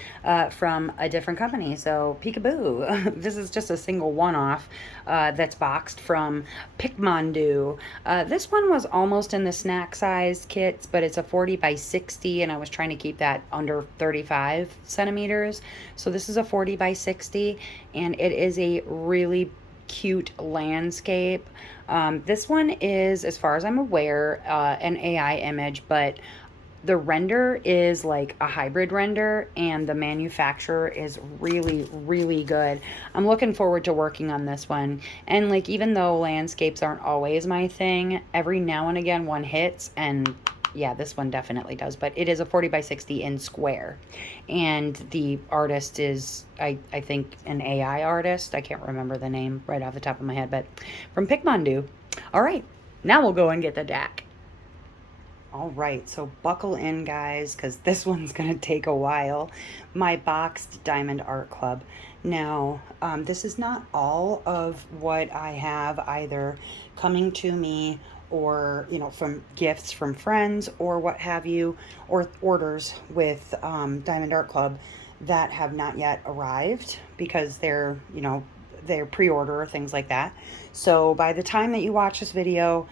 from a different company. So, peekaboo. This is just a single one-off that's boxed from Picmondu. This one was almost in the snack size kits, but it's a 40 by 60, and I was trying to keep that under 35 centimeters. So this is a 40 by 60, and it is a really cute landscape. This one is, as far as I'm aware, an AI image, but the render is like a hybrid render, and the manufacturer is really, really good. I'm looking forward to working on this one. And like, even though landscapes aren't always my thing, every now and again one hits, and yeah, this one definitely does. But it is a 40 by 60 in square, and the artist is, I think, an AI artist. I can't remember the name right off the top of my head, but from Picmondu. All right, now we'll go and get the DAC. All right, so buckle in, guys, because this one's going to take a while. My boxed Diamond Art Club. Now, this is not all of what I have either coming to me or, you know, from gifts from friends or what have you, or orders with Diamond Art Club that have not yet arrived because they're, you know, they're pre-order or things like that. So by the time that you watch this video,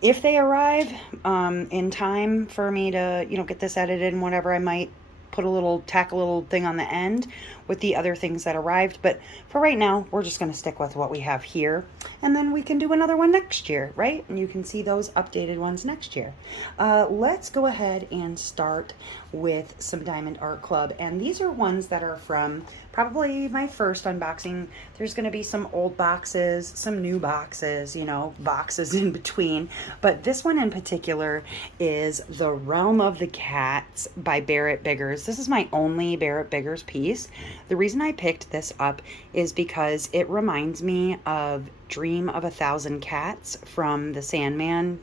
if they arrive in time for me to, you know, get this edited and whatever, I might put a little, tack a little thing on the end with the other things that arrived. But for right now, we're just going to stick with what we have here. And then we can do another one next year, right? And you can see those updated ones next year. Let's go ahead and start with some Diamond Art Club. And these are ones that are from probably my first unboxing. There's going to be some old boxes, some new boxes, you know, boxes in between. But this one in particular is The Realm of the Cats by Barrett Biggers. This is my only Barrett Biggers piece. The reason I picked this up is because it reminds me of Dream of a Thousand Cats from the Sandman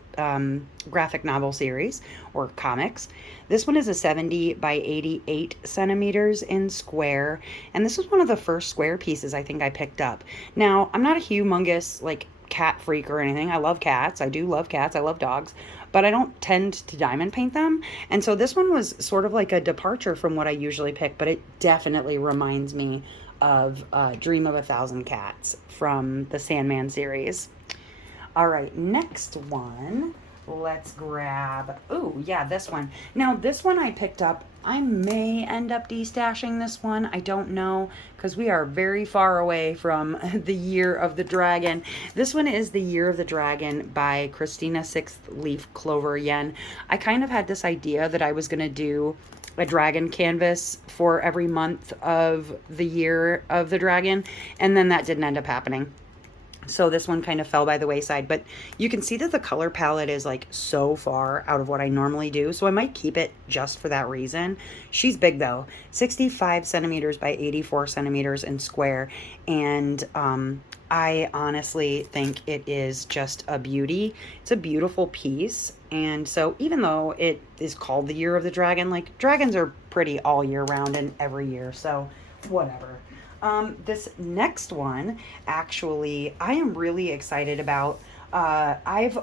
graphic novel series or comics. This one is a 70 by 88 centimeters in square, and this was one of the first square pieces I think I picked up. Now, I'm not a humongous like cat freak or anything. I love cats. I do love cats. I love dogs, but I don't tend to diamond paint them. And so this one was sort of like a departure from what I usually pick, but it definitely reminds me of Dream of a Thousand Cats from the Sandman series. All right, next one. Let's grab, oh yeah, this one. Now this one I picked up. I may end up destashing this one. I don't know, because we are very far away from the Year of the Dragon. This one is the Year of the Dragon by Christina Sixth Leaf Clover Yen. I kind of had this idea that I was going to do a dragon canvas for every month of the Year of the Dragon, and then that didn't end up happening. So this one kind of fell by the wayside, but you can see that the color palette is like so far out of what I normally do. So I might keep it just for that reason. She's big though, 65 centimeters by 84 centimeters in square. And I honestly think it is just a beauty. It's a beautiful piece. And so even though it is called the Year of the Dragon, like dragons are pretty all year round and every year. So whatever. This next one, actually, I am really excited about. I've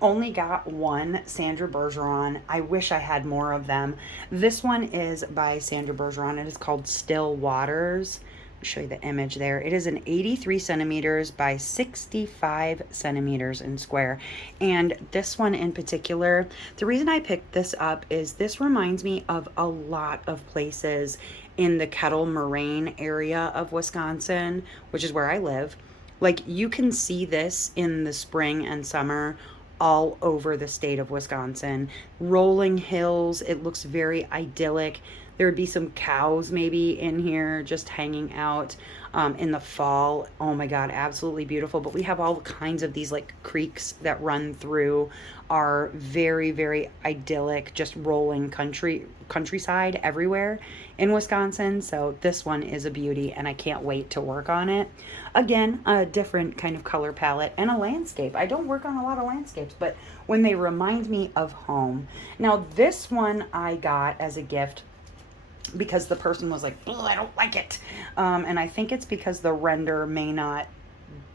only got one Sandra Bergeron. I wish I had more of them. This one is by Sandra Bergeron. It is called Still Waters. I'll show you the image there. It is an 83 centimeters by 65 centimeters in square. And this one in particular, the reason I picked this up is this reminds me of a lot of places in the Kettle Moraine area of Wisconsin, which is where I live. Like, you can see this in the spring and summer all over the state of Wisconsin. Rolling hills, it looks very idyllic. There would be some cows maybe in here just hanging out in the fall. Oh my God, absolutely beautiful. But we have all kinds of these like creeks that run through our very, very idyllic, just rolling countryside everywhere in Wisconsin. So this one is a beauty and I can't wait to work on it. Again, a different kind of color palette and a landscape. I don't work on a lot of landscapes, but when they remind me of home. Now this one I got as a gift because the person was like, oh, I don't like it. And I think it's because the render may not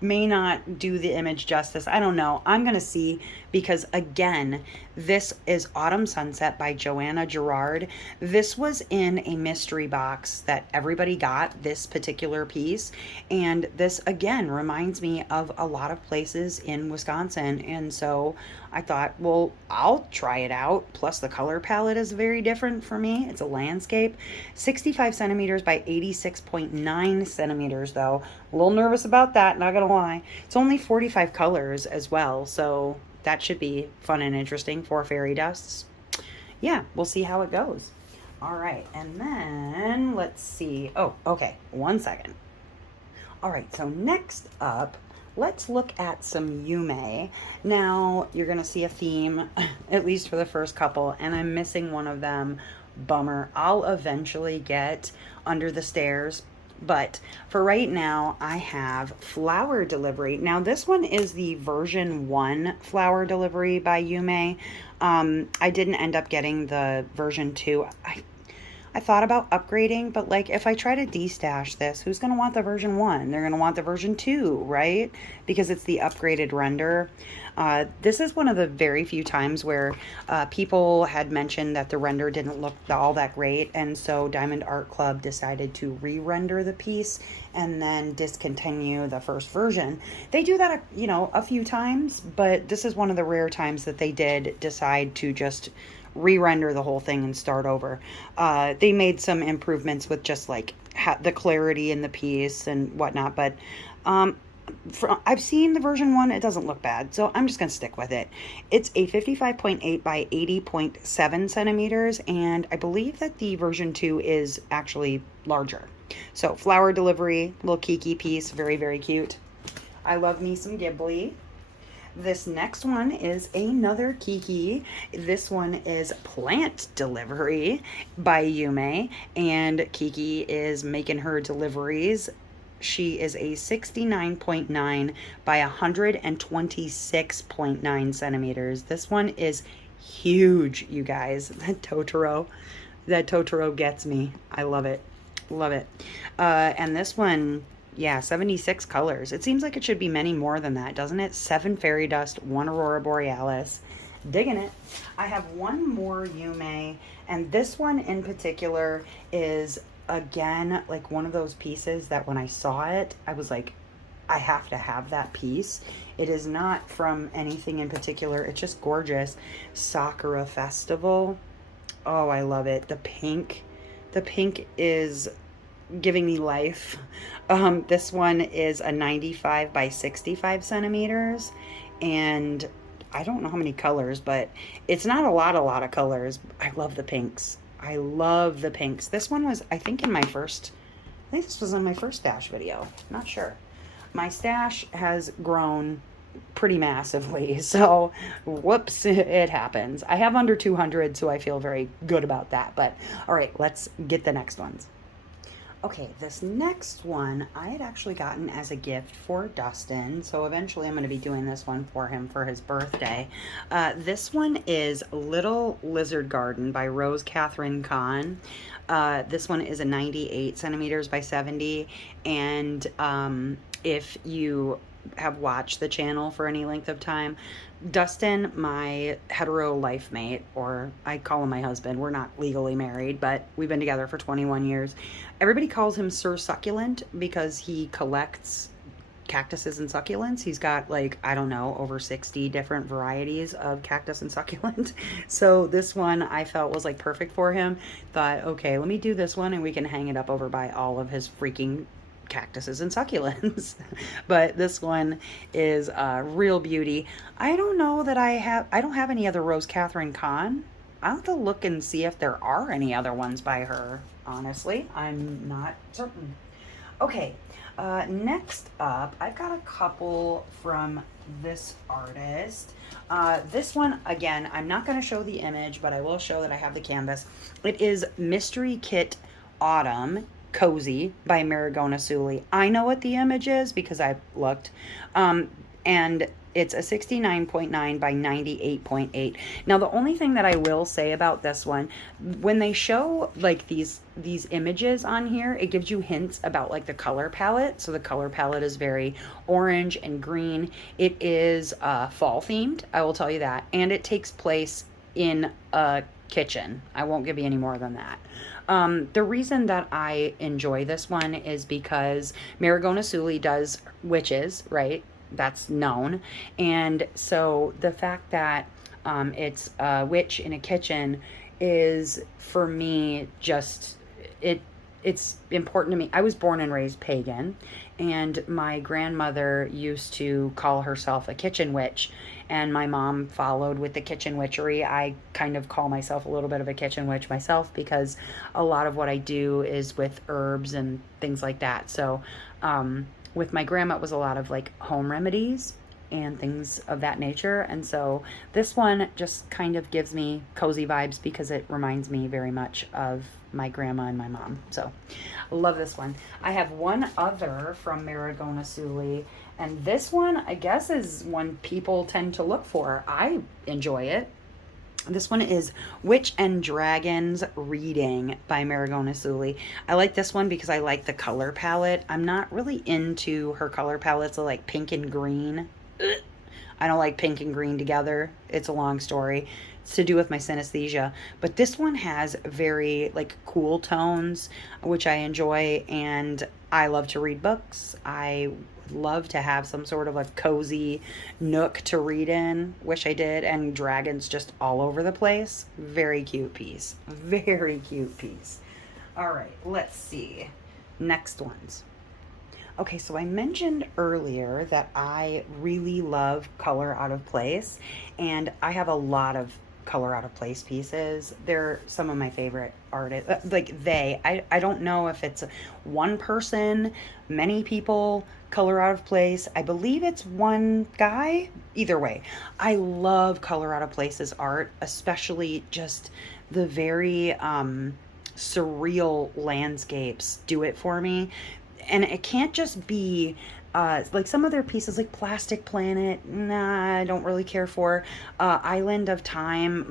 may not do the image justice. I don't know. I'm going to see, because again, this is Autumn Sunset by Joanna Gerard. This was in a mystery box that everybody got, this particular piece. And this again reminds me of a lot of places in Wisconsin. And so I thought, well, I'll try it out. Plus the color palette is very different for me. It's a landscape. 65 centimeters by 86.9 centimeters though. A little nervous about that, not gonna lie. It's only 45 colors as well, so that should be fun and interesting for fairy dusts. Yeah, we'll see how it goes. All right, and then let's see. Oh, okay, 1 second. All right, so next up, let's look at some Yume. Now, you're going to see a theme, at least for the first couple, and I'm missing one of them. Bummer. I'll eventually get Under the Stairs, but for right now, I have Flower Delivery. Now, this one is the version 1 Flower Delivery by Yume. I didn't end up getting the version 2. I thought about upgrading, but like if I try to destash this, who's going to want the version 1? They're going to want the version 2, right? Because it's the upgraded render. This is one of the very few times where people had mentioned that the render didn't look all that great, and so Diamond Art Club decided to re-render the piece and then discontinue the first version. They do that, a few times, but this is one of the rare times that they did decide to just re-render the whole thing and start over. They made some improvements with just like the clarity in the piece and whatnot, but I've seen the version 1. It doesn't look bad, so I'm just gonna stick with it. It's a 55.8 by 80.7 centimeters, and I believe that the version 2 is actually larger. So Flower Delivery, little Kiki piece, very, very cute. I love me some Ghibli. This next one is another Kiki. This one is Plant Delivery by Yume, and Kiki is making her deliveries. She is a 69.9 by 126.9 centimeters. This one is huge, you guys. That Totoro gets me. I love it. Love it. And this one, yeah, 76 colors. It seems like it should be many more than that, doesn't it? 7 fairy dust, 1 aurora borealis. Digging it. I have one more Yume, and this one in particular is, again, like one of those pieces that when I saw it, I was like, I have to have that piece. It is not from anything in particular. It's just gorgeous. Sakura Festival. Oh, I love it. The pink is giving me life. This one is a 95 by 65 centimeters, and I don't know how many colors, but it's not a lot of colors. I love the pinks. I love the pinks. This one was, I think this was in my first stash video. Not sure. My stash has grown pretty massively, so whoops, it happens. I have under 200, so I feel very good about that. But all right, let's get the next ones. Okay, this next one I had actually gotten as a gift for Dustin, so eventually I'm going to be doing this one for him for his birthday. This one is Little Lizard Garden by Rose Catherine Kahn. This one is a 98 centimeters by 70, and if you have watched the channel for any length of time, Dustin, my hetero life mate, or I call him my husband, we're not legally married, but we've been together for 21 years. Everybody calls him Sir Succulent because he collects cactuses and succulents. He's got, like, I don't know, over 60 different varieties of cactus and succulent. So this one I felt was like perfect for him. Thought, okay, let me do this one and we can hang it up over by all of his freaking cactuses and succulents. But this one is a real beauty. I don't know that I don't have any other Rose Catherine Kahn. I'll have to look and see if there are any other ones by her. Honestly, I'm not certain. Okay, next up, I've got a couple from this artist. This one, again, I'm not going to show the image, but I will show that I have the canvas. It is Mystery Kit Autumn Cozy by Marigona Sully. I know what the image is because I've looked. And It's a 69.9 by 98.8. Now, the only thing that I will say about this one, when they show like these images on here, it gives you hints about like the color palette. So the color palette is very orange and green. It is fall themed, I will tell you that. And it takes place in a kitchen. I won't give you any more than that. The reason that I enjoy this one is because Marigona Suli does witches, right? That's known. And so the fact that it's a witch in a kitchen is, for me, just it it's important to me. I was born and raised pagan, and my grandmother used to call herself a kitchen witch, and my mom followed with the kitchen witchery. I kind of call myself a little bit of a kitchen witch myself because a lot of what I do is with herbs and things like that. So, with my grandma, it was a lot of like home remedies and things of that nature. And so this one just kind of gives me cozy vibes because it reminds me very much of my grandma and my mom. So I love this one. I have one other from Marigona Suli, and this one I guess is one people tend to look for. I enjoy it. This one is Witch and Dragons Reading by Marigona Suli. I like this one because I like the color palette. I'm not really into her color palettes of like pink and green. Ugh. I don't like pink and green together. It's a long story. It's to do with my synesthesia. But this one has very like cool tones, which I enjoy, and I love to read books. I love to have some sort of a cozy nook to read in. Wish I did. And dragons just all over the place. Very cute piece. Very cute piece. All right, let's see. Next ones. Okay, so I mentioned earlier that I really love color out of place, and I have a lot of color out of place pieces. They're some of my favorite artists. I don't know if it's one person, many people, color out of place. I believe it's one guy. Either way, I love color out of place's art, especially just the very surreal landscapes do it for me. And it can't just be like some of their pieces, like Plastic Planet. Nah, I don't really care for. Island of Time.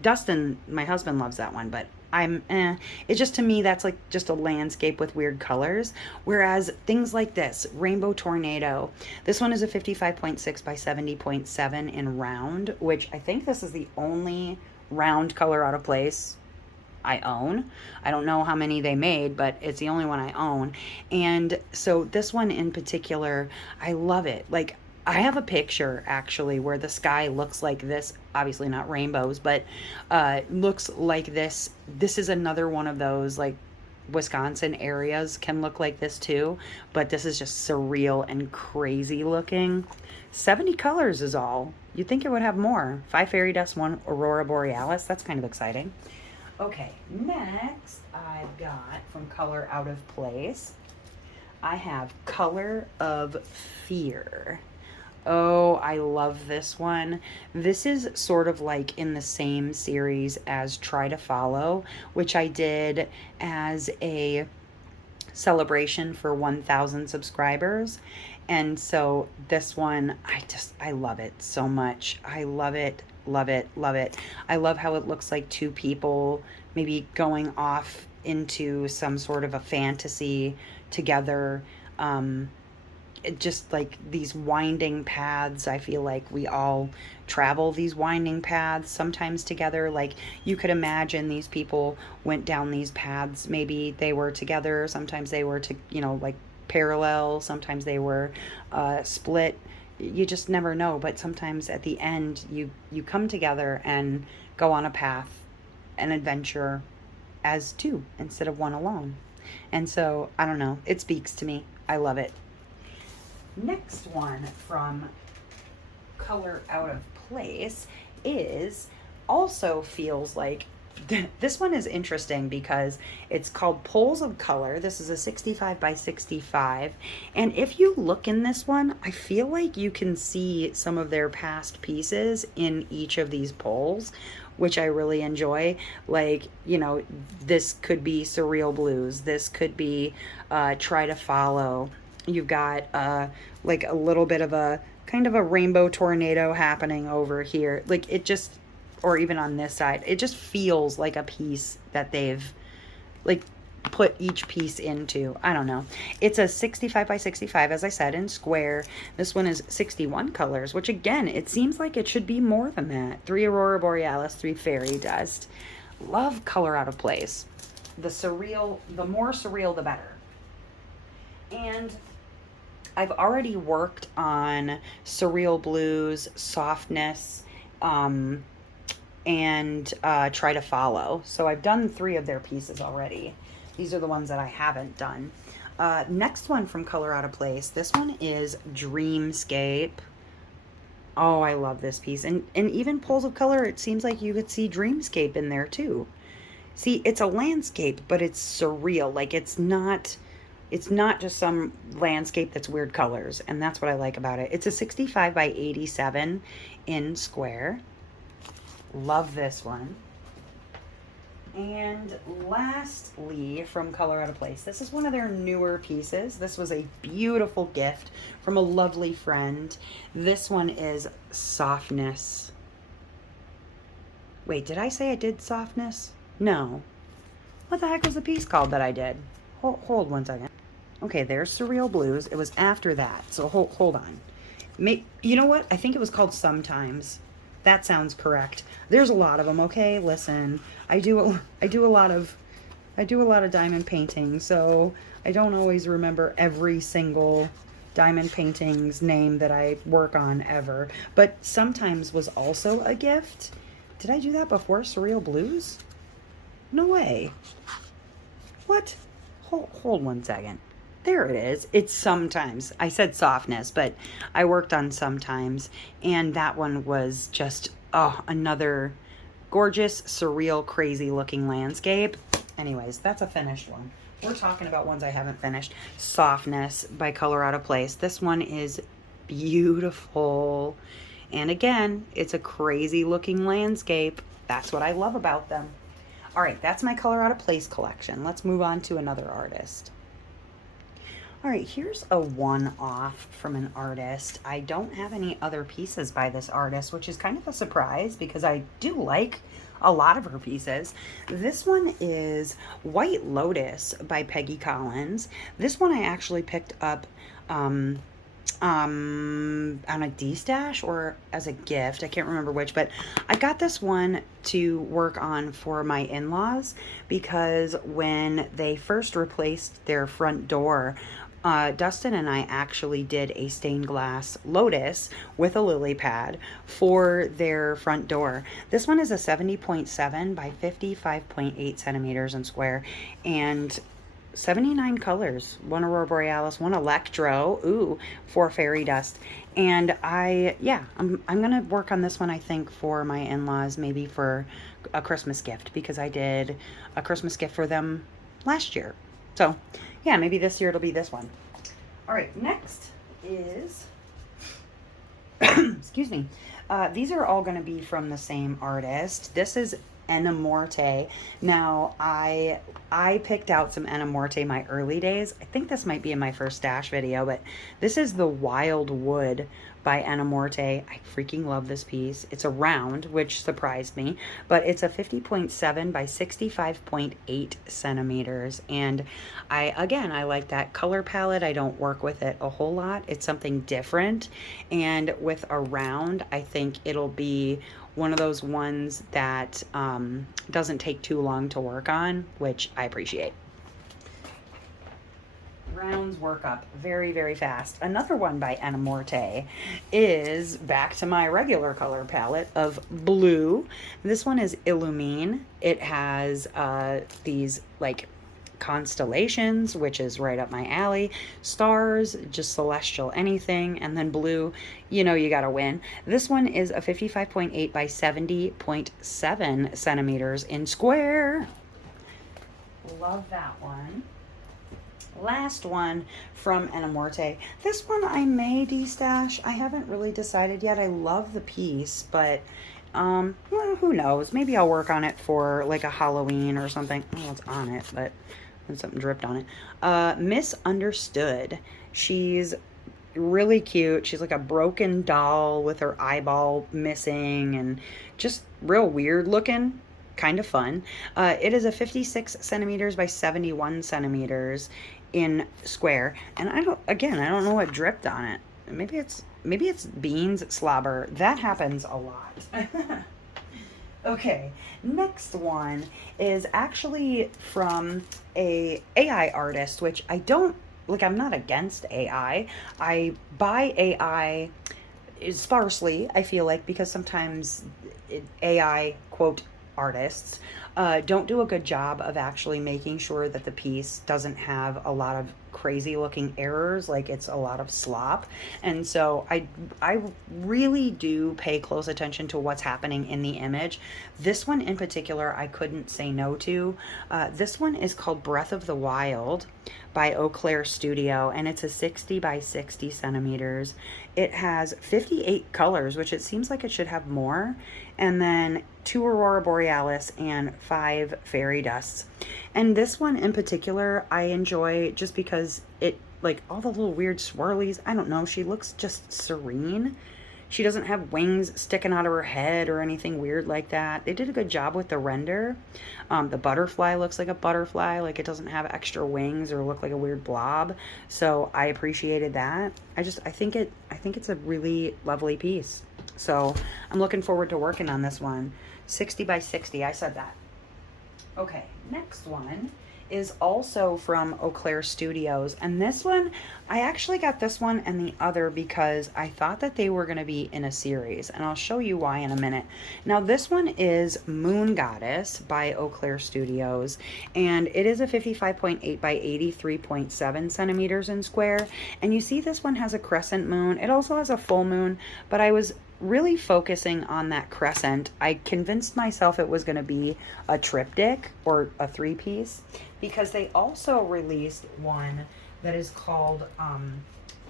Dustin, my husband, loves that one, but it's just, to me, that's like just a landscape with weird colors. Whereas things like this, Rainbow Tornado, this one is a 55.6 by 70.7 in round, which I think this is the only round color out of place I own. I don't know how many they made, but it's the only one I own. And so this one in particular, I love it. Like, I have a picture actually where the sky looks like this, obviously not rainbows, but looks like this. This is another one of those, like, Wisconsin areas can look like this too, but this is just surreal and crazy looking. 70 colors is all. You'd think it would have more. 5 fairy dust, 1 aurora borealis. That's kind of exciting. Okay, next I've got from Color Out of Place, I have Color of Fear. Oh, I love this one. This is sort of like in the same series as Try to Follow, which I did as a celebration for 1,000 subscribers. And so this one, I love it so much. I love it, love it, love it. I love how it looks like two people maybe going off into some sort of a fantasy together. Just like these winding paths. I feel like we all travel these winding paths sometimes together. Like, you could imagine these people went down these paths. Maybe they were together. Sometimes they were like parallel. Sometimes they were split. You just never know. But sometimes at the end, you come together and go on a path, an adventure as two instead of one alone. And so, I don't know. It speaks to me. I love it. Next one from Color Out of Place is also feels like this one is interesting because it's called Poles of Color. This is a 65 by 65. And if you look in this one, I feel like you can see some of their past pieces in each of these poles, which I really enjoy. Like, this could be Surreal Blues. This could be Try to Follow. You've got like a little bit of a kind of a rainbow tornado happening over here. Like it just, or even on this side, it just feels like a piece that they've like put each piece into. I don't know. It's a 65 by 65, as I said, in square. This one is 61 colors, which again, it seems like it should be more than that. 3 Aurora Borealis, 3 Fairy Dust. Love color out of place. The surreal, the more surreal, the better. And I've already worked on surreal blues, softness, and try to follow. So I've done 3 of their pieces already. These are the ones that I haven't done. Next one from Color Out of Place. This one is Dreamscape. Oh, I love this piece. And even Pools of Color, it seems like you could see Dreamscape in there too. See, it's a landscape, but it's surreal. Like it's not just some landscape that's weird colors. And that's what I like about it. It's a 65 by 87 in square. Love this one. And lastly, from Color Out of Place, this is one of their newer pieces. This was a beautiful gift from a lovely friend. This one is Softness. Wait, did I say I did Softness? No. What the heck was the piece called that I did? Hold 1 second. Okay, there's Surreal Blues. It was after that, so hold on. You know what? I think it was called Sometimes. That sounds correct. There's a lot of them, okay? Listen, I do a lot of diamond painting, so I don't always remember every single diamond painting's name that I work on ever. But Sometimes was also a gift. Did I do that before Surreal Blues? No way. What? Hold 1 second. There it is. It's Sometimes. I said Softness, but I worked on Sometimes, and that one was just, another gorgeous, surreal, crazy looking landscape. Anyways, that's a finished one. We're talking about ones I haven't finished. Softness by Color Out of Place. This one is beautiful. And again, it's a crazy looking landscape. That's what I love about them. All right, that's my Color Out of Place collection. Let's move on to another artist. All right, here's a one-off from an artist. I don't have any other pieces by this artist, which is kind of a surprise because I do like a lot of her pieces. This one is White Lotus by Peggy Collins. This one I actually picked up on a D-stash or as a gift. I can't remember which, but I got this one to work on for my in-laws because when they first replaced their front door, Dustin and I actually did a stained glass lotus with a lily pad for their front door. This one is a 70.7 by 55.8 centimeters in square and 79 colors. 1 Aurora Borealis, 1 Electro, 4 Fairy Dust. And I'm gonna work on this one, I think, for my in-laws, maybe for a Christmas gift, because I did a Christmas gift for them last year. So yeah, maybe this year it'll be this one. All right, next is, excuse me. These are all going to be from the same artist. This is Enamorte. Now, I picked out some Enamorte my early days. I think this might be in my first stash video, but this is the Wild Wood by Enamorte. I freaking love this piece. It's a round, which surprised me, but it's a 50.7 by 65.8 centimeters. And I like that color palette. I don't work with it a whole lot. It's something different. And with a round, I think it'll be one of those ones that doesn't take too long to work on, which I appreciate. Rounds work up very, very fast. Another one by Enamorte is back to my regular color palette of blue. This one is Illumine. It has these like constellations, which is right up my alley, stars, just celestial anything, and then blue, you gotta win. This one is a 55.8 by 70.7 centimeters in square. Love that one. Last one from Enamorte. This one I may de-stash. I haven't really decided yet. I love the piece, but well, who knows? Maybe I'll work on it for like a Halloween or something. Oh, it's on it, but something dripped on it. Misunderstood. She's really cute. She's like a broken doll with her eyeball missing and just real weird looking. Kind of fun. It is a 56 centimeters by 71 centimeters in square. And I don't know what dripped on it. Maybe it's beans slobber. That happens a lot. Okay, next one is actually from a AI artist, which I don't like. I'm not against AI. I buy AI sparsely, I feel like, because sometimes AI quote artists don't do a good job of actually making sure that the piece doesn't have a lot of crazy looking errors, like it's a lot of slop. And so I really do pay close attention to what's happening in the image. This one in particular I couldn't say no to. This one is called Breath of the Wild by Eau Claire Studio, and it's a 60 by 60 centimeters. It has 58 colors, which it seems like it should have more, and then 2 Aurora Borealis and 5 fairy dusts. And this one in particular I enjoy just because it, like, all the little weird swirlies, I don't know, she looks just serene. She doesn't have wings sticking out of her head or anything weird like that. They did a good job with the render. The butterfly looks like a butterfly, like it doesn't have extra wings or look like a weird blob. So I appreciated that. I think it's a really lovely piece. So I'm looking forward to working on this one. 60 by 60, I said that. Okay, next one is also from Eau Claire Studios. And this one, I actually got this one and the other because I thought that they were going to be in a series. And I'll show you why in a minute. Now, this one is Moon Goddess by Eau Claire Studios. And it is a 55.8 by 83.7 centimeters in square. And you see this one has a crescent moon. It also has a full moon. But I was really focusing on that crescent. I convinced myself it was going to be a triptych or a 3-piece because they also released one that is called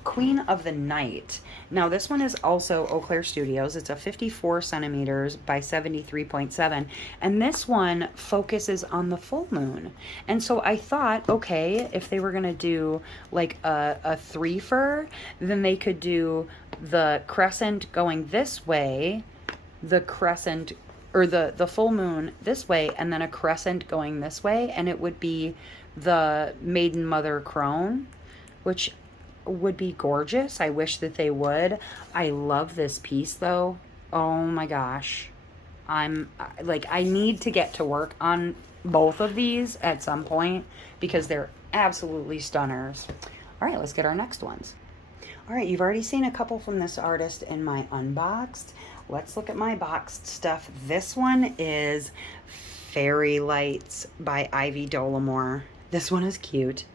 Queen of the Night. Now this one is also Eau Claire Studios. It's a 54 centimeters by 73.7, and this one focuses on the full moon. And so I thought, okay, if they were gonna do like a three-fer, then they could do the crescent going this way, the crescent or the full moon this way, and then a crescent going this way, and it would be the maiden mother crone, which would be gorgeous. I wish that they would. I love this piece though. Oh my gosh. I'm like, I need to get to work on both of these at some point because they're absolutely stunners. All right, let's get our next ones. All right, you've already seen a couple from this artist in my unboxed. Let's look at my boxed stuff. This one is Fairy Lights by Ivy Dollamore. This one is cute.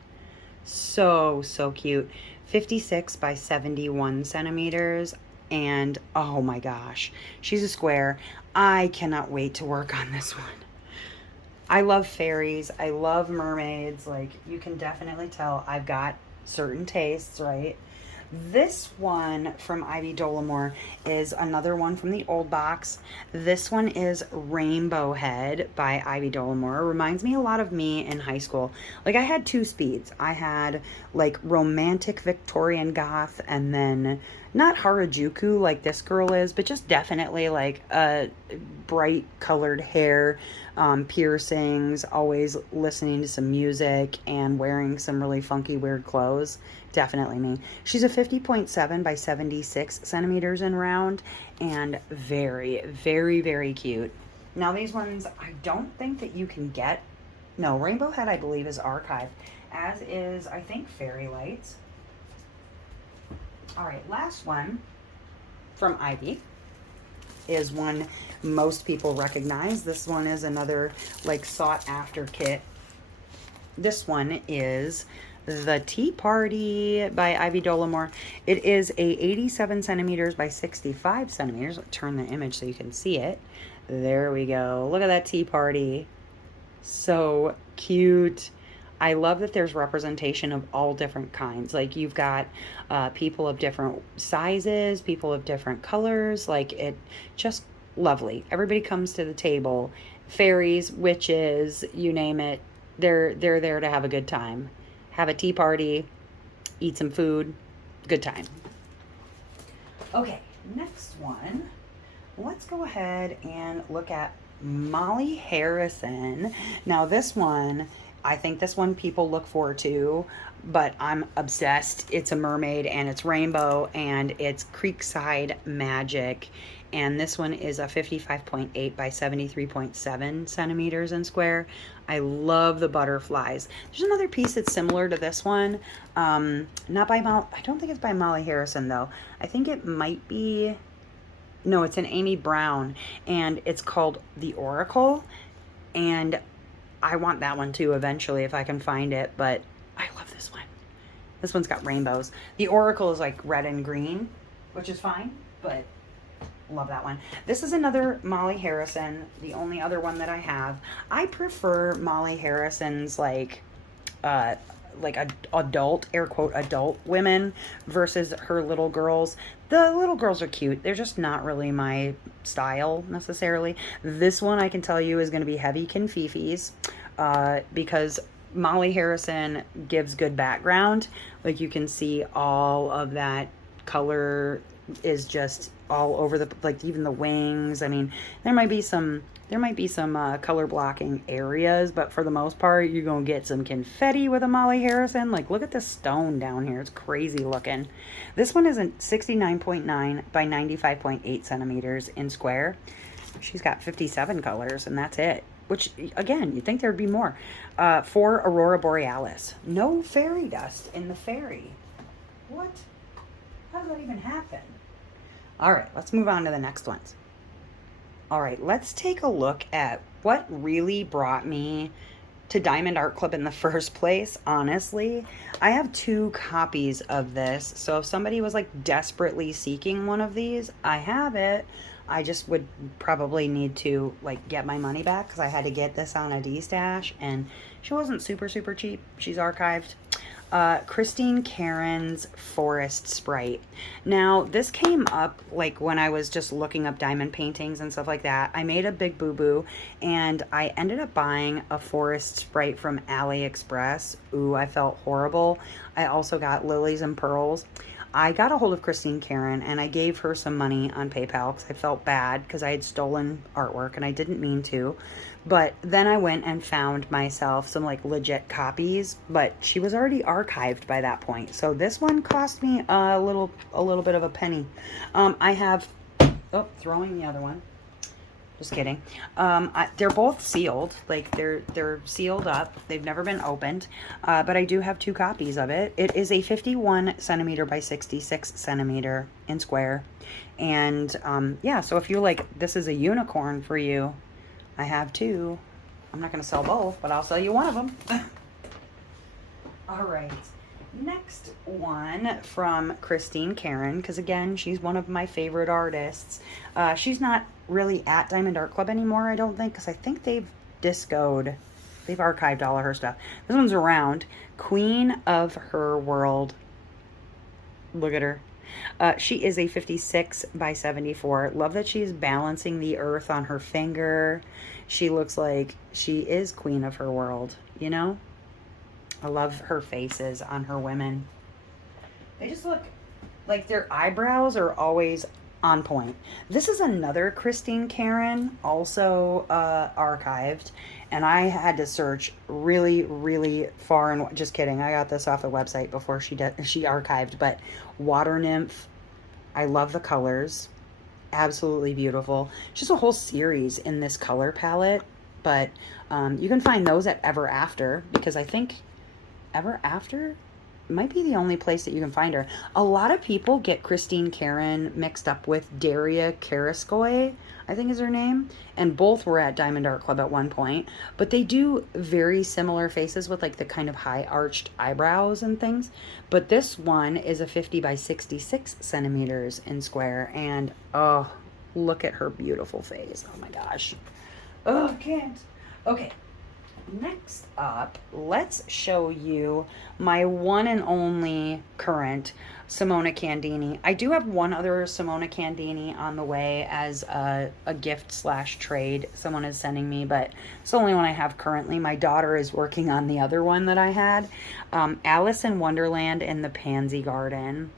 So cute. 56 by 71 centimeters. And oh my gosh, she's a square. I cannot wait to work on this one. I love fairies. I love mermaids. Like, you can definitely tell I've got certain tastes, right? This one from Ivy Dollamore is another one from the old box. This one is Rainbow Head by Ivy Dollamore. Reminds me a lot of me in high school. Like, I had 2 speeds. I had like romantic Victorian goth, and then not Harajuku like this girl is, but just definitely like a bright colored hair, piercings, always listening to some music and wearing some really funky weird clothes. Definitely me. She's a 50.7 by 76 centimeters in round, and very, very, very cute. Now these ones, I don't think that you can get. No, Rainbow Head I believe is archived, as is I think Fairy Lights. All right, last one from Ivy is one most people recognize. This one is another like sought after kit. This one is The Tea Party by Ivy Dollamore. It is a 87 centimeters by 65 centimeters. I'll turn the image so you can see it. There we go. Look at that tea party. So cute. I love that there's representation of all different kinds. Like, you've got people of different sizes, people of different colors. Like, it just lovely. Everybody comes to the table. Fairies, witches, you name it. They're there to have a good time. Have a tea party, eat some food, Good time. Okay, next one. Let's go ahead and look at Molly Harrison. Now this one, I think this one people look forward to, but I'm obsessed. It's a mermaid and it's rainbow and it's Creekside Magic. And this one is a 55.8 by 73.7 centimeters in square. I love the butterflies. There's another piece that's similar to this one. Not by I don't think it's by Molly Harrison though. I think it might be, no, it's an Amy Brown, and it's called The Oracle, and I want that one too eventually if I can find it, but I love this one. This one's got rainbows. The Oracle is like red and green, which is fine, but love that one. This is another Molly Harrison, the only other one that I have. I prefer Molly Harrison's like adult, air quote, adult women versus her little girls. The little girls are cute. They're just not really my style necessarily. This one I can tell you is going to be heavy confifis because Molly Harrison gives good background. Like you can see all of that color is just all over the, like even the wings. I mean, there might be some color blocking areas, but for the most part, you're gonna get some confetti with a Molly Harrison. Like, look at this stone down here. It's crazy looking. This one is a 69.9 by 95.8 centimeters in square. She's got 57 colors, and that's it. Which, again, you'd think there'd be more. For Aurora Borealis. No fairy dust in the fairy. What? How does that even happen? All right, let's move on to the next ones. All right, let's take a look at what really brought me to Diamond Art Club in the first place. Honestly, I have 2 copies of this. So if somebody was like desperately seeking one of these, I have it. I just would probably need to like get my money back because I had to get this on a D-stash and she wasn't super cheap. She's archived. Christine Karen's Forest Sprite. Now, this came up like when I was just looking up diamond paintings and stuff like that. I made a big boo-boo and I ended up buying a Forest Sprite from AliExpress. Ooh, I felt horrible. I also got Lilies and Pearls. I got a hold of Christine Karen and I gave her some money on PayPal because I felt bad because I had stolen artwork and I didn't mean to. But then I went and found myself some like legit copies, but she was already archived by that point. So this one cost me a little bit of a penny. I have, oh, throwing the other one. Just kidding. They're both sealed, like they're sealed up. They've never been opened, but I do have 2 copies of it. It is a 51 centimeter by 66 centimeter in square. And yeah, so if you're like, this is a unicorn for you, I have 2. I'm not going to sell both, but I'll sell you one of them. All right. Next one from Christine Karen, because again, she's one of my favorite artists. She's not really at Diamond Art Club anymore, I don't think, because I think they've discoed. They've archived all of her stuff. This one's around. Queen of Her World. Look at her. She is a 56 by 74. Love that she's balancing the earth on her finger. She looks like she is queen of her world, you know? I love her faces on her women. They just look like their eyebrows are always on point. This is another Christine Karen, also archived. And I had to search really far and just kidding. I got this off the website before she archived, but Water Nymph. I love the colors. Absolutely beautiful. Just a whole series in this color palette, but you can find those at Ever After because I think Ever After might be the only place that you can find her. A lot of people get Christine Karen mixed up with Daria Karaskoy, I think is her name, and both were at Diamond Art Club at one point, but they do very similar faces with like the kind of high arched eyebrows and things. But this one is a 50 by 66 centimeters in square, and oh, look at her beautiful face. Oh my gosh. Oh, I can't. Okay. Next up, let's show you my one and only current Simona Candini. I do have one other Simona Candini on the way as a gift slash trade someone is sending me, but it's the only one I have currently. My daughter is working on the other one that I had. Alice in Wonderland in the Pansy Garden.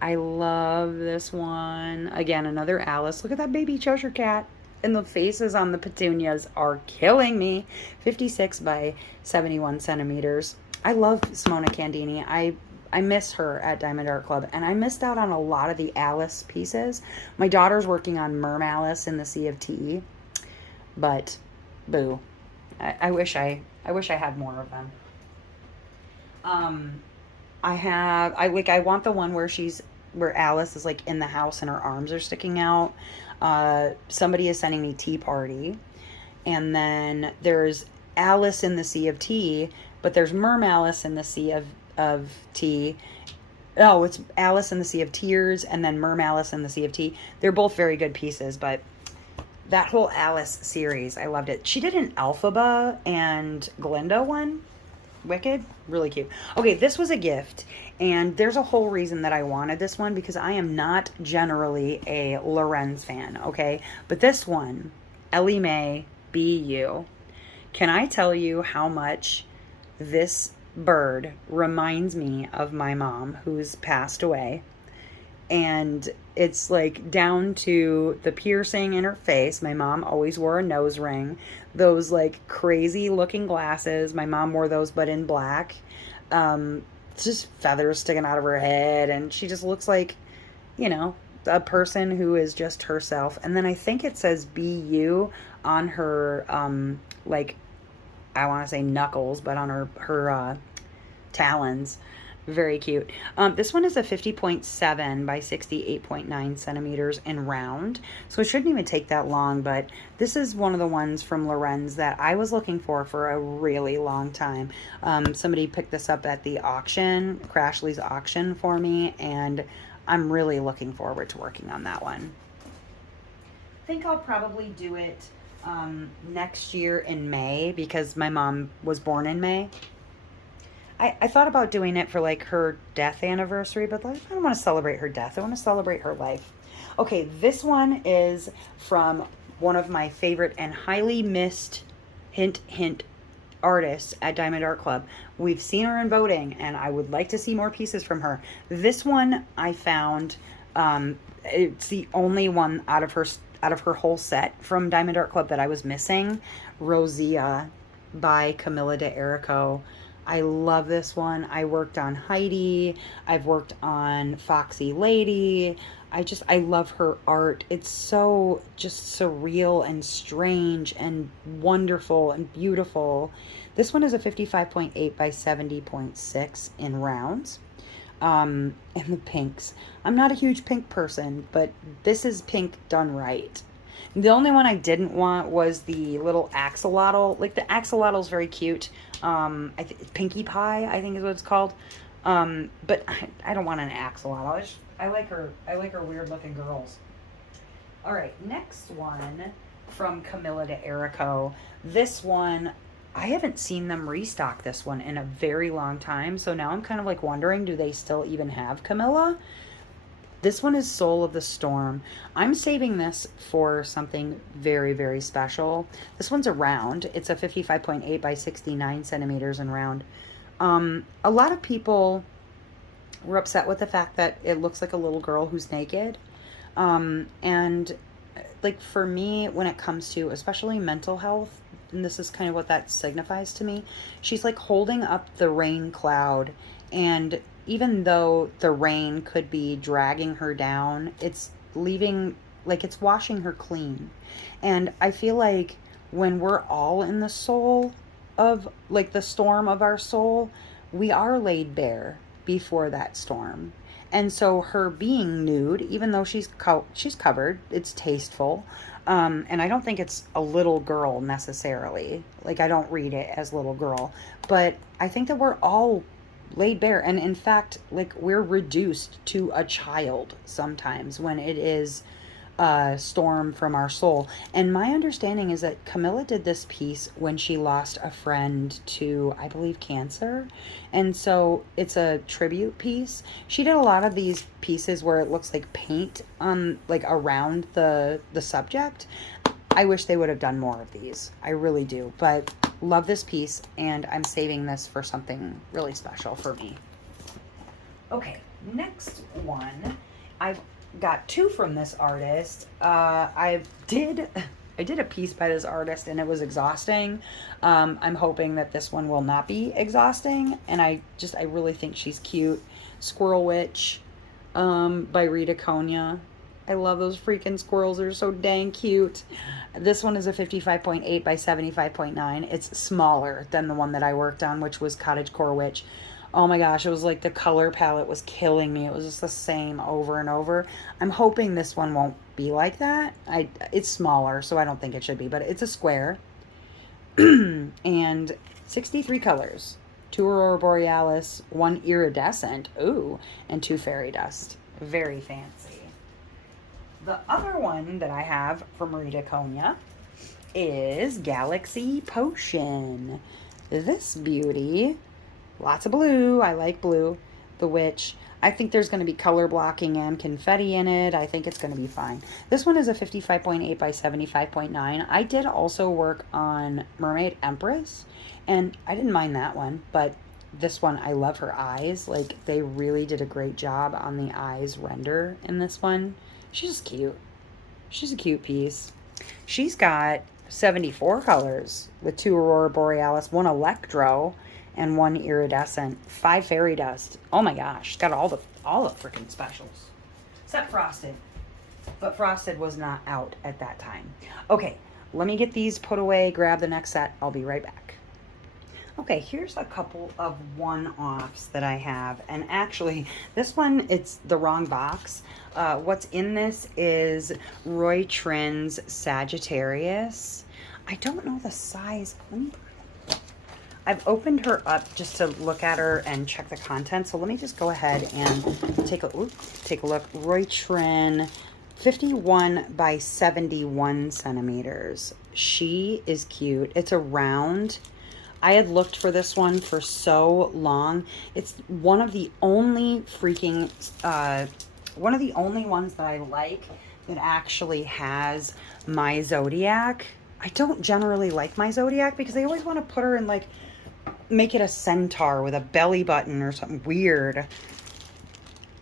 I love this one. Again, another Alice. Look at that baby Cheshire cat. And the faces on the petunias are killing me. 56 by 71 centimeters. I love Simona Candini. I miss her at Diamond Art Club, and I missed out on a lot of the Alice pieces. My daughter's working on Merm Alice in the Sea of Tea, but boo. I wish I had more of them. Um, I want the one where Alice is like in the house and her arms are sticking out. Somebody is sending me Tea Party, and then there's Alice in the Sea of Tea, but there's Merm Alice in the Sea of Tea. Oh, it's Alice in the Sea of Tears, and then Merm Alice in the Sea of Tea. They're both very good pieces, but that whole Alice series, I loved it. She did an Elphaba and Glinda one. Wicked, really cute. Okay, this was a gift, and there's a whole reason that I wanted this one, because I am not generally a Lorenz fan, okay? But this one, Ellie Mae BU, can I tell you how much this bird reminds me of my mom, who's passed away? And it's like down to the piercing in her face. My mom always wore a nose ring. Those like crazy looking glasses. My mom wore those, but in black. Just feathers sticking out of her head. And she just looks like, you know, a person who is just herself. And then I think it says BU on her, like, I want to say knuckles, but on her talons. Very cute. This one is a 50.7 by 68.9 centimeters in round. So it shouldn't even take that long, but this is one of the ones from Lorenz that I was looking for a really long time. Somebody picked this up at the auction, Crashly's auction for me, and I'm really looking forward to working on that one. I think I'll probably do it next year in May, because my mom was born in May. I thought about doing it for like her death anniversary, but I don't want to celebrate her death. I want to celebrate her life. Okay, this one is from one of my favorite and highly missed, hint, hint, artists at Diamond Art Club. We've seen her in voting, and I would like to see more pieces from her. This one I found, it's the only one out of her whole set from Diamond Art Club that I was missing. Rosia by Camilla de Erico. I love this one. I worked on Heidi. I've worked on Foxy Lady. I love her art. It's so just surreal and strange and wonderful and beautiful. This one is a 55.8 by 70.6 in rounds. And the pinks. I'm not a huge pink person, but this is pink done right. The only one I didn't want was the little axolotl. Like, the axolotl's very cute. Pinkie Pie, I think is what it's called. But I don't want an axolotl. I like her weird looking girls. All right, next one from Camilla de Erico. This one, I haven't seen them restock this one in a very long time. So now I'm kind of like wondering, do they still even have Camilla? This one is Soul of the Storm. I'm saving this for something very, very special. This one's a round. It's a 55.8 by 69 centimeters in round. A lot of people were upset with the fact that it looks like a little girl who's naked. And like for me, when it comes to especially mental health, and this is kind of what that signifies to me, she's like holding up the rain cloud, and even though the rain could be dragging her down, it's leaving, like it's washing her clean. And I feel like when we're all in the soul of, like the storm of our soul, we are laid bare before that storm. And so her being nude, even though she's covered, it's tasteful. And I don't think it's a little girl necessarily. Like, I don't read it as little girl. But I think that we're all laid bare, and in fact, like, we're reduced to a child sometimes when it is a storm from our soul. And my understanding is that Camilla did this piece when she lost a friend to, I believe, cancer, and so it's a tribute piece. She did a lot of these pieces where it looks like paint on, like, around the subject. I wish they would have done more of these. I really do. But love this piece, and I'm saving this for something really special for me. Okay, Next one, I've got two from this artist. I did a piece by this artist and it was exhausting. I'm hoping that this one will not be exhausting, and I really think she's cute. Squirrel Witch, by Rita Konya. I love those freaking squirrels. They're so dang cute. This one is a 55.8 by 75.9. It's smaller than the one that I worked on, which was Cottagecore Witch. Oh my gosh, it was like the color palette was killing me. It was just the same over and over. I'm hoping this one won't be like that. It's smaller, so I don't think it should be, but it's a square. And 63 colors. 2 Aurora Borealis, 1 Iridescent, ooh, and 2 Fairy Dust. Very fancy. The other one that I have from Rita Konya is Galaxy Potion. This beauty, lots of blue. I like blue. The Witch. I think there's going to be color blocking and confetti in it. I think it's going to be fine. This one is a 55.8 by 75.9. I did also work on Mermaid Empress, and I didn't mind that one, but this one, I love her eyes. Like, they really did a great job on the eyes render in this one. She's just cute. She's a cute piece. She's got 74 colors with 2 Aurora Borealis, 1 Electro, and 1 Iridescent, 5 Fairy Dust. Oh my gosh, she's got all the freaking specials. Except Frosted. But Frosted was not out at that time. Okay, let me get these put away, grab the next set. I'll be right back. Okay, here's a couple of one-offs that I have. And actually, this one, it's the wrong box. What's in this is Roy Trin's Sagittarius. I don't know the size. I've opened her up just to look at her and check the content. So let me just go ahead and take a look. Roy Trin, 51 by 71 centimeters. She is cute. It's a round. I had looked for this one for so long. It's one of the only one of the only ones that I like that actually has my zodiac. I don't generally like my zodiac because they always want to put her in, like, make it a centaur with a belly button or something weird.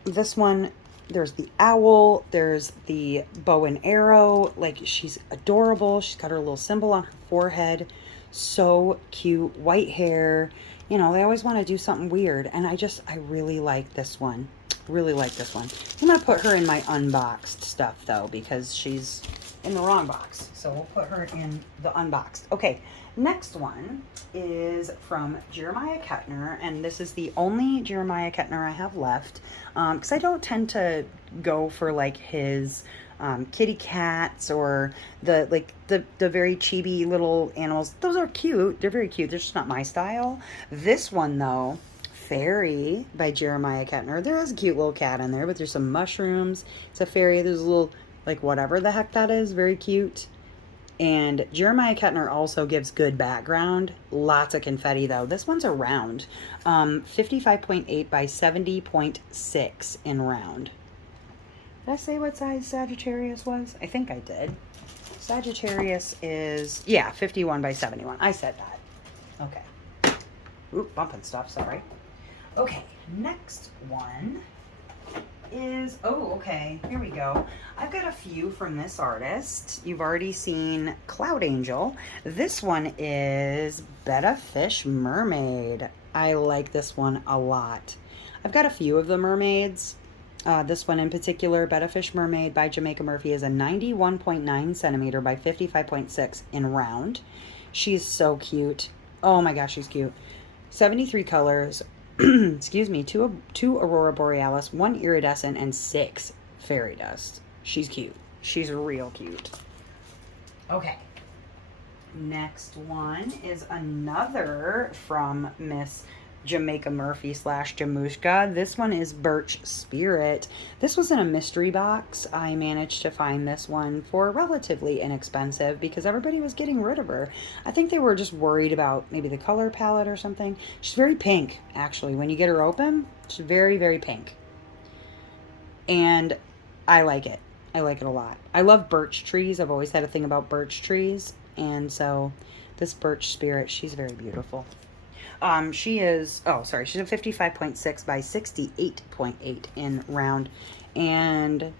This one, there's the owl, there's the bow and arrow. Like, she's adorable. She's got her little symbol on her forehead. So cute. White hair. You know, they always want to do something weird. And I really like this one. Really like this one. I'm going to put her in my unboxed stuff, though, because she's in the wrong box. So we'll put her in the unboxed. Okay, next one is from Jeremiah Kettner. And this is the only Jeremiah Kettner I have left. Because I don't tend to go for, like, his kitty cats or the very chibi little animals. Those are cute. They're very cute. They're just not my style. This one, though, Fairy by Jeremiah Kettner. There is a cute little cat in there, but there's some mushrooms. It's a fairy. There's a little, like, whatever the heck that is. Very cute. And Jeremiah Kettner also gives good background. Lots of confetti, though. This one's a round. 55.8 by 70.6 in round. Did I say what size Sagittarius was? I think I did. Sagittarius is, yeah, 51 by 71. I said that. Okay. Oop, bumping stuff, sorry. Okay, next one is, oh, okay, here we go. I've got a few from this artist. You've already seen Cloud Angel. This one is Betta Fish Mermaid. I like this one a lot. I've got a few of the mermaids. This one in particular, Betta Fish Mermaid by Jamaica Murphy, is a 91.9 centimeter by 55.6 in round. She's so cute. Oh my gosh, she's cute. 73 colors. Excuse me. 2 Aurora Borealis, 1 Iridescent, and 6 Fairy Dust. She's cute. She's real cute. Okay. Next one is another from Miss Jamaica Murphy / Jamushka. This one is Birch Spirit. This was in a mystery box. I managed to find this one for relatively inexpensive because everybody was getting rid of her. I think they were just worried about maybe the color palette or something. She's very pink, actually. When you get her open, she's very, very pink. And I like it. I like it a lot. I love birch trees. I've always had a thing about birch trees. And so this Birch Spirit, she's very beautiful. She is, oh, sorry, she's a 55.6 by 68.8 in round and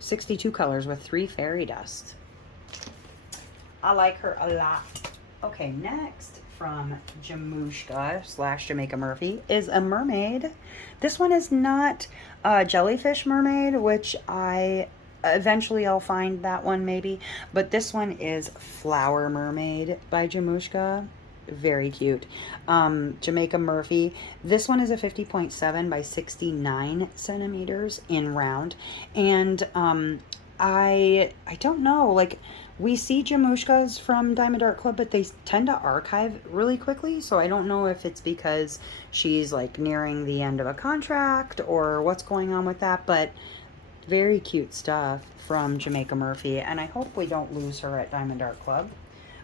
62 colors with 3 fairy dust. I like her a lot. Okay, next from Jamushka slash Jamaica Murphy is a mermaid. This one is not a jellyfish mermaid, which I'll find that one maybe, but this one is Flower Mermaid by Jamushka. Very cute. Jamaica Murphy. This one is a 50.7 by 69 centimeters in round. And I don't know, like, we see Jamushkas from Diamond Art Club, but they tend to archive really quickly. So I don't know if it's because she's like nearing the end of a contract or what's going on with that, but very cute stuff from Jamaica Murphy. And I hope we don't lose her at Diamond Art Club.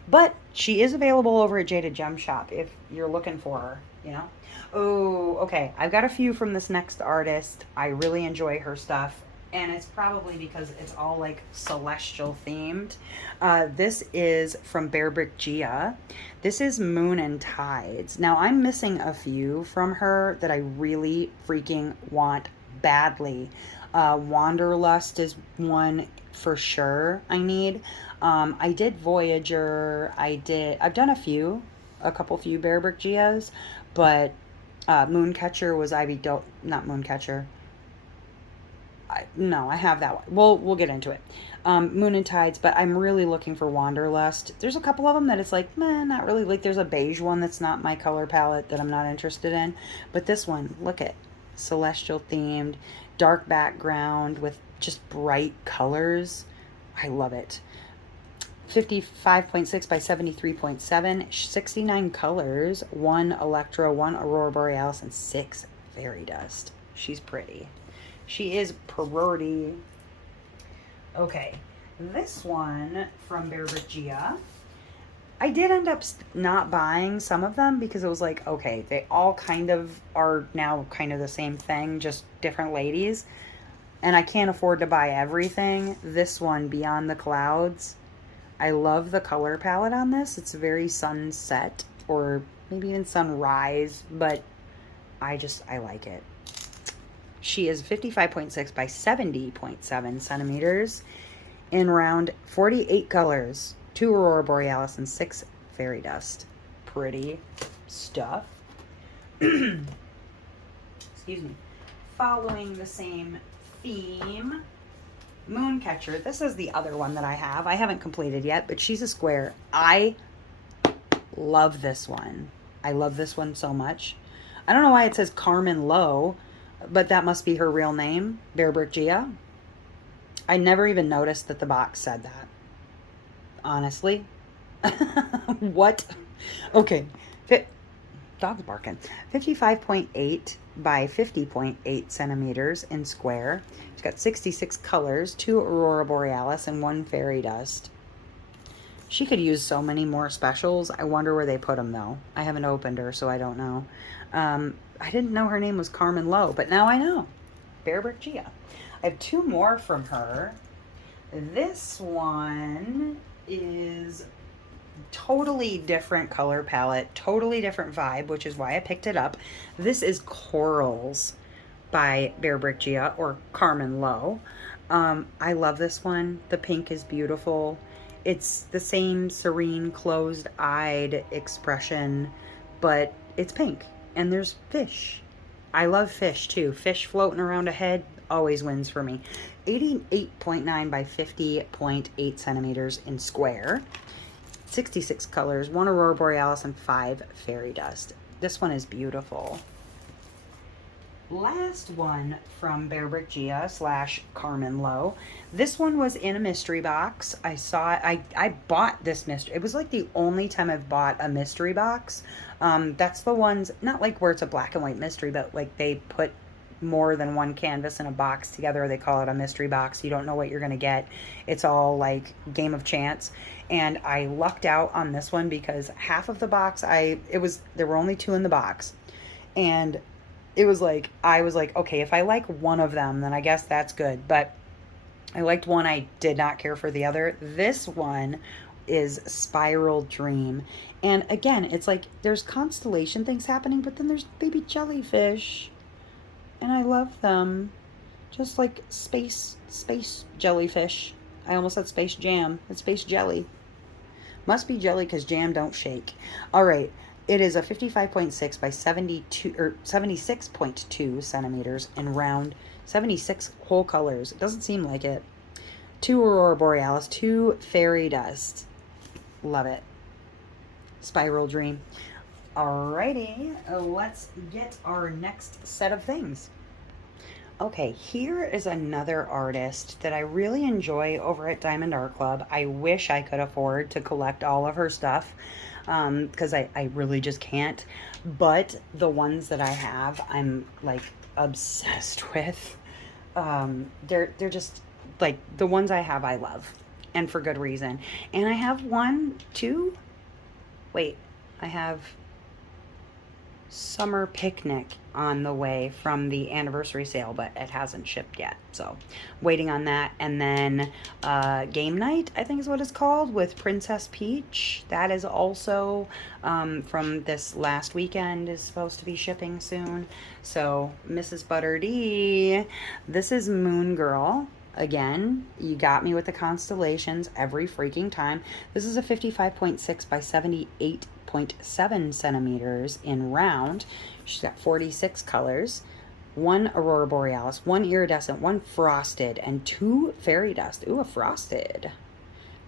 But she is available over at Jada Gem Shop if you're looking for her, you know? Oh, okay. I've got a few from this next artist. I really enjoy her stuff. And it's probably because it's all like celestial themed. This is from Bear Brick Gia. This is Moon and Tides. Now I'm missing a few from her that I really freaking want badly. Wanderlust is one for sure I need. I did Voyager. I've done a couple few Bear Brick Gias, but Mooncatcher was not Mooncatcher. No, I have that one. We'll get into it. Moon and Tides, but I'm really looking for Wanderlust. There's a couple of them that it's like, man, not really. Like there's a beige one that's not my color palette that I'm not interested in. But this one, look at celestial themed, dark background with just bright colors. I love it. 55.6 by 73.7, 69 colors, 1 Electro, 1 Aurora Borealis, and 6 Fairy Dust. She's pretty. She is pretty. Okay, this one from Bear Brick Gia. I did end up not buying some of them because it was like, okay, they all kind of are now kind of the same thing, just different ladies. And I can't afford to buy everything. This one, Beyond the Clouds. I love the color palette on this. It's very sunset or maybe even sunrise, but I like it. She is 55.6 by 70.7 centimeters in round, 48 colors, 2 Aurora Borealis, and 6 Fairy Dust. Pretty stuff. Excuse me. Following the same theme, Mooncatcher. This is the other one that I have. I haven't completed yet, but she's a square. I love this one. I love this one so much. I don't know why it says Carmen Lowe, but that must be her real name, Bear Brick Gia. I never even noticed that the box said that. Honestly. What? Okay. Dog's barking. 55.8 by 50.8 centimeters in square. It's got 66 colors, 2 Aurora Borealis, and 1 Fairy Dust. She could use so many more specials. I wonder where they put them, though. I haven't opened her, so I don't know. I didn't know her name was Carmen Lowe, but now I know. Bear Brick Gia. I have 2 more from her. This one is totally different color palette, totally different vibe, which is why I picked it up. This is Corals by Bear Brick Gia, or Carmen Lowe. I love this one. The pink is beautiful. It's the same serene, closed-eyed expression, but it's pink. And there's fish. I love fish, too. Fish floating around a head always wins for me. 88.9 by 50.8 centimeters in square. 66 colors, 1 Aurora Borealis, and 5 Fairy Dust. This one is beautiful. Last one from Bear Brick Gia slash Carmen Lowe. This one was in a mystery box. I saw it. I bought this mystery. It was like the only time I've bought a mystery box. That's the ones, not like where it's a black and white mystery, but like they put more than one canvas in a box together. They call it a mystery box. You don't know what you're going to get. It's all like game of chance. And I lucked out on this one because half of the box, there were only 2 in the box. And it was like, I was like, okay, if I like one of them, then I guess that's good. But I liked one. I did not care for the other. This one is Spiral Dream. And again, it's like there's constellation things happening, but then there's baby jellyfish. And I love them. Just like space jellyfish. I almost said space jam. It's space jelly. Must be jelly because jam don't shake. All right. It is a 55.6 by 72 or 76.2 centimeters in round, 76 whole colors. It doesn't seem like it. 2 Aurora Borealis, 2 Fairy Dust. Love it. Spiral Dream. Alrighty, let's get our next set of things. Okay, here is another artist that I really enjoy over at Diamond Art Club. I wish I could afford to collect all of her stuff because I really just can't. But the ones that I have, I'm like obsessed with. They're just like the ones I have, I love, and for good reason. And I have I have Summer Picnic on the way from the anniversary sale, but it hasn't shipped yet, so waiting on that. And then Game Night, I think is what it's called, with Princess Peach. That is also from this last weekend, is supposed to be shipping soon. So Mrs. Butter D, this is Moon Girl. Again, you got me with the constellations every freaking time. This is a 55.6 by 78.7 centimeters in round. She's got 46 colors, 1 Aurora Borealis, 1 iridescent, 1 frosted, and 2 fairy dust. Ooh, a frosted.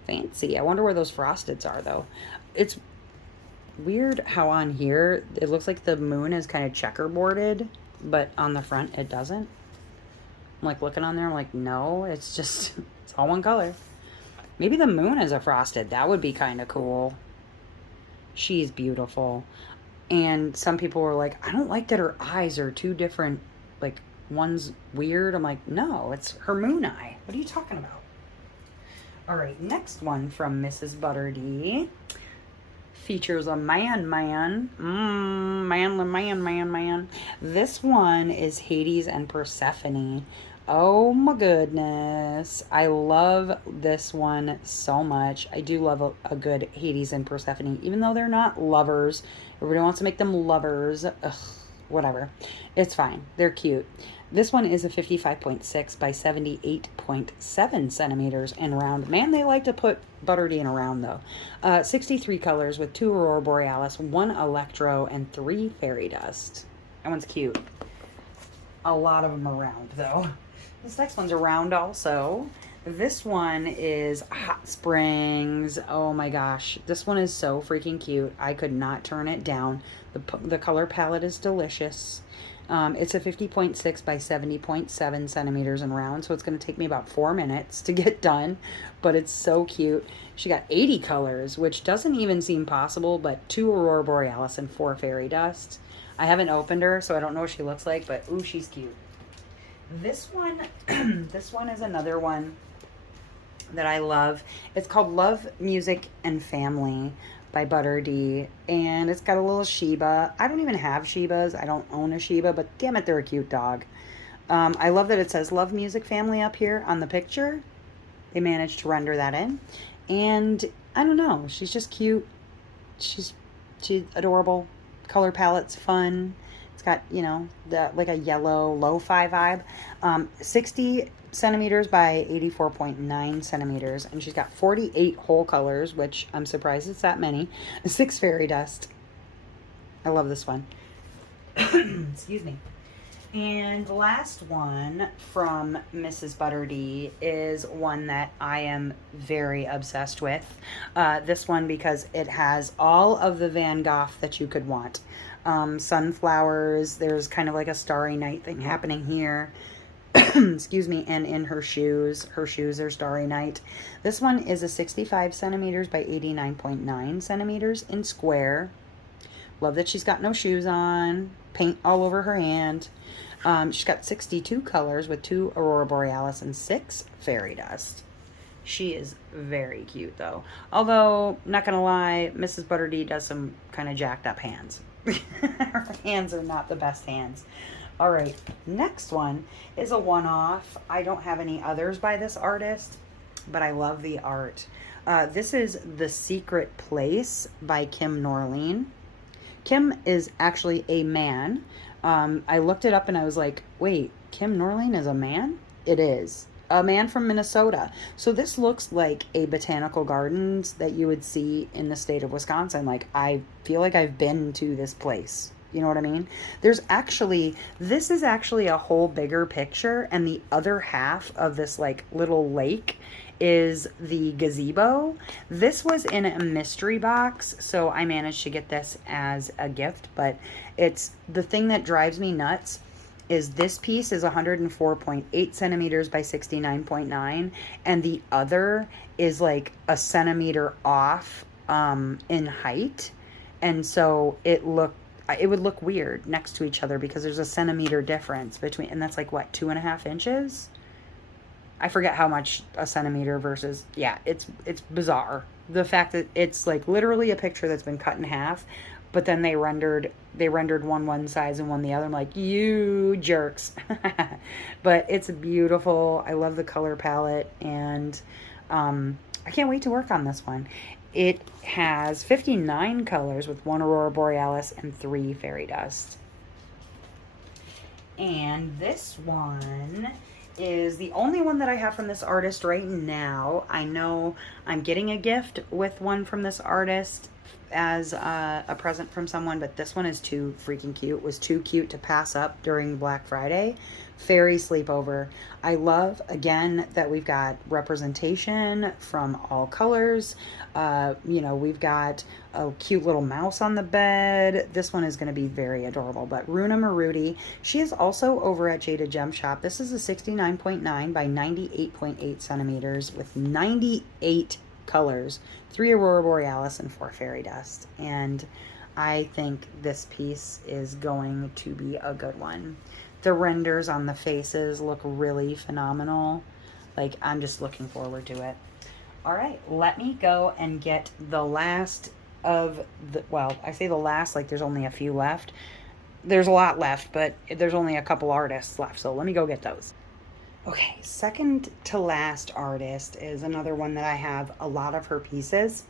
Fancy. I wonder where those frosteds are, though. It's weird how on here it looks like the moon is kind of checkerboarded, but on the front it doesn't. I'm like looking on there, I'm like, no, it's just, it's all one color. Maybe the moon is a frosted. That would be kind of cool. She's beautiful. And some people were like, I don't like that her eyes are two different, like one's weird. I'm like, no, it's her moon eye. What are you talking about? All right, next one from Mrs. Butter D features a man. This one is Hades and Persephone. Oh my goodness. I love this one so much. I do love a good Hades and Persephone, even though they're not lovers. Everybody wants to make them lovers. Ugh, whatever. It's fine. They're cute. This one is a 55.6 by 78.7 centimeters in round. Man, they like to put Butter D in a round, though. 63 colors with 2 Aurora Borealis, 1 Electro, and 3 Fairy Dust. That one's cute. A lot of them are round, though. This next one's a round also. This one is Hot Springs. Oh my gosh. This one is so freaking cute. I could not turn it down. The color palette is delicious. It's a 50.6 by 70.7 centimeters in round, so it's going to take me about 4 minutes to get done, but it's so cute. She got 80 colors, which doesn't even seem possible, but 2 Aurora Borealis and 4 Fairy Dust. I haven't opened her, so I don't know what she looks like, but ooh, she's cute. This one, this one is another one that I love. It's called Love, Music, and Family by Butter D, and it's got a little Shiba. I don't even have Shibas. I don't own a Shiba, but damn it, they're a cute dog. I love that it says Love, Music, Family up here on the picture. They managed to render that in, and I don't know, she's just cute. She's adorable. Color palette's fun. It's got, you know, like a yellow lo-fi vibe. 60 centimeters by 84.9 centimeters, and she's got 48 whole colors, which I'm surprised it's that many. 6 Fairy Dust. I love this one. Excuse me. And the last one from Mrs. Butter D is one that I am very obsessed with. This one because it has all of the Van Gogh that you could want. Sunflowers, there's kind of like a Starry Night thing happening here. Excuse me, and in her shoes are Starry Night. This one is a 65 centimeters by 89.9 centimeters in square. Love that she's got no shoes on, paint all over her hand. She's got 62 colors with 2 Aurora Borealis and 6 Fairy Dust. She is very cute, though. Although, not gonna lie, Mrs. Butter D does some kind of jacked up hands. Her hands are not the best hands. All right, next one is a one-off. I don't have any others by this artist, but I love the art. This is The Secret Place by Kim Norline. Kim is actually a man. I looked it up and I was like, wait, Kim Norline is a man? It is. A man from Minnesota. So this looks like a botanical gardens that you would see in the state of Wisconsin. Like, I feel like I've been to this place. You know what I mean? This is actually a whole bigger picture, and the other half of this like little lake is the gazebo. This was in a mystery box, so I managed to get this as a gift, but it's the thing that drives me nuts is this piece is 104.8 centimeters by 69.9, and the other is like a centimeter off in height. And so it would look weird next to each other because there's a centimeter difference between, and that's like what, 2.5 inches? I forget how much a centimeter versus, yeah, it's bizarre. The fact that it's like literally a picture that's been cut in half, but then they rendered one size and one the other. I'm like, you jerks. But it's beautiful. I love the color palette, and I can't wait to work on this one. It has 59 colors with 1 Aurora Borealis and 3 fairy dust. And this one is the only one that I have from this artist right now. I know I'm getting a gift with one from this artist as a present from someone, but this one is too freaking cute. It was too cute to pass up during Black Friday. Fairy Sleepover. I love, again, that we've got representation from all colors. We've got a cute little mouse on the bed. This one is going to be very adorable. But Runa Marudi, she is also over at Jada Gem Shop. This is a 69.9 by 98.8 centimeters with 98 colors, 3 Aurora Borealis and 4 fairy dust. And I think this piece is going to be a good one. The renders on the faces look really phenomenal. Like, I'm just looking forward to it. All right, let me go and get the last of the, well, I say the last, like there's only a few left. There's a lot left, but there's only a couple artists left, so let me go get those. Okay, second to last artist is another one that I have a lot of her pieces,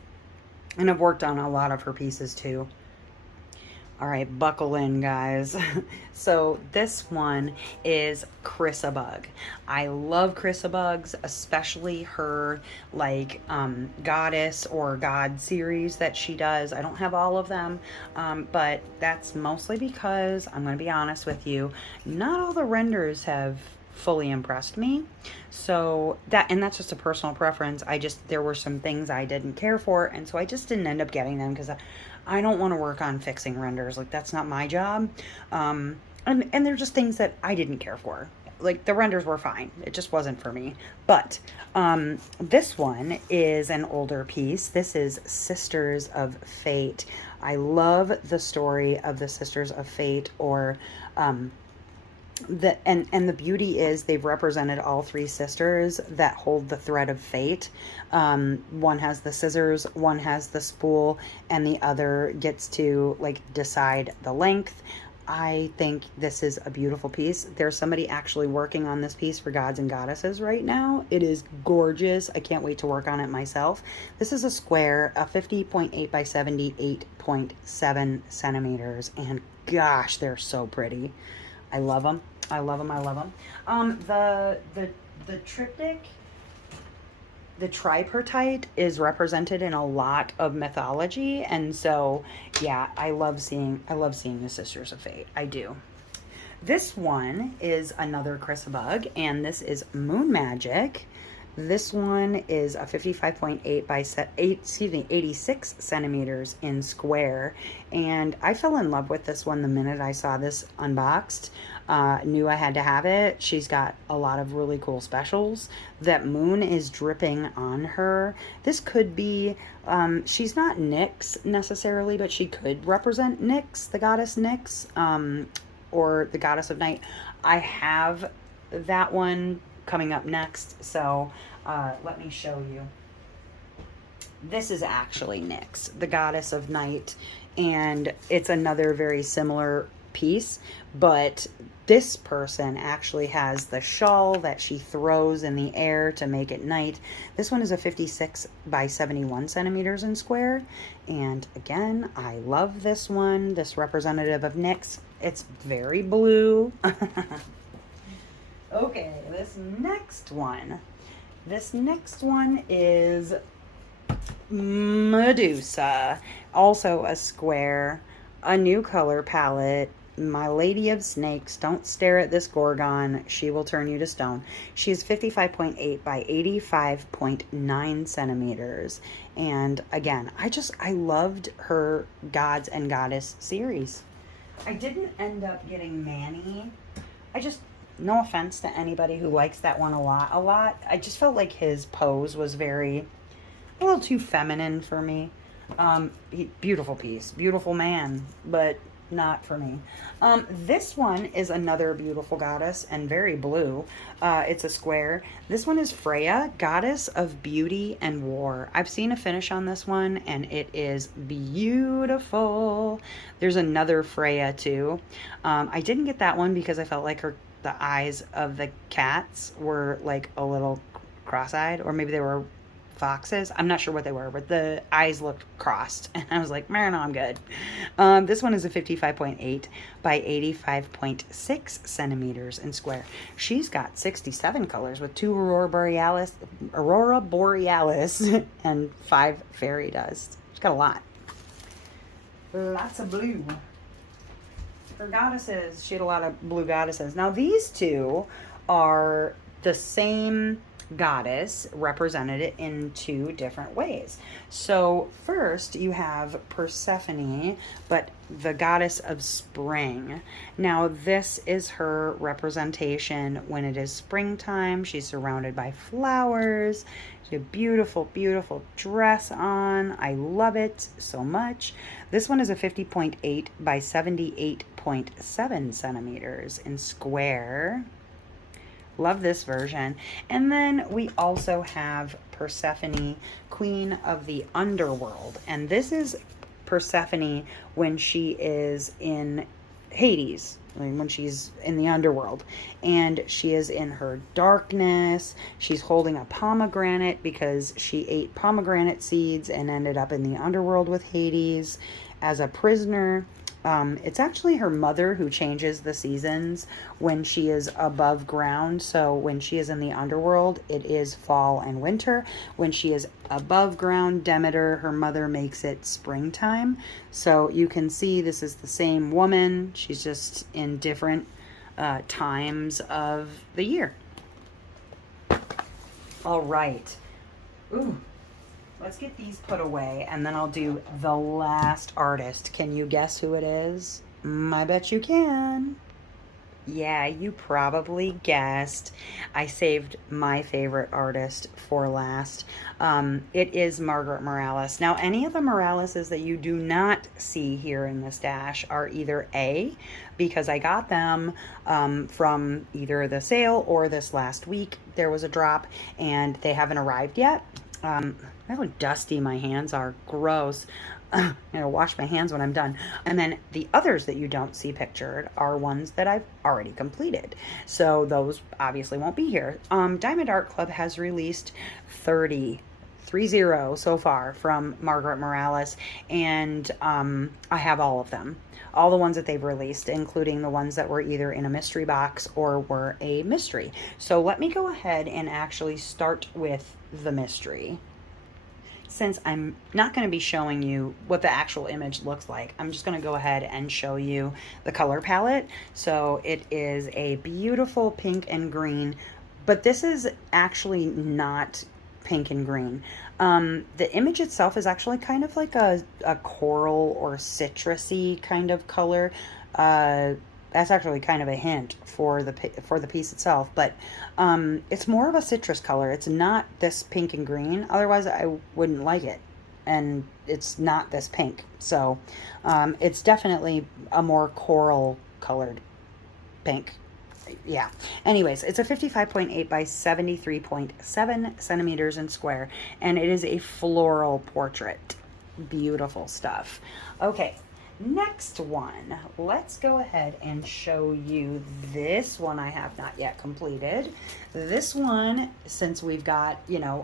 and I've worked on a lot of her pieces too. All right, buckle in, guys. So this one is Chrisabug. I love Chrisabugs, especially her like goddess or god series that she does. I don't have all of them, but that's mostly because, I'm going to be honest with you, not all the renders have fully impressed me. So that's just a personal preference. There were some things I didn't care for, and so I just didn't end up getting them because I don't want to work on fixing renders. Like, that's not my job. And they're just things that I didn't care for. Like, the renders were fine. It just wasn't for me. But this one is an older piece. This is Sisters of Fate. I love the story of the Sisters of Fate, or the beauty is they've represented all 3 sisters that hold the thread of fate. One has the scissors, one has the spool, and the other gets to like decide the length. I think this is a beautiful piece. There's somebody actually working on this piece for Gods and Goddesses right now. It is gorgeous. I can't wait to work on it myself. This is a square, a 50.8 by 78.7 centimeters, and gosh, they're so pretty. I love them. I love them. I love them. The triptych, the tripartite, is represented in a lot of mythology, and so yeah, I love seeing the Sisters of Fate. I do. This one is another Chrisabug, and this is Moon Magic. This one is a 55.8 by 86 centimeters in square, and I fell in love with this one the minute I saw this unboxed. Knew I had to have it. She's got a lot of really cool specials. That moon is dripping on her. This could be, she's not Nyx necessarily, but she could represent Nyx, the goddess Nyx, or the goddess of night. I have that one coming up next, so let me show you. This is actually Nyx, the goddess of night, and it's another very similar piece, but this person actually has the shawl that she throws in the air to make it night. This one is a 56 by 71 centimeters in square. And again, I love this one, this representative of NYX. It's very blue. Okay, this next one is Medusa, also a square, a new color palette. My Lady of Snakes, don't stare at this Gorgon, she will turn you to stone. She is 55.8 by 85.9 centimeters. And again, I loved her Gods and Goddess series. I didn't end up getting Manny. No offense to anybody who likes that one a lot. I just felt like his pose was a little too feminine for me. Beautiful piece, beautiful man, but not for me. This one is another beautiful goddess and very blue. It's a square. This one is Freya, goddess of beauty and war. I've seen a finish on this one and it is beautiful. There's another Freya too. I didn't get that one because I felt like the eyes of the cats were like a little cross-eyed, or maybe they were foxes. I'm not sure what they were, but the eyes looked crossed. And I was like, man, no, I'm good. This one is a 55.8 by 85.6 centimeters in square. She's got 67 colors with 2 Aurora Borealis and 5 fairy dust. She's got a lot. Lots of blue. Her goddesses, she had a lot of blue goddesses. Now these two are the same goddess represented in 2 different ways. So first you have Persephone, but the goddess of spring. Now this is her representation when it is springtime. She's surrounded by flowers. She has a beautiful, beautiful dress on. I love it so much. This one is a 50.8 by 78.7 centimeters in square. Love this version. And then we also have Persephone, Queen of the Underworld. And this is Persephone when she is in Hades, when she's in the underworld. And she is in her darkness. She's holding a pomegranate because she ate pomegranate seeds and ended up in the underworld with Hades as a prisoner. It's actually her mother who changes the seasons when she is above ground. So when she is in the underworld, it is fall and winter. When she is above ground, Demeter, her mother, makes it springtime. So you can see this is the same woman. She's just in different times of the year. All right. Ooh. Let's get these put away, and then I'll do the last artist. Can you guess who it is? I bet you can. Yeah, you probably guessed. I saved my favorite artist for last. It is Margaret Morales. Now, any of the Moraleses that you do not see here in the stash are either A, because I got them from either the sale or this last week. There was a drop, and they haven't arrived yet. How dusty my hands are. Gross. I'm gonna wash my hands when I'm done. And then the others that you don't see pictured are ones that I've already completed. So those obviously won't be here. Diamond Art Club has released 30 so far from Margaret Morales. And I have all of them. All the ones that they've released, including the ones that were either in a mystery box or were a mystery. So let me go ahead and actually start with the mystery. Since I'm not going to be showing you what the actual image looks like, I'm just going to go ahead and show you the color palette. So it is a beautiful pink and green, but this is actually not pink and green. The image itself is actually kind of like a coral or citrusy kind of color. That's actually kind of a hint for the piece itself, but it's more of a citrus color. It's not this pink and green. Otherwise, I wouldn't like it, and it's not this pink. So it's definitely a more coral colored pink. Yeah. Anyways, it's a 55.8 by 73.7 centimeters in square, and it is a floral portrait. Beautiful stuff. Okay. Next one, let's go ahead and show you this one I have not yet completed. This one, since we've got,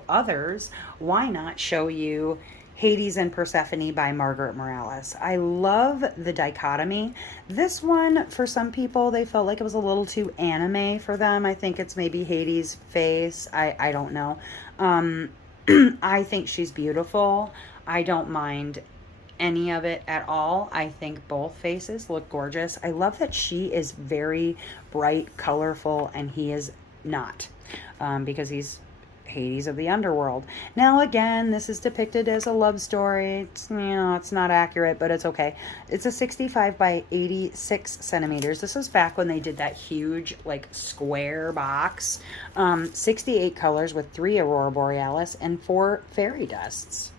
others, why not show you Hades and Persephone by Margaret Morales. I love the dichotomy. This one, for some people, they felt like it was a little too anime for them. I think it's maybe Hades' face. I don't know. I think she's beautiful. I don't mind any of it at all. I think both faces look gorgeous. I love that she is very bright, colorful, and he is not, because he's Hades of the underworld. Now, again, this is depicted as a love story. It's not accurate, but it's okay. It's a 65 by 86 centimeters. This is back when they did that huge, like, square box. 68 colors with 3 aurora borealis and 4 fairy dusts.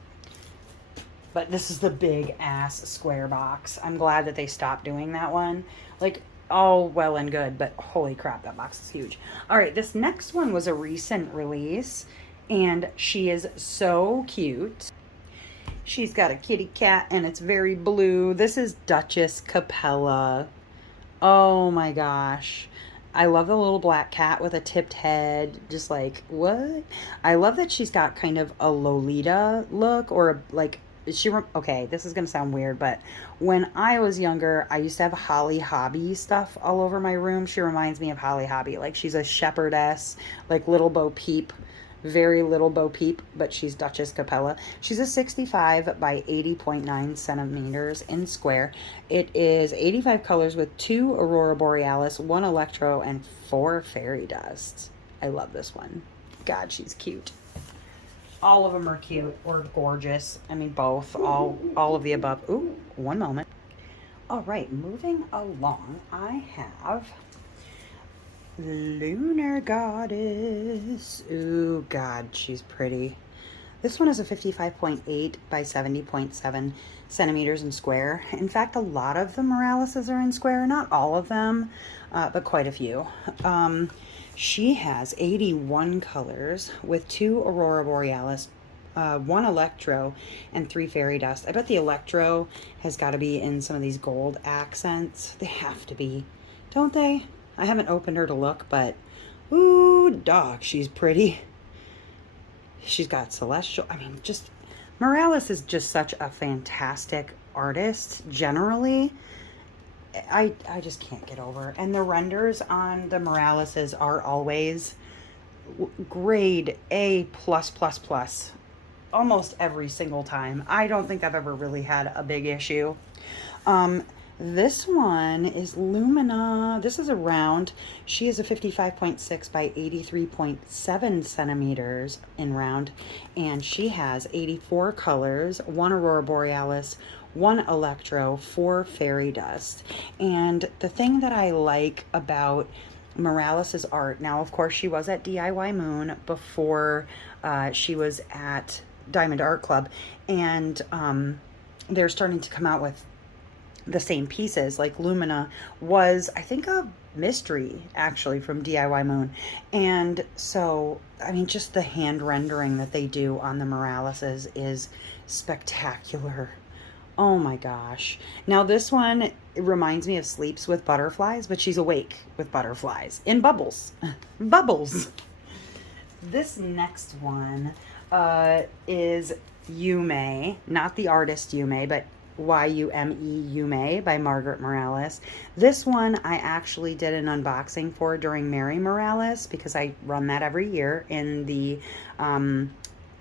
But this is the big ass square box. I'm glad that they stopped doing that one. Like, all well and good, but holy crap, that box is huge. All right, this next one was a recent release, and she is so cute. She's got a kitty cat, and it's very blue. This is Duchess Capella. Oh my gosh. I love the little black cat with a tipped head. Just like, what? I love that she's got kind of a Lolita look, or like, okay, this is gonna sound weird, but when I was younger, I used to have Holly Hobby stuff all over my room. She reminds me of Holly Hobby. Like, she's a shepherdess, like Little Bo Peep, very Little Bo Peep, but she's Duchess Capella. She's a 65 by 80.9 centimeters in square. It is 85 colors with 2 aurora borealis, 1 electro, and 4 fairy dusts. I love this one. God, she's cute. All of them are cute or gorgeous. I mean, both, all of the above. Ooh, one moment. All right, moving along, I have Lunar Goddess. Ooh, God, she's pretty. This one is a 55.8 by 70.7 centimeters in square. In fact, a lot of the Moraleses are in square. Not all of them, but quite a few. She has 81 colors with 2 aurora borealis, 1 electro, and 3 fairy dust. I bet the electro has got to be in some of these gold accents. They have to be, don't they? I haven't opened her to look, but ooh, dog, she's pretty. She's got celestial. I mean, just Morales is just such a fantastic artist generally. I just can't get over. And the renders on the Moraleses are always grade A+++. Almost every single time. I don't think I've ever really had a big issue. This one is Lumina. This is a round. She is a 55.6 by 83.7 centimeters in round. And she has 84 colors, 1 aurora borealis, 1 electro, 4 fairy dust. And the thing that I like about Morales's art, now of course she was at DIY Moon before she was at Diamond Art Club, and they're starting to come out with the same pieces. Like Lumina was, I think, a mystery actually from DIY Moon. And so, I mean, just the hand rendering that they do on the Moraleses is spectacular. Oh my gosh. Now this one, it reminds me of Sleeps with Butterflies, but she's awake with butterflies in bubbles. Bubbles. This next one is Yume, not the artist Yume, but Yume Yume by Margaret Morales. This one I actually did an unboxing for during Mary Morales, because I run that every year in the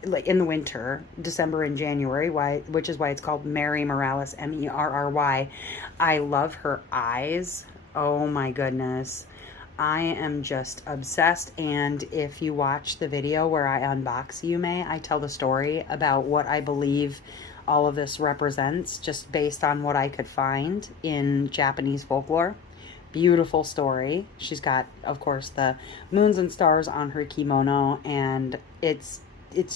like in the winter, December and January, which is why it's called Mary Morales, Merry. I love her eyes. Oh my goodness. I am just obsessed. And if you watch the video where I unbox Yume, I tell the story about what I believe all of this represents, just based on what I could find in Japanese folklore. Beautiful story. She's got, of course, the moons and stars on her kimono, and it's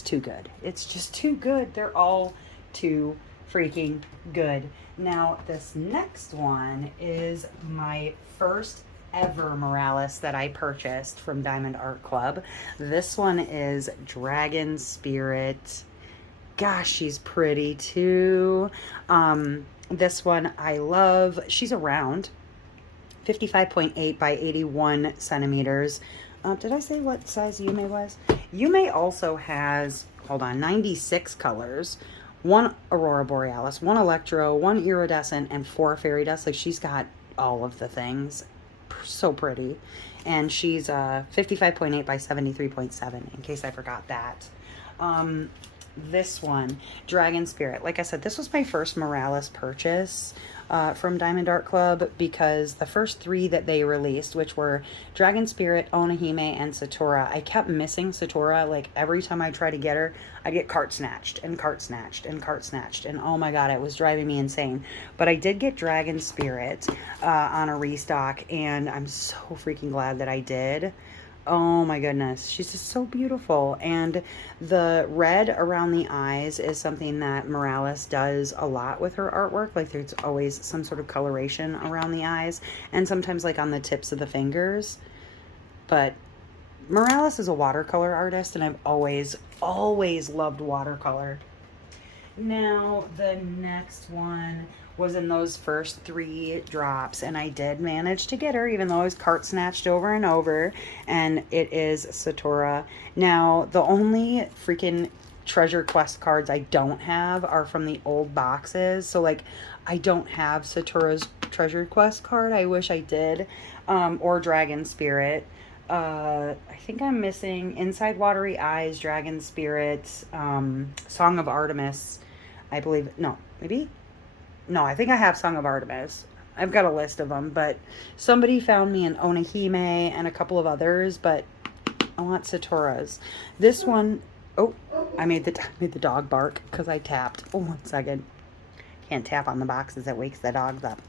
too good. It's just too good. They're all too freaking good. Now, this next one is my first ever Morales that I purchased from Diamond Art Club. This one is Dragon Spirit. Gosh, she's pretty too. This one I love. She's around 55.8 by 81 centimeters. Did I say what size Yume was? Yume also has, hold on, 96 colors. One Aurora Borealis, one Electro, one Iridescent, and four Fairy Dust. Like, she's got all of the things. So pretty. And she's 55.8 by 73.7, in case I forgot that. This one, Dragon Spirit. Like I said, this was my first Morales purchase from Diamond Art Club, because the first three that they released, which were Dragon Spirit, Onahime, and Satora, I kept missing Satora. Like, every time I try to get her, I'd get cart snatched and cart snatched and cart snatched, and oh my god, it was driving me insane. But I did get Dragon Spirit on a restock, and I'm so freaking glad that I did. Oh my goodness, she's just so beautiful. And the red around the eyes is something that Morales does a lot with her artwork. Like, there's always some sort of coloration around the eyes, and sometimes like on the tips of the fingers. But Morales is a watercolor artist, and I've always loved watercolor. Now, the next one was in those first three drops, and I did manage to get her, even though I was cart snatched over and over, and it is Satora. Now, the only freaking Treasure Quest cards I don't have are from the old boxes, so, like, I don't have Satora's Treasure Quest card. I wish I did, or Dragon Spirit. I think I'm missing Inside Watery Eyes, Dragon Spirit, Song of Artemis, I believe. No, maybe? No, I think I have Song of Artemis. I've got a list of them, but somebody found me an Onahime and a couple of others, but I want Satora's. This one, oh, I made the dog bark because I tapped. Oh, 1 second. Can't tap on the boxes, it wakes the dogs up.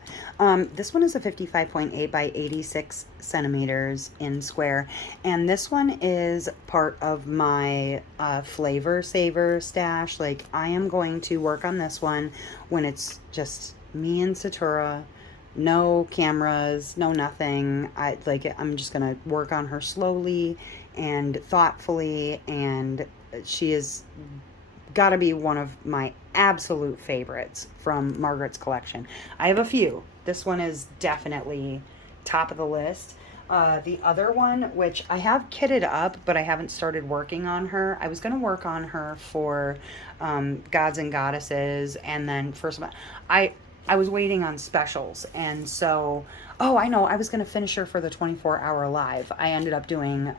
This one is a 55.8 by 86 centimeters in square, and this one is part of my Flavor Saver stash. Like, I am going to work on this one when it's just me and Satora, no cameras, no nothing. I'm just gonna work on her slowly and thoughtfully, and she is got to be one of my absolute favorites from Margaret's collection. I have a few. This one is definitely top of the list. The other one, which I have kitted up, but I haven't started working on her. I was going to work on her for Gods and Goddesses, and then for some... I was waiting on specials, and so... Oh, I know. I was going to finish her for the 24-hour live. I ended up doing...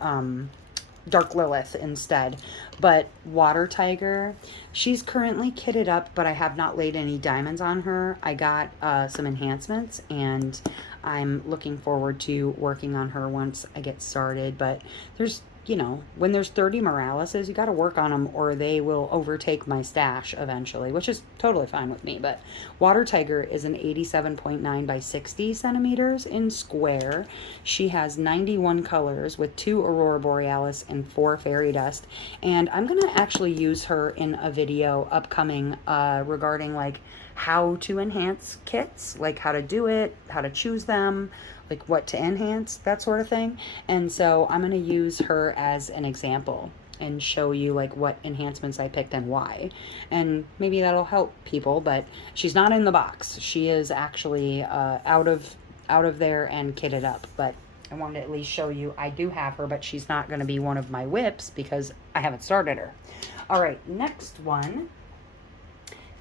Dark Lilith instead. But Water Tiger, she's currently kitted up, but I have not laid any diamonds on her. I got some enhancements, and I'm looking forward to working on her once I get started. But there's, you know, when there's 30 Moraleses, you got to work on them or they will overtake my stash eventually, which is totally fine with me. But Water Tiger is an 87.9 by 60 centimeters in square. She has 91 colors with 2 Aurora Borealis and 4 Fairy Dust. And I'm going to actually use her in a video upcoming regarding like how to enhance kits, like how to do it, how to choose them, like what to enhance, that sort of thing. And so I'm going to use her as an example and show you like what enhancements I picked and why. And maybe that'll help people, but she's not in the box. She is actually out of there and kitted up, but I wanted to at least show you I do have her, but she's not going to be one of my whips because I haven't started her. All right, next one.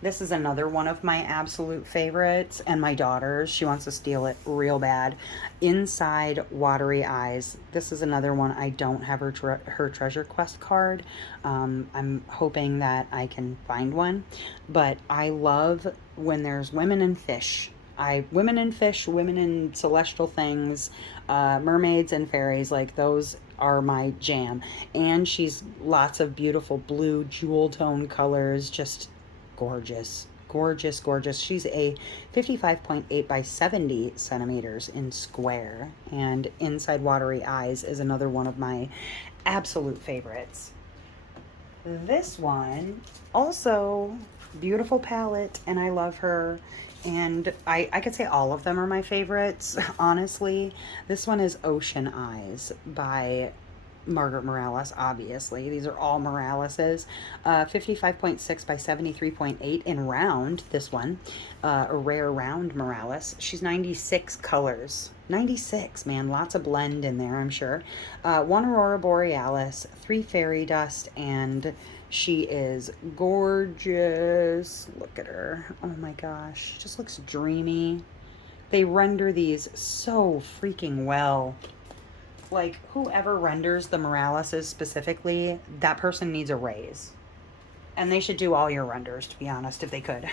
This is another one of my absolute favorites, and my daughter's. She wants to steal it real bad. Inside Watery Eyes. This is another one. I don't have her Treasure Quest card. I'm hoping that I can find one. But I love when there's women and fish. Women and fish, women and celestial things, mermaids and fairies, like those are my jam. And she's lots of beautiful blue jewel tone colors, just gorgeous, gorgeous, gorgeous. She's a 55.8 by 70 centimeters in square, and Inside Watery Eyes is another one of my absolute favorites. This one, also beautiful palette, and I love her, and I could say all of them are my favorites, honestly. This one is Ocean Eyes by Margaret Morales, obviously. These are all Moraleses. 55.6 by 73.8 in round, this one. A rare round Morales. She's 96 colors. 96, man. Lots of blend in there, I'm sure. One Aurora Borealis, 3 Fairy Dust, and she is gorgeous. Look at her. Oh my gosh. She just looks dreamy. They render these so freaking well. Like, whoever renders the Moraleses specifically, that person needs a raise. And they should do all your renders, to be honest, if they could.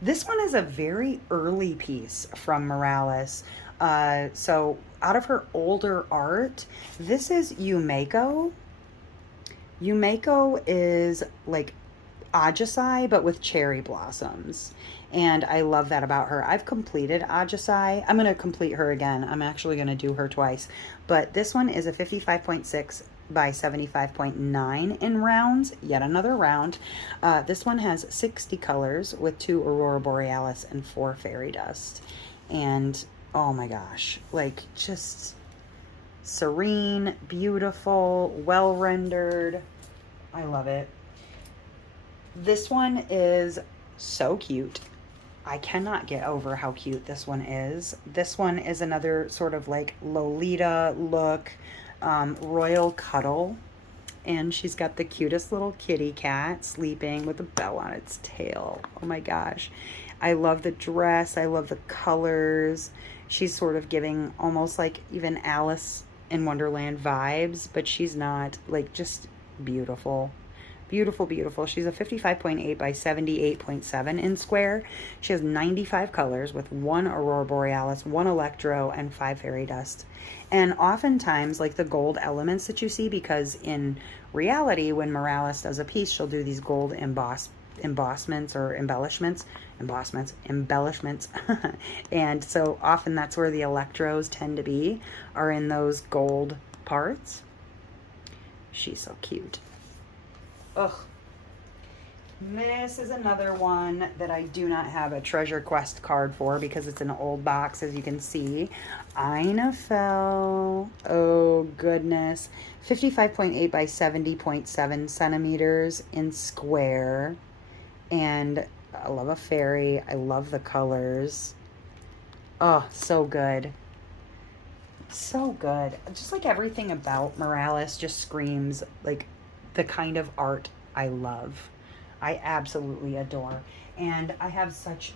This one is a very early piece from Morales. So out of her older art, this is Yumeko. Yumeko is like Ajisai, but with cherry blossoms. And I love that about her. I've completed Ajisai. I'm going to complete her again. I'm actually going to do her twice. But this one is a 55.6 by 75.9 in rounds. Yet another round. This one has 60 colors with 2 Aurora Borealis and 4 Fairy Dust. And oh my gosh, like just serene, beautiful, well rendered. I love it. This one is so cute. I cannot get over how cute this one is. This one is another sort of like Lolita look, royal cuddle. And she's got the cutest little kitty cat sleeping with a bell on its tail. Oh my gosh. I love the dress. I love the colors. She's sort of giving almost like even Alice in Wonderland vibes, but she's not. Like, just beautiful. Beautiful, beautiful. She's a 55.8 by 78.7 in square. She has 95 colors with 1 Aurora Borealis, 1 Electro, and 5 Fairy Dust. And oftentimes, like the gold elements that you see, because in reality, when Morales does a piece, she'll do these gold embossments or embellishments. And so often that's where the Electros tend to be, are in those gold parts. She's so cute. Ugh. This is another one that I do not have a treasure quest card for because it's an old box, as you can see. Einafel. Oh, goodness. 55.8 by 70.7 centimeters in square. And I love a fairy. I love the colors. Oh, so good. So good. Just like everything about Morales just screams like the kind of art I love. I absolutely adore. And I have such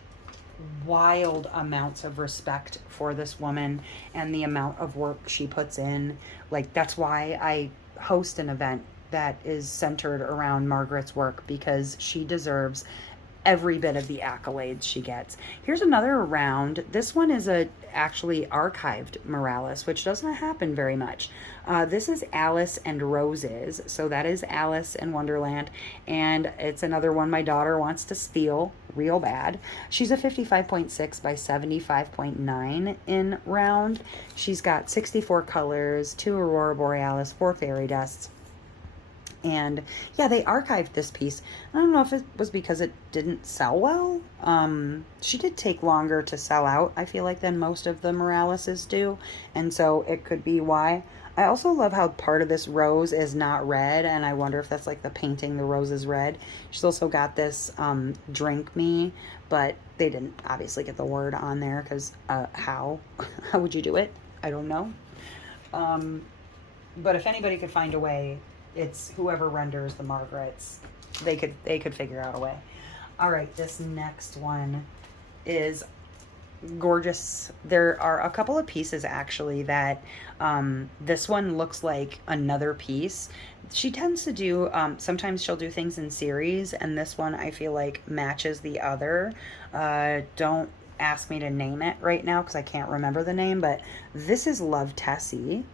wild amounts of respect for this woman and the amount of work she puts in. Like, that's why I host an event that is centered around Margaret's work, because she deserves every bit of the accolades she gets. Here's another round. This one is a actually archived Morales, which doesn't happen very much. This is Alice and Roses. So that is Alice in Wonderland. And it's another one my daughter wants to steal real bad. She's a 55.6 by 75.9 in round. She's got 64 colors, 2 Aurora Borealis, 4 Fairy Dusts. And yeah, they archived this piece. I don't know if it was because it didn't sell well. She did take longer to sell out, I feel like, than most of the Moraleses do. And so it could be why. I also love how part of this rose is not red. And I wonder if that's like the painting, the rose is red. She's also got this drink me, but they didn't obviously get the word on there because how? How would you do it? I don't know. But if anybody could find a way, it's whoever renders the Margarets. They could figure out a way. All right, this next one is gorgeous. There are a couple of pieces actually that this one looks like another piece. She tends to do, sometimes she'll do things in series, and this one I feel like matches the other. Don't ask me to name it right now because I can't remember the name, but this is Love Tessie.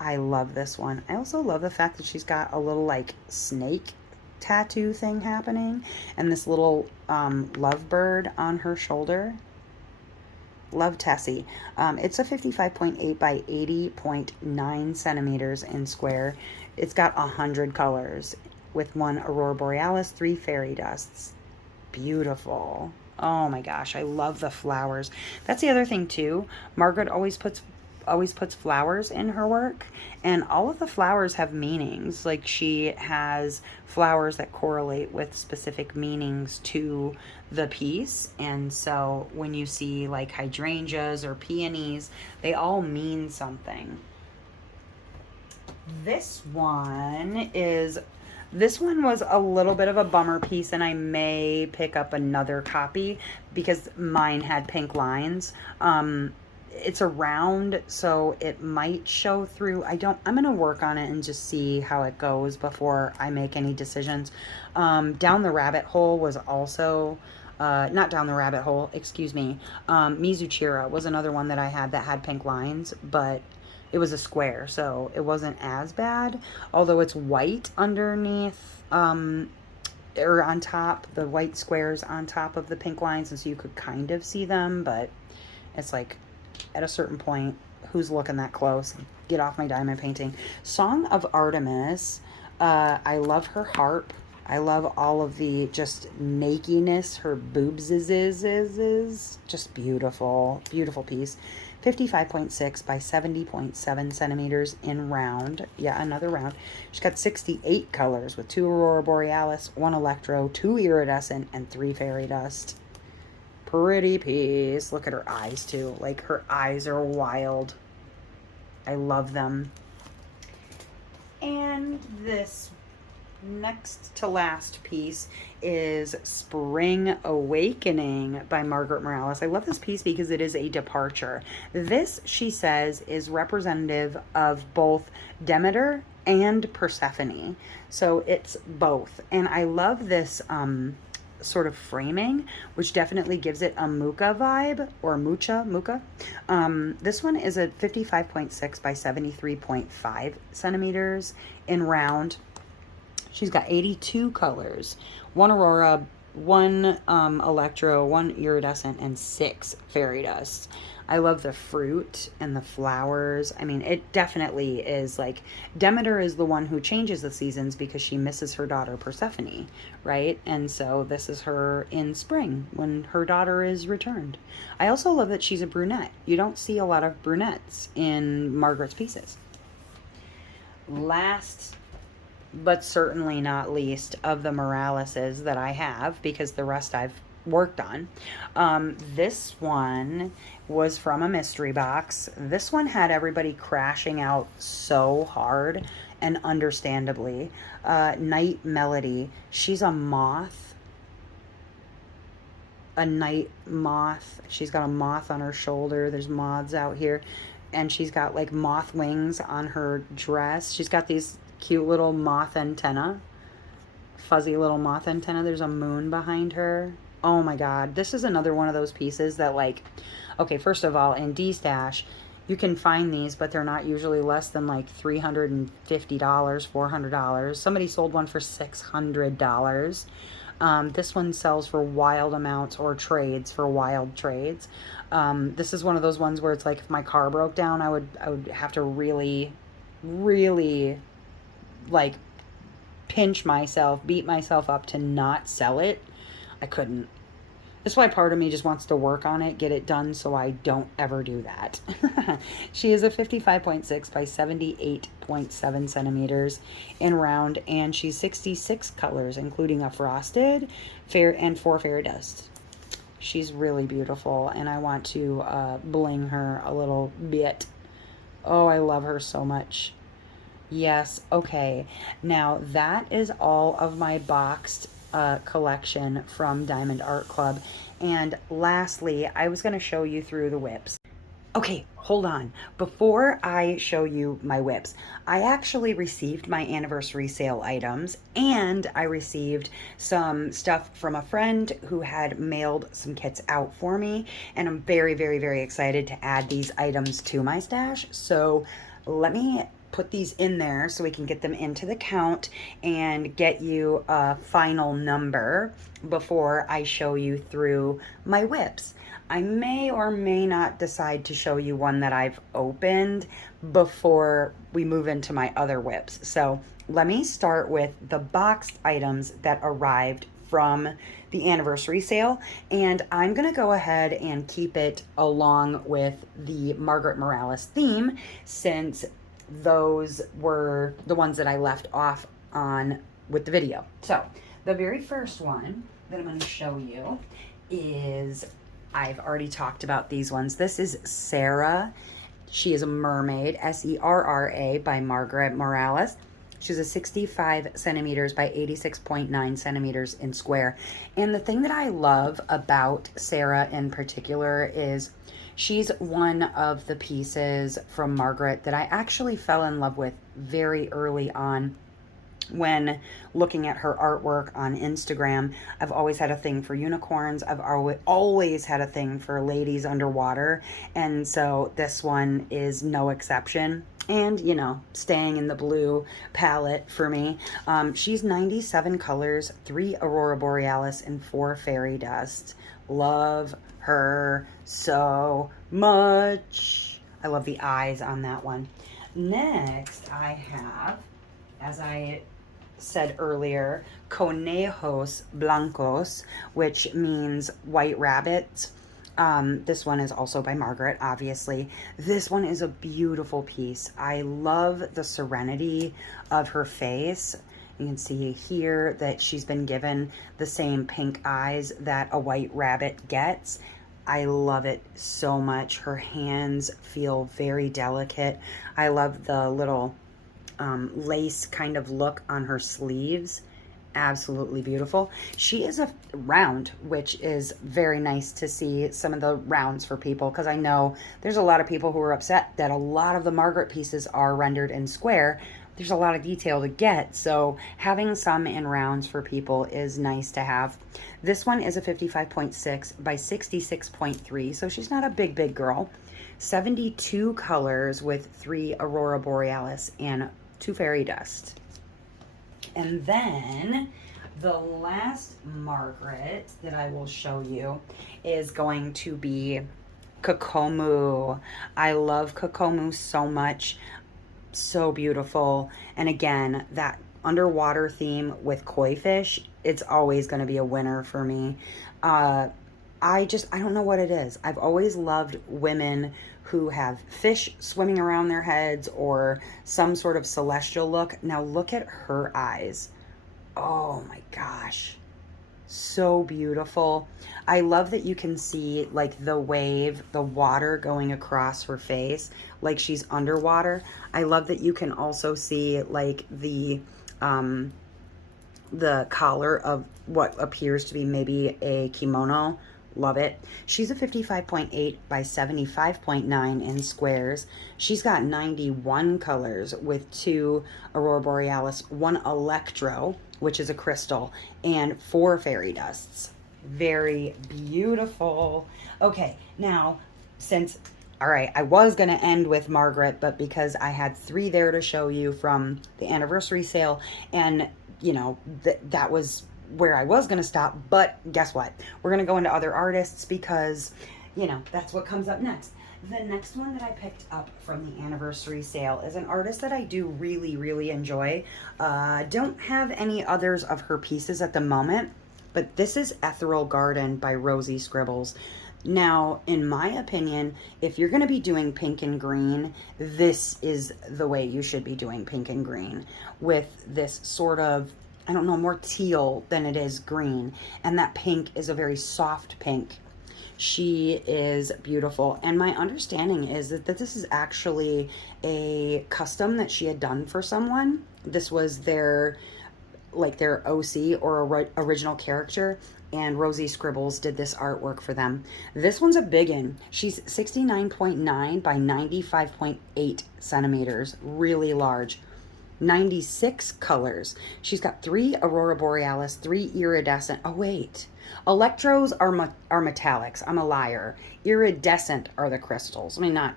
I love this one. I also love the fact that she's got a little like snake tattoo thing happening and this little lovebird on her shoulder. Love Tessie. It's a 55.8 by 80.9 centimeters in square. It's got 100 colors with 1 Aurora Borealis, 3 Fairy Dusts. Beautiful. Oh my gosh, I love the flowers. That's the other thing too. Margaret always puts always puts flowers in her work, and all of the flowers have meanings. Like, she has flowers that correlate with specific meanings to the piece. And so when you see like hydrangeas or peonies, they all mean something. This one is this one was a little bit of a bummer piece, and I may pick up another copy because mine had pink lines. It's a round, so it might show through. I'm going to work on it and just see how it goes before I make any decisions. Down the Rabbit Hole was also, not Down the Rabbit Hole, excuse me. Mizuchira was another one that I had that had pink lines, but it was a square, so it wasn't as bad. Although it's white underneath, or on top, the white squares on top of the pink lines, and so you could kind of see them, but it's like, at a certain point, who's looking that close? Get off my diamond painting. Song of Artemis. I love her harp. I love all of the just nakiness. Her boobs is just beautiful. Beautiful piece. 55.6 by 70.7 centimeters in round. Yeah, another round. She's got 68 colors with 2 Aurora Borealis, 1 Electro, 2 Iridescent, and 3 Fairy Dust. Pretty piece. Look at her eyes too. Like, her eyes are wild. I love them. And this next to last piece is Spring Awakening by Margaret Morales. I love this piece because it is a departure. This, she says, is representative of both Demeter and Persephone. So it's both. And I love this sort of framing, which definitely gives it a Mucha vibe, or Mucha. This one is a 55.6 by 73.5 centimeters in round. She's got 82 colors, 1 Aurora, 1 Electro, 1 Iridescent, and 6 Fairy Dust. I love the fruit and the flowers. I mean, it definitely is like, Demeter is the one who changes the seasons because she misses her daughter Persephone, right? And so this is her in spring when her daughter is returned. I also love that she's a brunette. You don't see a lot of brunettes in Margaret's pieces. Last but certainly not least of the Moraleses that I have, because the rest I've worked on. This one was from a mystery box. This one had everybody crashing out so hard, and understandably. Night Melody. She's a moth. A night moth. She's got a moth on her shoulder. There's moths out here. And she's got like moth wings on her dress. She's got these cute little moth antenna. Fuzzy little moth antenna. There's a moon behind her. Oh my god, this is another one of those pieces that, like, okay, first of all, in D-Stash, you can find these, but they're not usually less than like $350, $400. Somebody sold one for $600. This one sells for wild amounts, or trades for wild trades. This is one of those ones where it's like, if my car broke down, I would have to really, really, like, pinch myself, beat myself up to not sell it. I couldn't. That's why part of me just wants to work on it, get it done, so I don't ever do that. She is a 55.6 by 78.7 centimeters in round, and she's 66 colors, including a frosted, fair, and 4 fairy dust. She's really beautiful, and I want to bling her a little bit. Oh, I love her so much. Yes, okay. Now, that is all of my boxed collection from Diamond Art Club. And lastly, I was going to show you through the whips. Okay, hold on. Before I show you my whips, I actually received my anniversary sale items, and I received some stuff from a friend who had mailed some kits out for me, and I'm very, very, very excited to add these items to my stash. So let me put these in there so we can get them into the count and get you a final number before I show you through my whips. I may or may not decide to show you one that I've opened before we move into my other whips. So let me start with the boxed items that arrived from the anniversary sale, and I'm gonna go ahead and keep it along with the Margaret Morales theme, since those were the ones that I left off on with the video. So the very first one that I'm going to show you is, I've already talked about these ones. This is Sarah. She is a mermaid, Serra, by Margaret Morales. She's a 65 centimeters by 86.9 centimeters in square. And the thing that I love about Sarah in particular is she's one of the pieces from Margaret that I actually fell in love with very early on when looking at her artwork on Instagram. I've always had a thing for unicorns. I've always had a thing for ladies underwater. And so this one is no exception. And, you know, staying in the blue palette for me. She's 97 colors, 3 Aurora Borealis, and 4 fairy dust. Love her so much. I love the eyes on that one. Next, I have, as I said earlier, Conejos Blancos, which means white rabbits. This one is also by Margaret, obviously. This one is a beautiful piece. I love the serenity of her face. You can see here that she's been given the same pink eyes that a white rabbit gets. I love it so much. Her hands feel very delicate. I love the little lace kind of look on her sleeves. Absolutely beautiful. She is a round, which is very nice to see some of the rounds for people, because I know there's a lot of people who are upset that a lot of the Margaret pieces are rendered in square. There's a lot of detail to get, so having some in rounds for people is nice to have. This one is a 55.6 by 66.3, so she's not a big girl. 72 colors with 3 Aurora Borealis and 2 fairy dust. And then the last Margaret that I will show you is going to be Kokomo. I love Kokomo so much. So beautiful. And again, that underwater theme with koi fish, it's always going to be a winner for me. I don't know what it is. I've always loved women who have fish swimming around their heads or some sort of celestial look. Now look at her eyes. Oh my gosh. So beautiful. I love that you can see like the wave, the water going across her face like she's underwater. I love that you can also see like the collar of what appears to be maybe a kimono. Love it. She's a 55.8 by 75.9 in squares. She's got 91 colors with 2 Aurora Borealis, 1 Electro, which is a crystal, and 4 fairy dusts. Very beautiful. Okay, now, all right, I was going to end with Margaret, but because I had 3 there to show you from the anniversary sale, and, you know, that was where I was going to stop, but guess what? We're going to go into other artists because, you know, that's what comes up next. The next one that I picked up from the anniversary sale is an artist that I do really enjoy. Don't have any others of her pieces at the moment, but this is Ethereal Garden by Rosie Scribbles. Now, in my opinion, if you're going to be doing pink and green, this is the way you should be doing pink and green, with this sort of, I don't know, more teal than it is green. And that pink is a very soft pink. She is beautiful. And my understanding is that this is actually a custom that she had done for someone. This was their OC or original character. And Rosie Scribbles did this artwork for them. This one's a big one. She's 69.9 by 95.8 centimeters. Really large. 96 colors. She's got 3 Aurora Borealis, 3 iridescent. Oh, wait. Electros are metallics. I'm a liar. Iridescent are the crystals. Let me not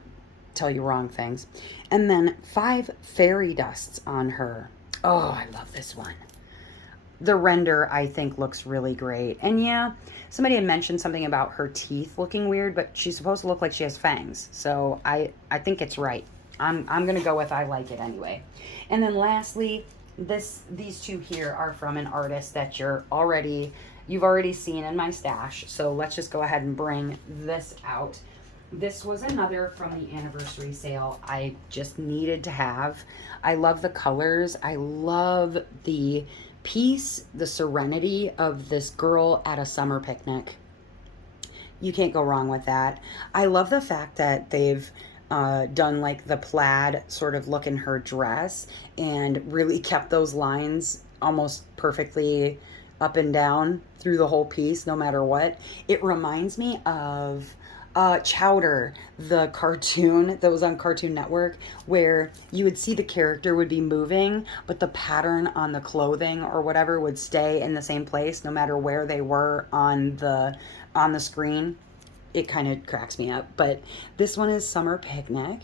tell you wrong things. And then 5 fairy dusts on her. Oh, I love this one. The render, I think, looks really great. And yeah, somebody had mentioned something about her teeth looking weird, but she's supposed to look like she has fangs. So I think it's right. I'm going to go with I like it anyway. And then lastly, these two here are from an artist that you've already seen in my stash. So let's just go ahead and bring this out. This was another from the anniversary sale I just needed to have. I love the colors. I love the peace, the serenity of this girl at a summer picnic. You can't go wrong with that. I love the fact that they've done like the plaid sort of look in her dress and really kept those lines almost perfectly up and down through the whole piece, no matter what. It reminds me of Chowder, the cartoon that was on Cartoon Network, where you would see the character would be moving, but the pattern on the clothing or whatever would stay in the same place no matter where they were on the screen. It kind of cracks me up. But this one is Summer Picnic.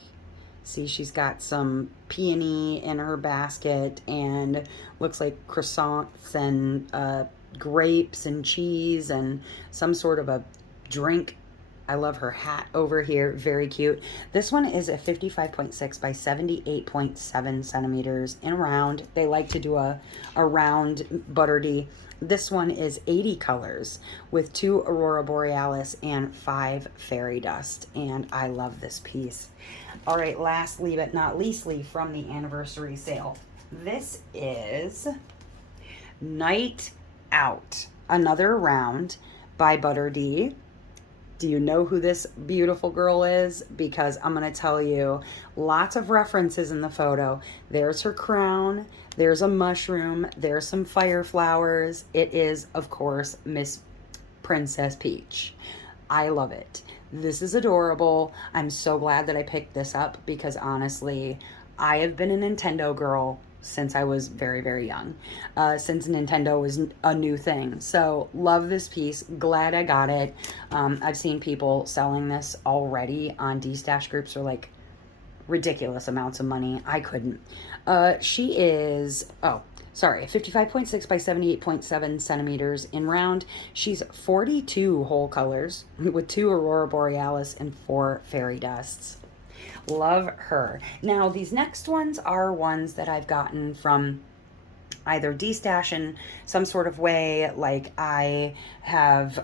See, she's got some peony in her basket and looks like croissants and grapes and cheese and some sort of a drink. I love her hat over here. Very cute. This one is a 55.6 by 78.7 centimeters in round. They like to do a round Butter D. This one is 80 colors with 2 Aurora Borealis and 5 Fairy Dust. And I love this piece. All right, lastly but not leastly from the anniversary sale. This is Night Out. Another round by Butter D. Do you know who this beautiful girl is? Because I'm going to tell you lots of references in the photo. There's her crown. There's a mushroom. There's some fire flowers. It is, of course, Miss Princess Peach. I love it. This is adorable. I'm so glad that I picked this up because honestly, I have been a Nintendo girl since I was very, very young, since Nintendo was a new thing. So love this piece. Glad I got it. I've seen people selling this already on D-Stash groups for like ridiculous amounts of money. I couldn't. She is, 55.6 by 78.7 centimeters in round. She's 42 whole colors with 2 Aurora Borealis and 4 Fairy Dusts. Love her. Now, these next ones are ones that I've gotten from either D-Stash in some sort of way, like I have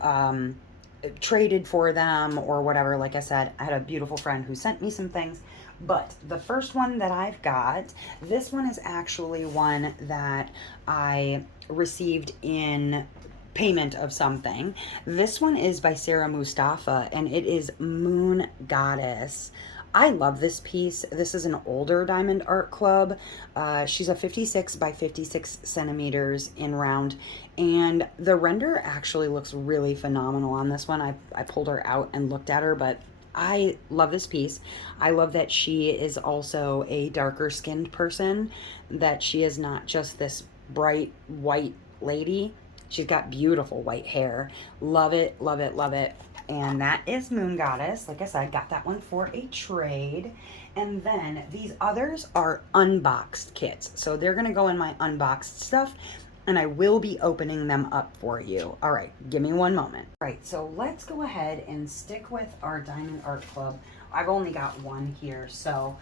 traded for them or whatever. Like I said, I had a beautiful friend who sent me some things. But the first one that I've got, this one is actually one that I received in payment of something. This one is by Sarah Mustafa, and it is Moon Goddess. I love this piece. This is an older Diamond Art Club. She's a 56 by 56 centimeters in round, and the render actually looks really phenomenal on this one. I pulled her out and looked at her, but I love this piece. I love that she is also a darker skinned person, that she is not just this bright white lady. She's got beautiful white hair. Love it, love it, love it. And that is Moon Goddess. Like I said, I got that one for a trade. And then these others are unboxed kits. So they're going to go in my unboxed stuff, and I will be opening them up for you. All right, give me one moment. All right, so let's go ahead and stick with our Diamond Art Club. I've only got one here, so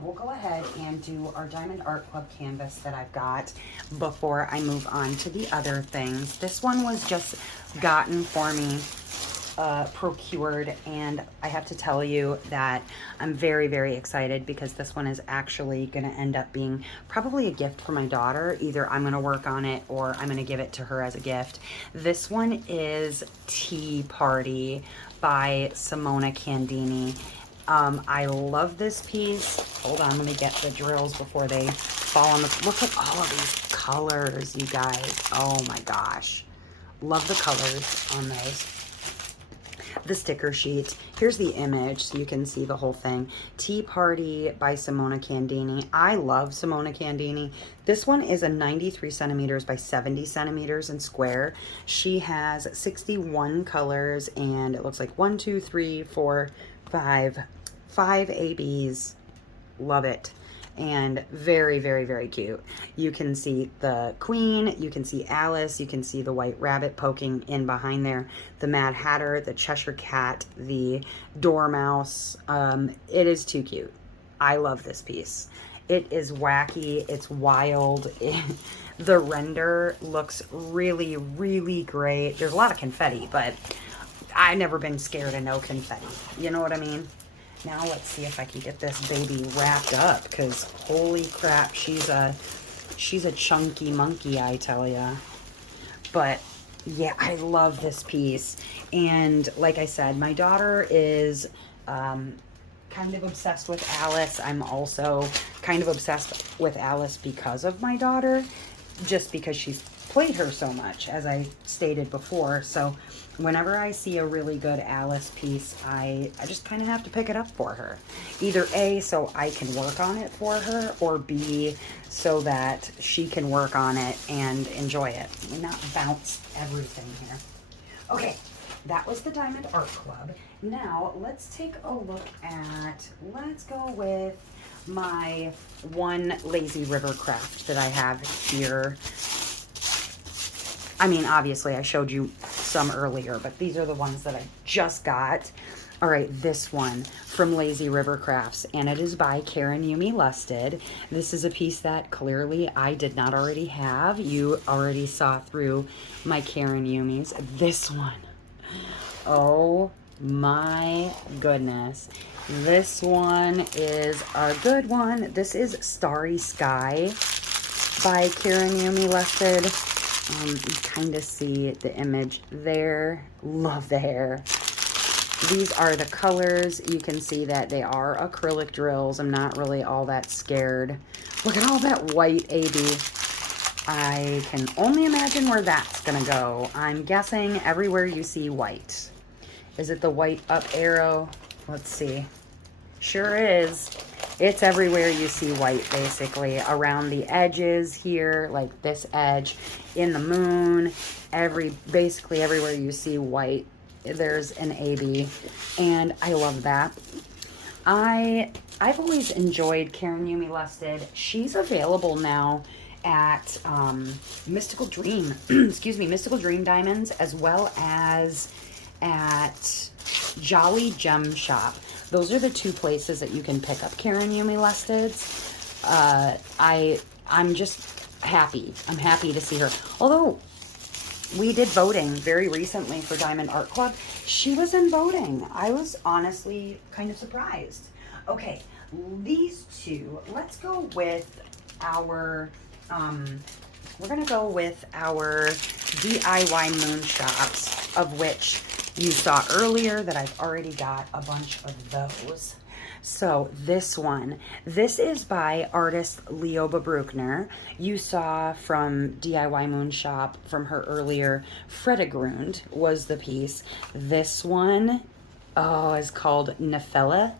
we'll go ahead and do our Diamond Art Club canvas that I've got before I move on to the other things. This one was just gotten for me, procured, and I have to tell you that I'm very, very excited because this one is actually going to end up being probably a gift for my daughter. Either I'm going to work on it or I'm going to give it to her as a gift. This one is Tea Party by Simona Candini. I love this piece. Hold on, let me get the drills before they fall on the... Look at all of these colors, you guys. Oh my gosh. Love the colors on those. The sticker sheet. Here's the image so you can see the whole thing. Tea Party by Simona Candini. I love Simona Candini. This one is a 93 centimeters by 70 centimeters in square. She has 61 colors, and it looks like 1, 2, 3, 4, 5 ABs. Love it. And very, very, very cute. You can see the Queen, you can see Alice, you can see the White Rabbit poking in behind there, the Mad Hatter, the Cheshire Cat, the Dormouse. It is too cute. I love this piece. It is wacky. It's wild. The render looks really, really great. There's a lot of confetti, but I've never been scared of no confetti. You know what I mean? Now let's see if I can get this baby wrapped up, because holy crap, she's a chunky monkey, I tell ya. But yeah, I love this piece. And like I said, my daughter is kind of obsessed with Alice. I'm also kind of obsessed with Alice because of my daughter, just because she's played her so much, as I stated before. So whenever I see a really good Alice piece, I just kind of have to pick it up for her. Either A, so I can work on it for her, or B, so that she can work on it and enjoy it and not bounce everything here. Okay, that was the Diamond Art Club. Now let's take a look at, let's go with my one Lazy River craft that I have here. I mean, obviously I showed you some earlier, but these are the ones that I just got. All right, this one from Lazy River Crafts, and it is by Karen Yumi Lusted. This is a piece that clearly I did not already have. You already saw through my Karen Yumis. This one, oh my goodness. This one is a good one. This is Starry Sky by Karen Yumi Lusted. You kind of see the image there. Love the hair. These are the colors. You can see that they are acrylic drills. I'm not really all that scared. Look at all that white AB. I can only imagine where that's gonna go. I'm guessing everywhere you see white. Is it the white up arrow? Let's see. Sure is. It's everywhere you see white, basically. Around the edges here, like this edge, in the moon, basically everywhere you see white, there's an AB, and I love that. I've always enjoyed Karen Yumi Lusted. She's available now at Mystical Dream, excuse me, Mystical Dream Diamonds, as well as at Jolly Gem Shop. Those are the two places that you can pick up Karen Yumi Lusteds. I'm just happy. I'm happy to see her. Although we did voting very recently for Diamond Art Club, she was in voting. I was honestly kind of surprised. Okay, these two. Let's go with our we're gonna go with our DIY moon shops, of which you saw earlier that I've already got a bunch of those. So this one, this is by artist Leoba Bruckner. You saw from DIY Moon Shop from her earlier, Fredegrund was the piece. This one, oh, is called Nephila.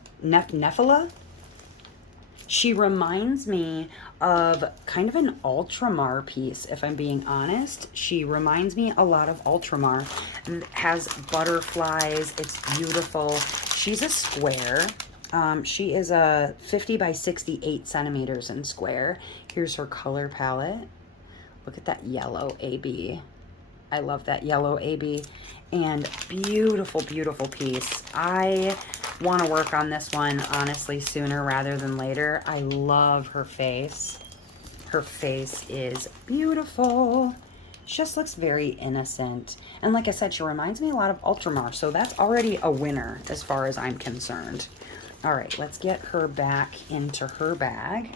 She reminds me of kind of an Ultramar piece, if I'm being honest. She reminds me a lot of Ultramar. It has butterflies. It's beautiful. She's a square. She is a 50 by 68 centimeters in square. Here's her color palette. Look at that yellow AB. I love that yellow AB. And beautiful, beautiful piece. I want to work on this one, honestly, sooner rather than later. I love her face. Her face is beautiful. She just looks very innocent. And like I said, she reminds me a lot of Ultramar, so that's already a winner as far as I'm concerned. All right, let's get her back into her bag.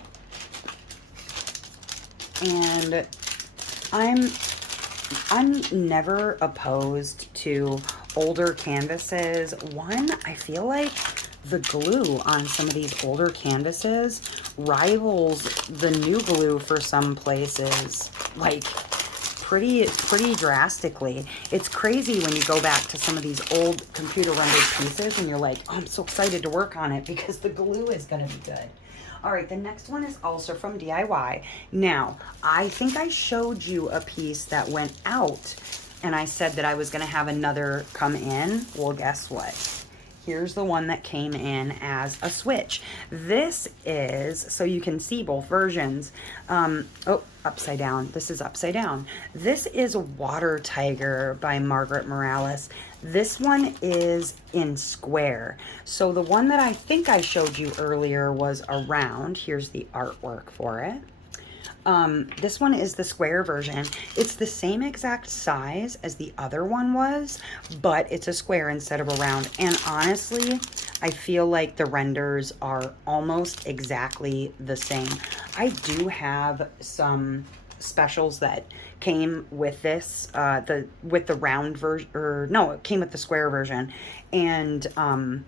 And I'm never opposed to older canvases. One, I feel like the glue on some of these older canvases rivals the new glue for some places, like pretty drastically. It's crazy when you go back to some of these old computer rendered pieces and you're like, oh, I'm so excited to work on it because the glue is going to be good. All right, the next one is also from DIY. Now, I think I showed you a piece that went out and I said that I was going to have another come in. Well, guess what? here's the one that came in as a switch. This is, so you can see both versions. Oh, upside down. This is upside down. This is Water Tiger by Margaret Morales. This one is in square. So the one that I think I showed you earlier was a round. Here's the artwork for it. This one is the square version. It's the same exact size as the other one was, but it's a square instead of a round. And honestly, I feel like the renders are almost exactly the same. I do have some specials that came with this, with the round version, or no, it came with the square version. And,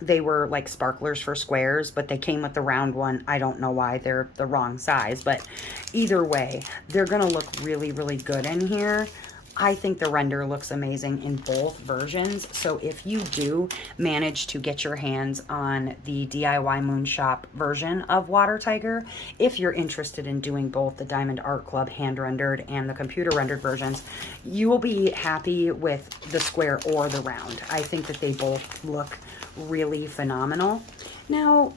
they were like sparklers for squares, but they came with the round one. I don't know why, they're the wrong size, but either way, they're gonna look really, really good in here. I think the render looks amazing in both versions. So if you do manage to get your hands on the DIY Moon Shop version of Water Tiger, if you're interested in doing both the Diamond Art Club hand rendered and the computer rendered versions, you will be happy with the square or the round. I think that they both look really phenomenal. Now,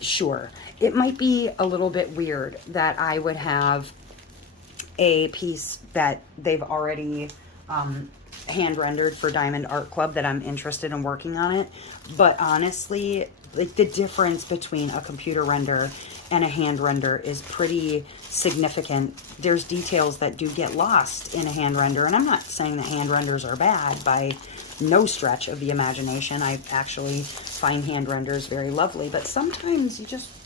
sure, it might be a little bit weird that I would have a piece that they've already hand rendered for Diamond Art Club that I'm interested in working on it. But honestly, like the difference between a computer render and a hand render is pretty significant. There's details that do get lost in a hand render, and I'm not saying that hand renders are bad by no stretch of the imagination. I actually find hand renders very lovely, but sometimes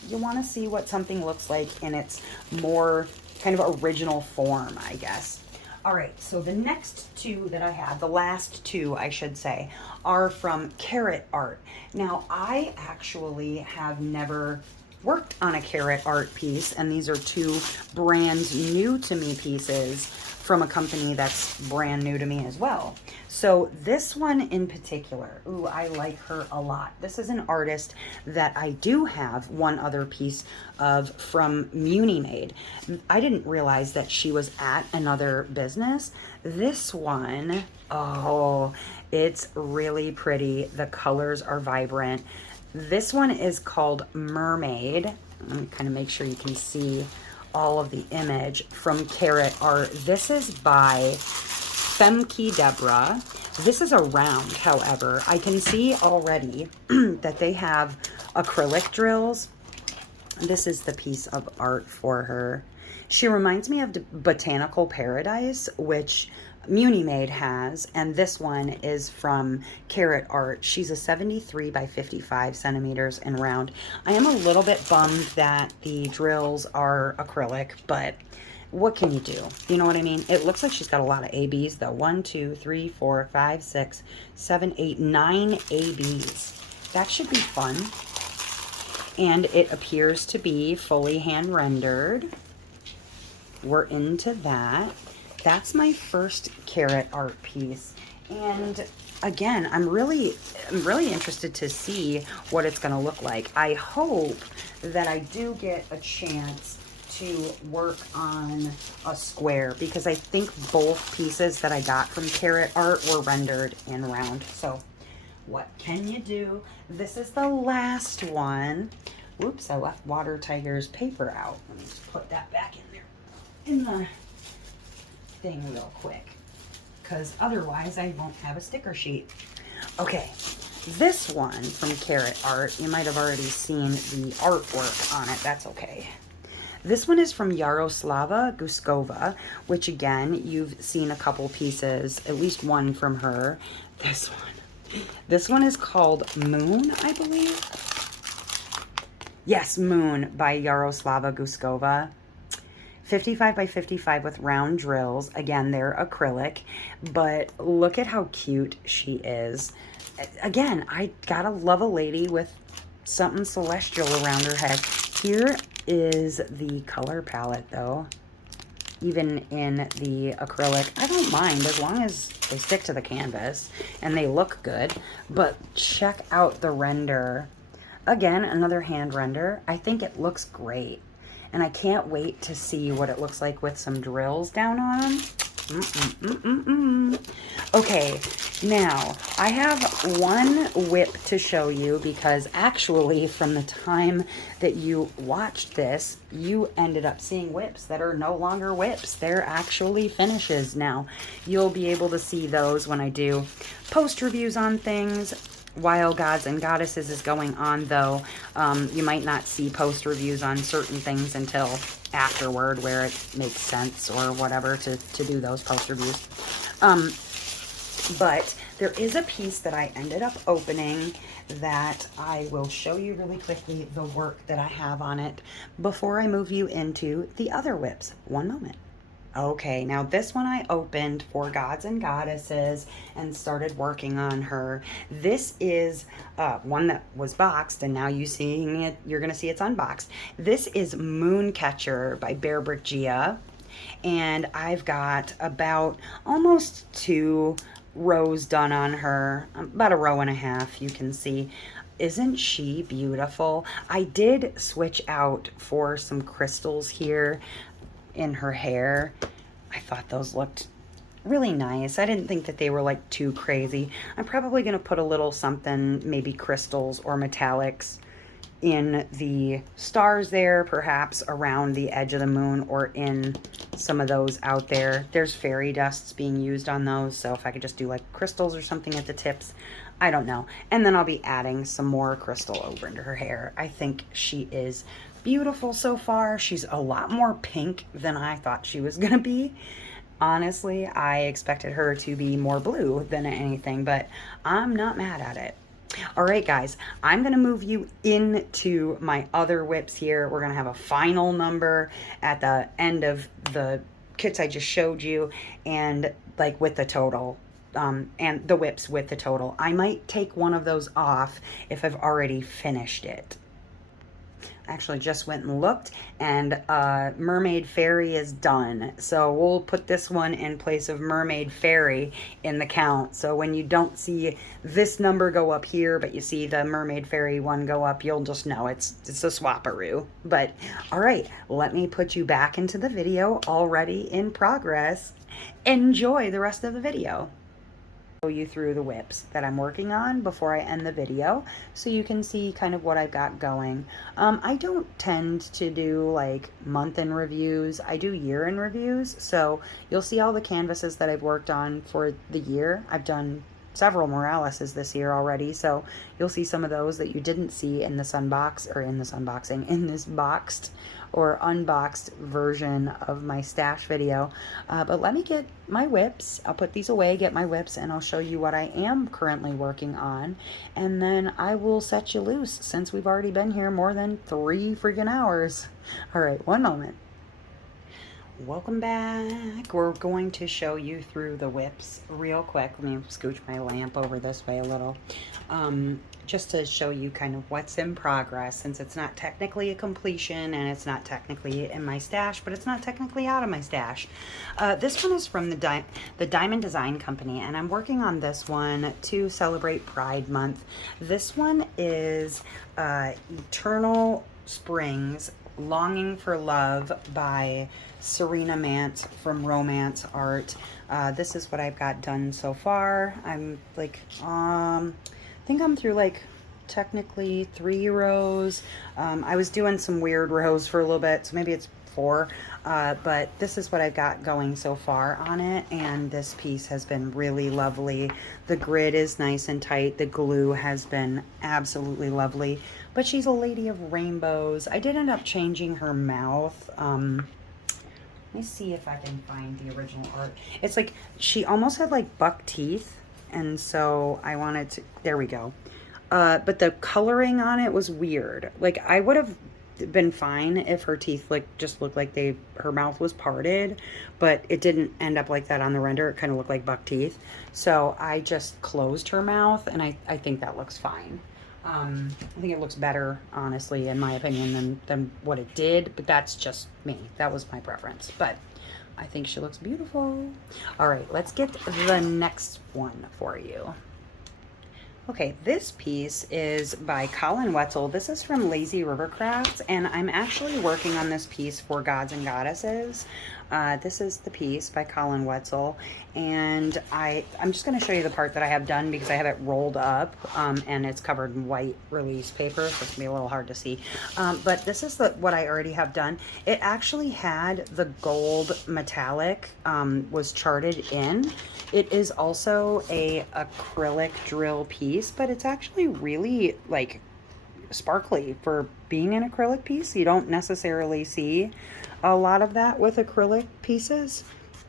you want to see what something looks like in its more kind of original form, I guess. All right, so the next two that I have, the last two, I should say, are from Carrot Art. Now, I actually have never worked on a Carrot Art piece, and these are two brand new to me pieces from a company that's brand new to me as well. So this one in particular, ooh, I like her a lot. This is an artist that I do have one other piece of from Muni Made. I didn't realize that she was at another business. This one, oh, it's really pretty. The colors are vibrant. This one is called Mermaid. Let me kind of make sure you can see all of the image from Carrot Art. This is by Femke Deborah. This is a round, however. I can see already that they have acrylic drills. This is the piece of art for her. She reminds me of the Botanical Paradise, which Muni Made has, and this one is from Carrot Art. She's a 73 by 55 centimeters and round. I am a little bit bummed that the drills are acrylic, but what can you do? You know what I mean? It looks like she's got a lot of ABs though. 1, 2, 3, 4, 5, 6, 7, 8, 9 ABs. That should be fun. And it appears to be fully hand rendered. We're into that. That's my first Carrot Art piece. And again, I'm really interested to see what it's going to look like. I hope that I do get a chance to work on a square, because I think both pieces that I got from Carrot Art were rendered in round. So what can you do? This is the last one. Whoops, I left Water Tiger's paper out. Let me just put that back in there in the thing real quick, because otherwise I won't have a sticker sheet. Okay, this one from Carrot Art, you might have already seen the artwork on it. That's okay. This one is from Yaroslava Guskova, which again, you've seen a couple pieces, at least one from her. This one is called Moon, I believe. Yes, Moon by Yaroslava Guskova. 55 by 55 with round drills. Again, they're acrylic, but look at how cute she is. Again, I gotta love a lady with something celestial around her head. Here is the color palette though. Even in the acrylic, I don't mind as long as they stick to the canvas and they look good. But check out the render. Again, another hand render. I think it looks great. And I can't wait to see what it looks like with some drills down on them. Okay, Now, I have one whip to show you because actually from the time that you watched this, you ended up seeing whips that are no longer whips. They're actually finishes now. You'll be able to see those when I do post reviews on things. While Gods and Goddesses is going on, though, you might not see post reviews on certain things until afterward, where it makes sense or whatever to do those post reviews. But there is a piece that I ended up opening that I will show you really quickly the work that I have on it before I move you into the other whips. One moment. Okay, now this one I opened for Gods and Goddesses and started working on her. This is one that was boxed, and now you're going to see it's unboxed. This is Mooncatcher by Bear Brick Gia, and I've got about almost 2 rows done on her, about 1.5 rows, you can see. Isn't she beautiful? I did switch out for some crystals here in her hair. I thought those looked really nice. I didn't think that they were like too crazy. I'm probably going to put a little something, maybe crystals or metallics in the stars there, perhaps around the edge of the moon, or in some of those out there. There's fairy dusts being used on those, so if I could just do like crystals or something at the tips, I don't know. And then I'll be adding some more crystal over into her hair. I think she is beautiful so far. She's a lot more pink than I thought she was gonna be. Honestly, I expected her to be more blue than anything, but I'm not mad at it. All right, guys, I'm going to move you into my other whips here. We're going to have a final number at the end of the kits I just showed you, and like with the total, and the whips with the total. I might take one of those off if I've already finished it. Actually just went and looked, and Mermaid Fairy is done. So we'll put this one in place of Mermaid Fairy in the count. So when you don't see this number go up here, but you see the Mermaid Fairy one go up, you'll just know it's a swaparoo. But all right, let me put you back into the video already in progress. Enjoy the rest of the video. You through the whips that I'm working on before I end the video, so you can see kind of what I've got going. I don't tend to do like month in reviews. I do year in reviews, so you'll see all the canvases that I've worked on for the year. I've done several Moraleses this year already, so you'll see some of those that you didn't see in this unboxing, in this boxed or unboxed version of my stash video. But let me get my whips. I'll put these away, get my whips, and I'll show you what I am currently working on. And then I will set you loose, since we've already been here more than 3 freaking hours. All right, one moment. Welcome back. We're going to show you through the whips real quick. Let me scooch my lamp over this way a little. Just to show you kind of what's in progress, since it's not technically a completion and it's not technically in my stash, but it's not technically out of my stash. This one is from the Diamond Design Company, and I'm working on this one to celebrate Pride Month. This one is Eternal Springs, Longing for Love by Serena Mant from Romance Art. This is what I've got done so far. I'm like, I think I'm through like technically 3 rows. I was doing some weird rows for a little bit, so maybe it's 4. But this is what I've got going so far on it, and this piece has been really lovely. The grid is nice and tight. The glue has been absolutely lovely. But she's a lady of rainbows. I did end up changing her mouth. Let me see if I can find the original art. It's like she almost had like buck teeth, and so I wanted to, there we go. But the coloring on it was weird. Like, I would have been fine if her teeth like just looked like her mouth was parted, but it didn't end up like that on the render. It kind of looked like buck teeth. So I just closed her mouth, and I think that looks fine. I think it looks better, honestly, in my opinion, than what it did, but that's just me. That was my preference, but I think she looks beautiful. All right, let's get the next one for you. Okay, this piece is by Colin Wetzel. This is from Lazy River Crafts, and I'm actually working on this piece for Gods and Goddesses. This is the piece by Colin Wetzel, and I'm just going to show you the part that I have done because I have it rolled up, and it's covered in white release paper, so it's going to be a little hard to see. But this is what I already have done. It actually had the gold metallic, was charted in. It is also a acrylic drill piece, but it's actually really like sparkly for being an acrylic piece. You don't necessarily see a lot of that with acrylic pieces.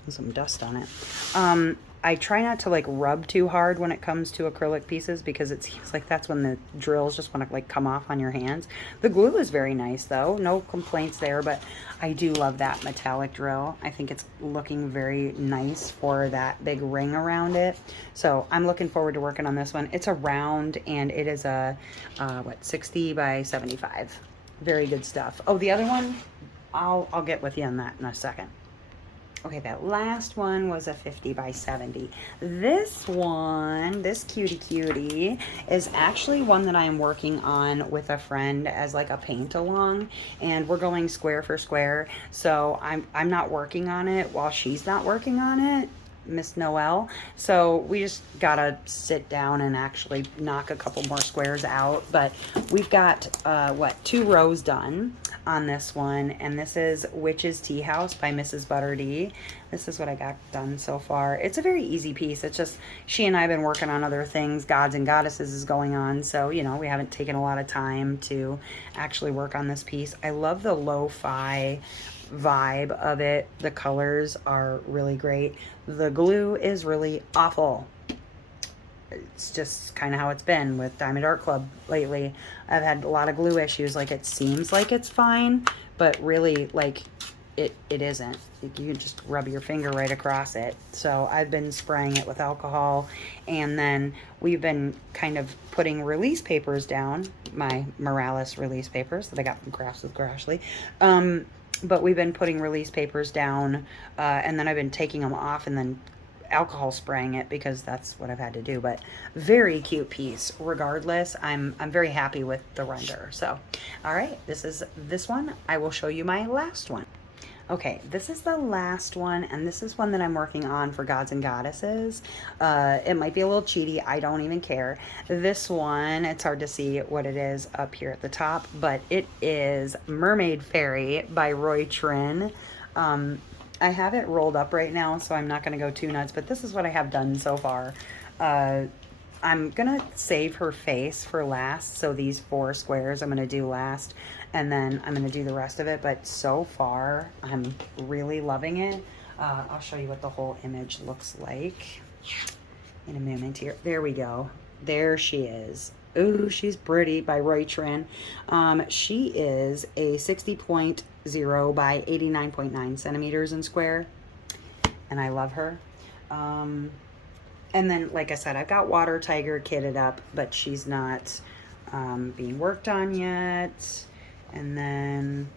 There's some dust on it. I try not to like rub too hard when it comes to acrylic pieces because it seems like that's when the drills just want to like come off on your hands. The glue is very nice though, no complaints there, but I do love that metallic drill. I think it's looking very nice for that big ring around it. So I'm looking forward to working on this one. It's a round and it is a, 60 by 75. Very good stuff. Oh, the other one, I'll get with you on that in a second. Okay, that last one was a 50 by 70. This one, this cutie, is actually one that I am working on with a friend as like a paint along, and we're going square for square. So I'm not working on it while she's not working on it, Miss Noelle. So we just gotta sit down and actually knock a couple more squares out. But we've got 2 rows done on this one, and this is Witch's Tea House by Mrs. Butterdee. This is what I got done so far. It's a very easy piece. It's just she and I have been working on other things. Gods and Goddesses is going on, so you know we haven't taken a lot of time to actually work on this piece. I love the lo-fi vibe of it. The colors are really great. The glue is really awful. It's just kind of how it's been with Diamond Art Club lately. I've had a lot of glue issues. Like it seems like it's fine, but really like it isn't. You can just rub your finger right across it. So I've been spraying it with alcohol, and then we've been kind of putting release papers down, my Morales release papers that I got from Crafts with Grashley. But we've been putting release papers down, and then I've been taking them off and then alcohol spraying it because that's what I've had to do. But very cute piece regardless. I'm very happy with the render. So all right, this is this one. I will show you my last one. Okay, this is the last one, and this is one that I'm working on for Gods and Goddesses. It might be a little cheaty, I don't even care. This one, it's hard to see what it is up here at the top, but it is Mermaid Fairy by Roy Trin. I have it rolled up right now, so I'm not going to go too nuts, but this is what I have done so far. I'm going to save her face for last, so these 4 squares I'm going to do last, and then I'm going to do the rest of it, but so far I'm really loving it. I'll show you what the whole image looks like in a moment here. There we go. There she is. Ooh, she's pretty, by Roy Trin. She is a 60.0 by 89.9 centimeters in square, and I love her. And then, like I said, I've got Water Tiger kitted up, but she's not being worked on yet. And then,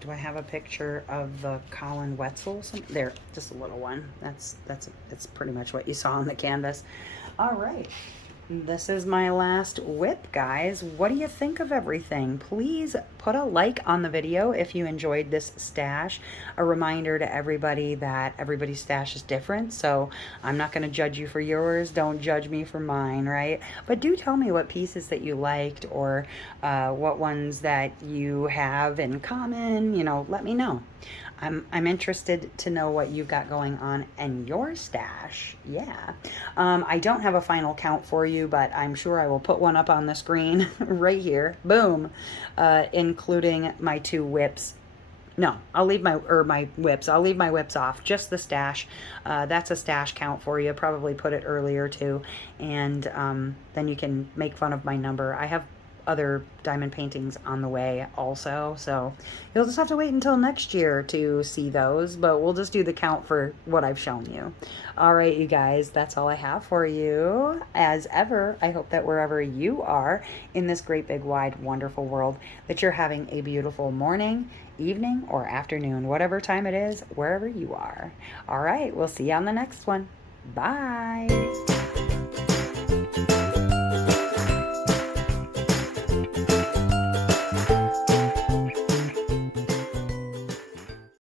do I have a picture of the Colin Wetzel? There, just a little one. That's pretty much what you saw on the canvas. All right. This is my last whip, guys. What do you think of everything? Please put a like on the video if you enjoyed this stash. A reminder to everybody that everybody's stash is different, so I'm not going to judge you for yours. Don't judge me for mine, right? But do tell me what pieces that you liked, or what ones that you have in common. You know, let me know. I'm interested to know what you've got going on in your stash. Yeah. I don't have a final count for you, but I'm sure I will put one up on the screen right here. Boom. Including my 2 whips. No, I'll leave my whips. I'll leave my whips off. Just the stash. That's a stash count for you. Probably put it earlier too. And then you can make fun of my number. I have other diamond paintings on the way also, so you'll just have to wait until next year to see those, but we'll just do the count for what I've shown you. All right, you guys, that's all I have for you. As ever, I hope that wherever you are in this great big wide wonderful world, that you're having a beautiful morning, evening, or afternoon, whatever time it is, wherever you are. All right, we'll see you on the next one. Bye.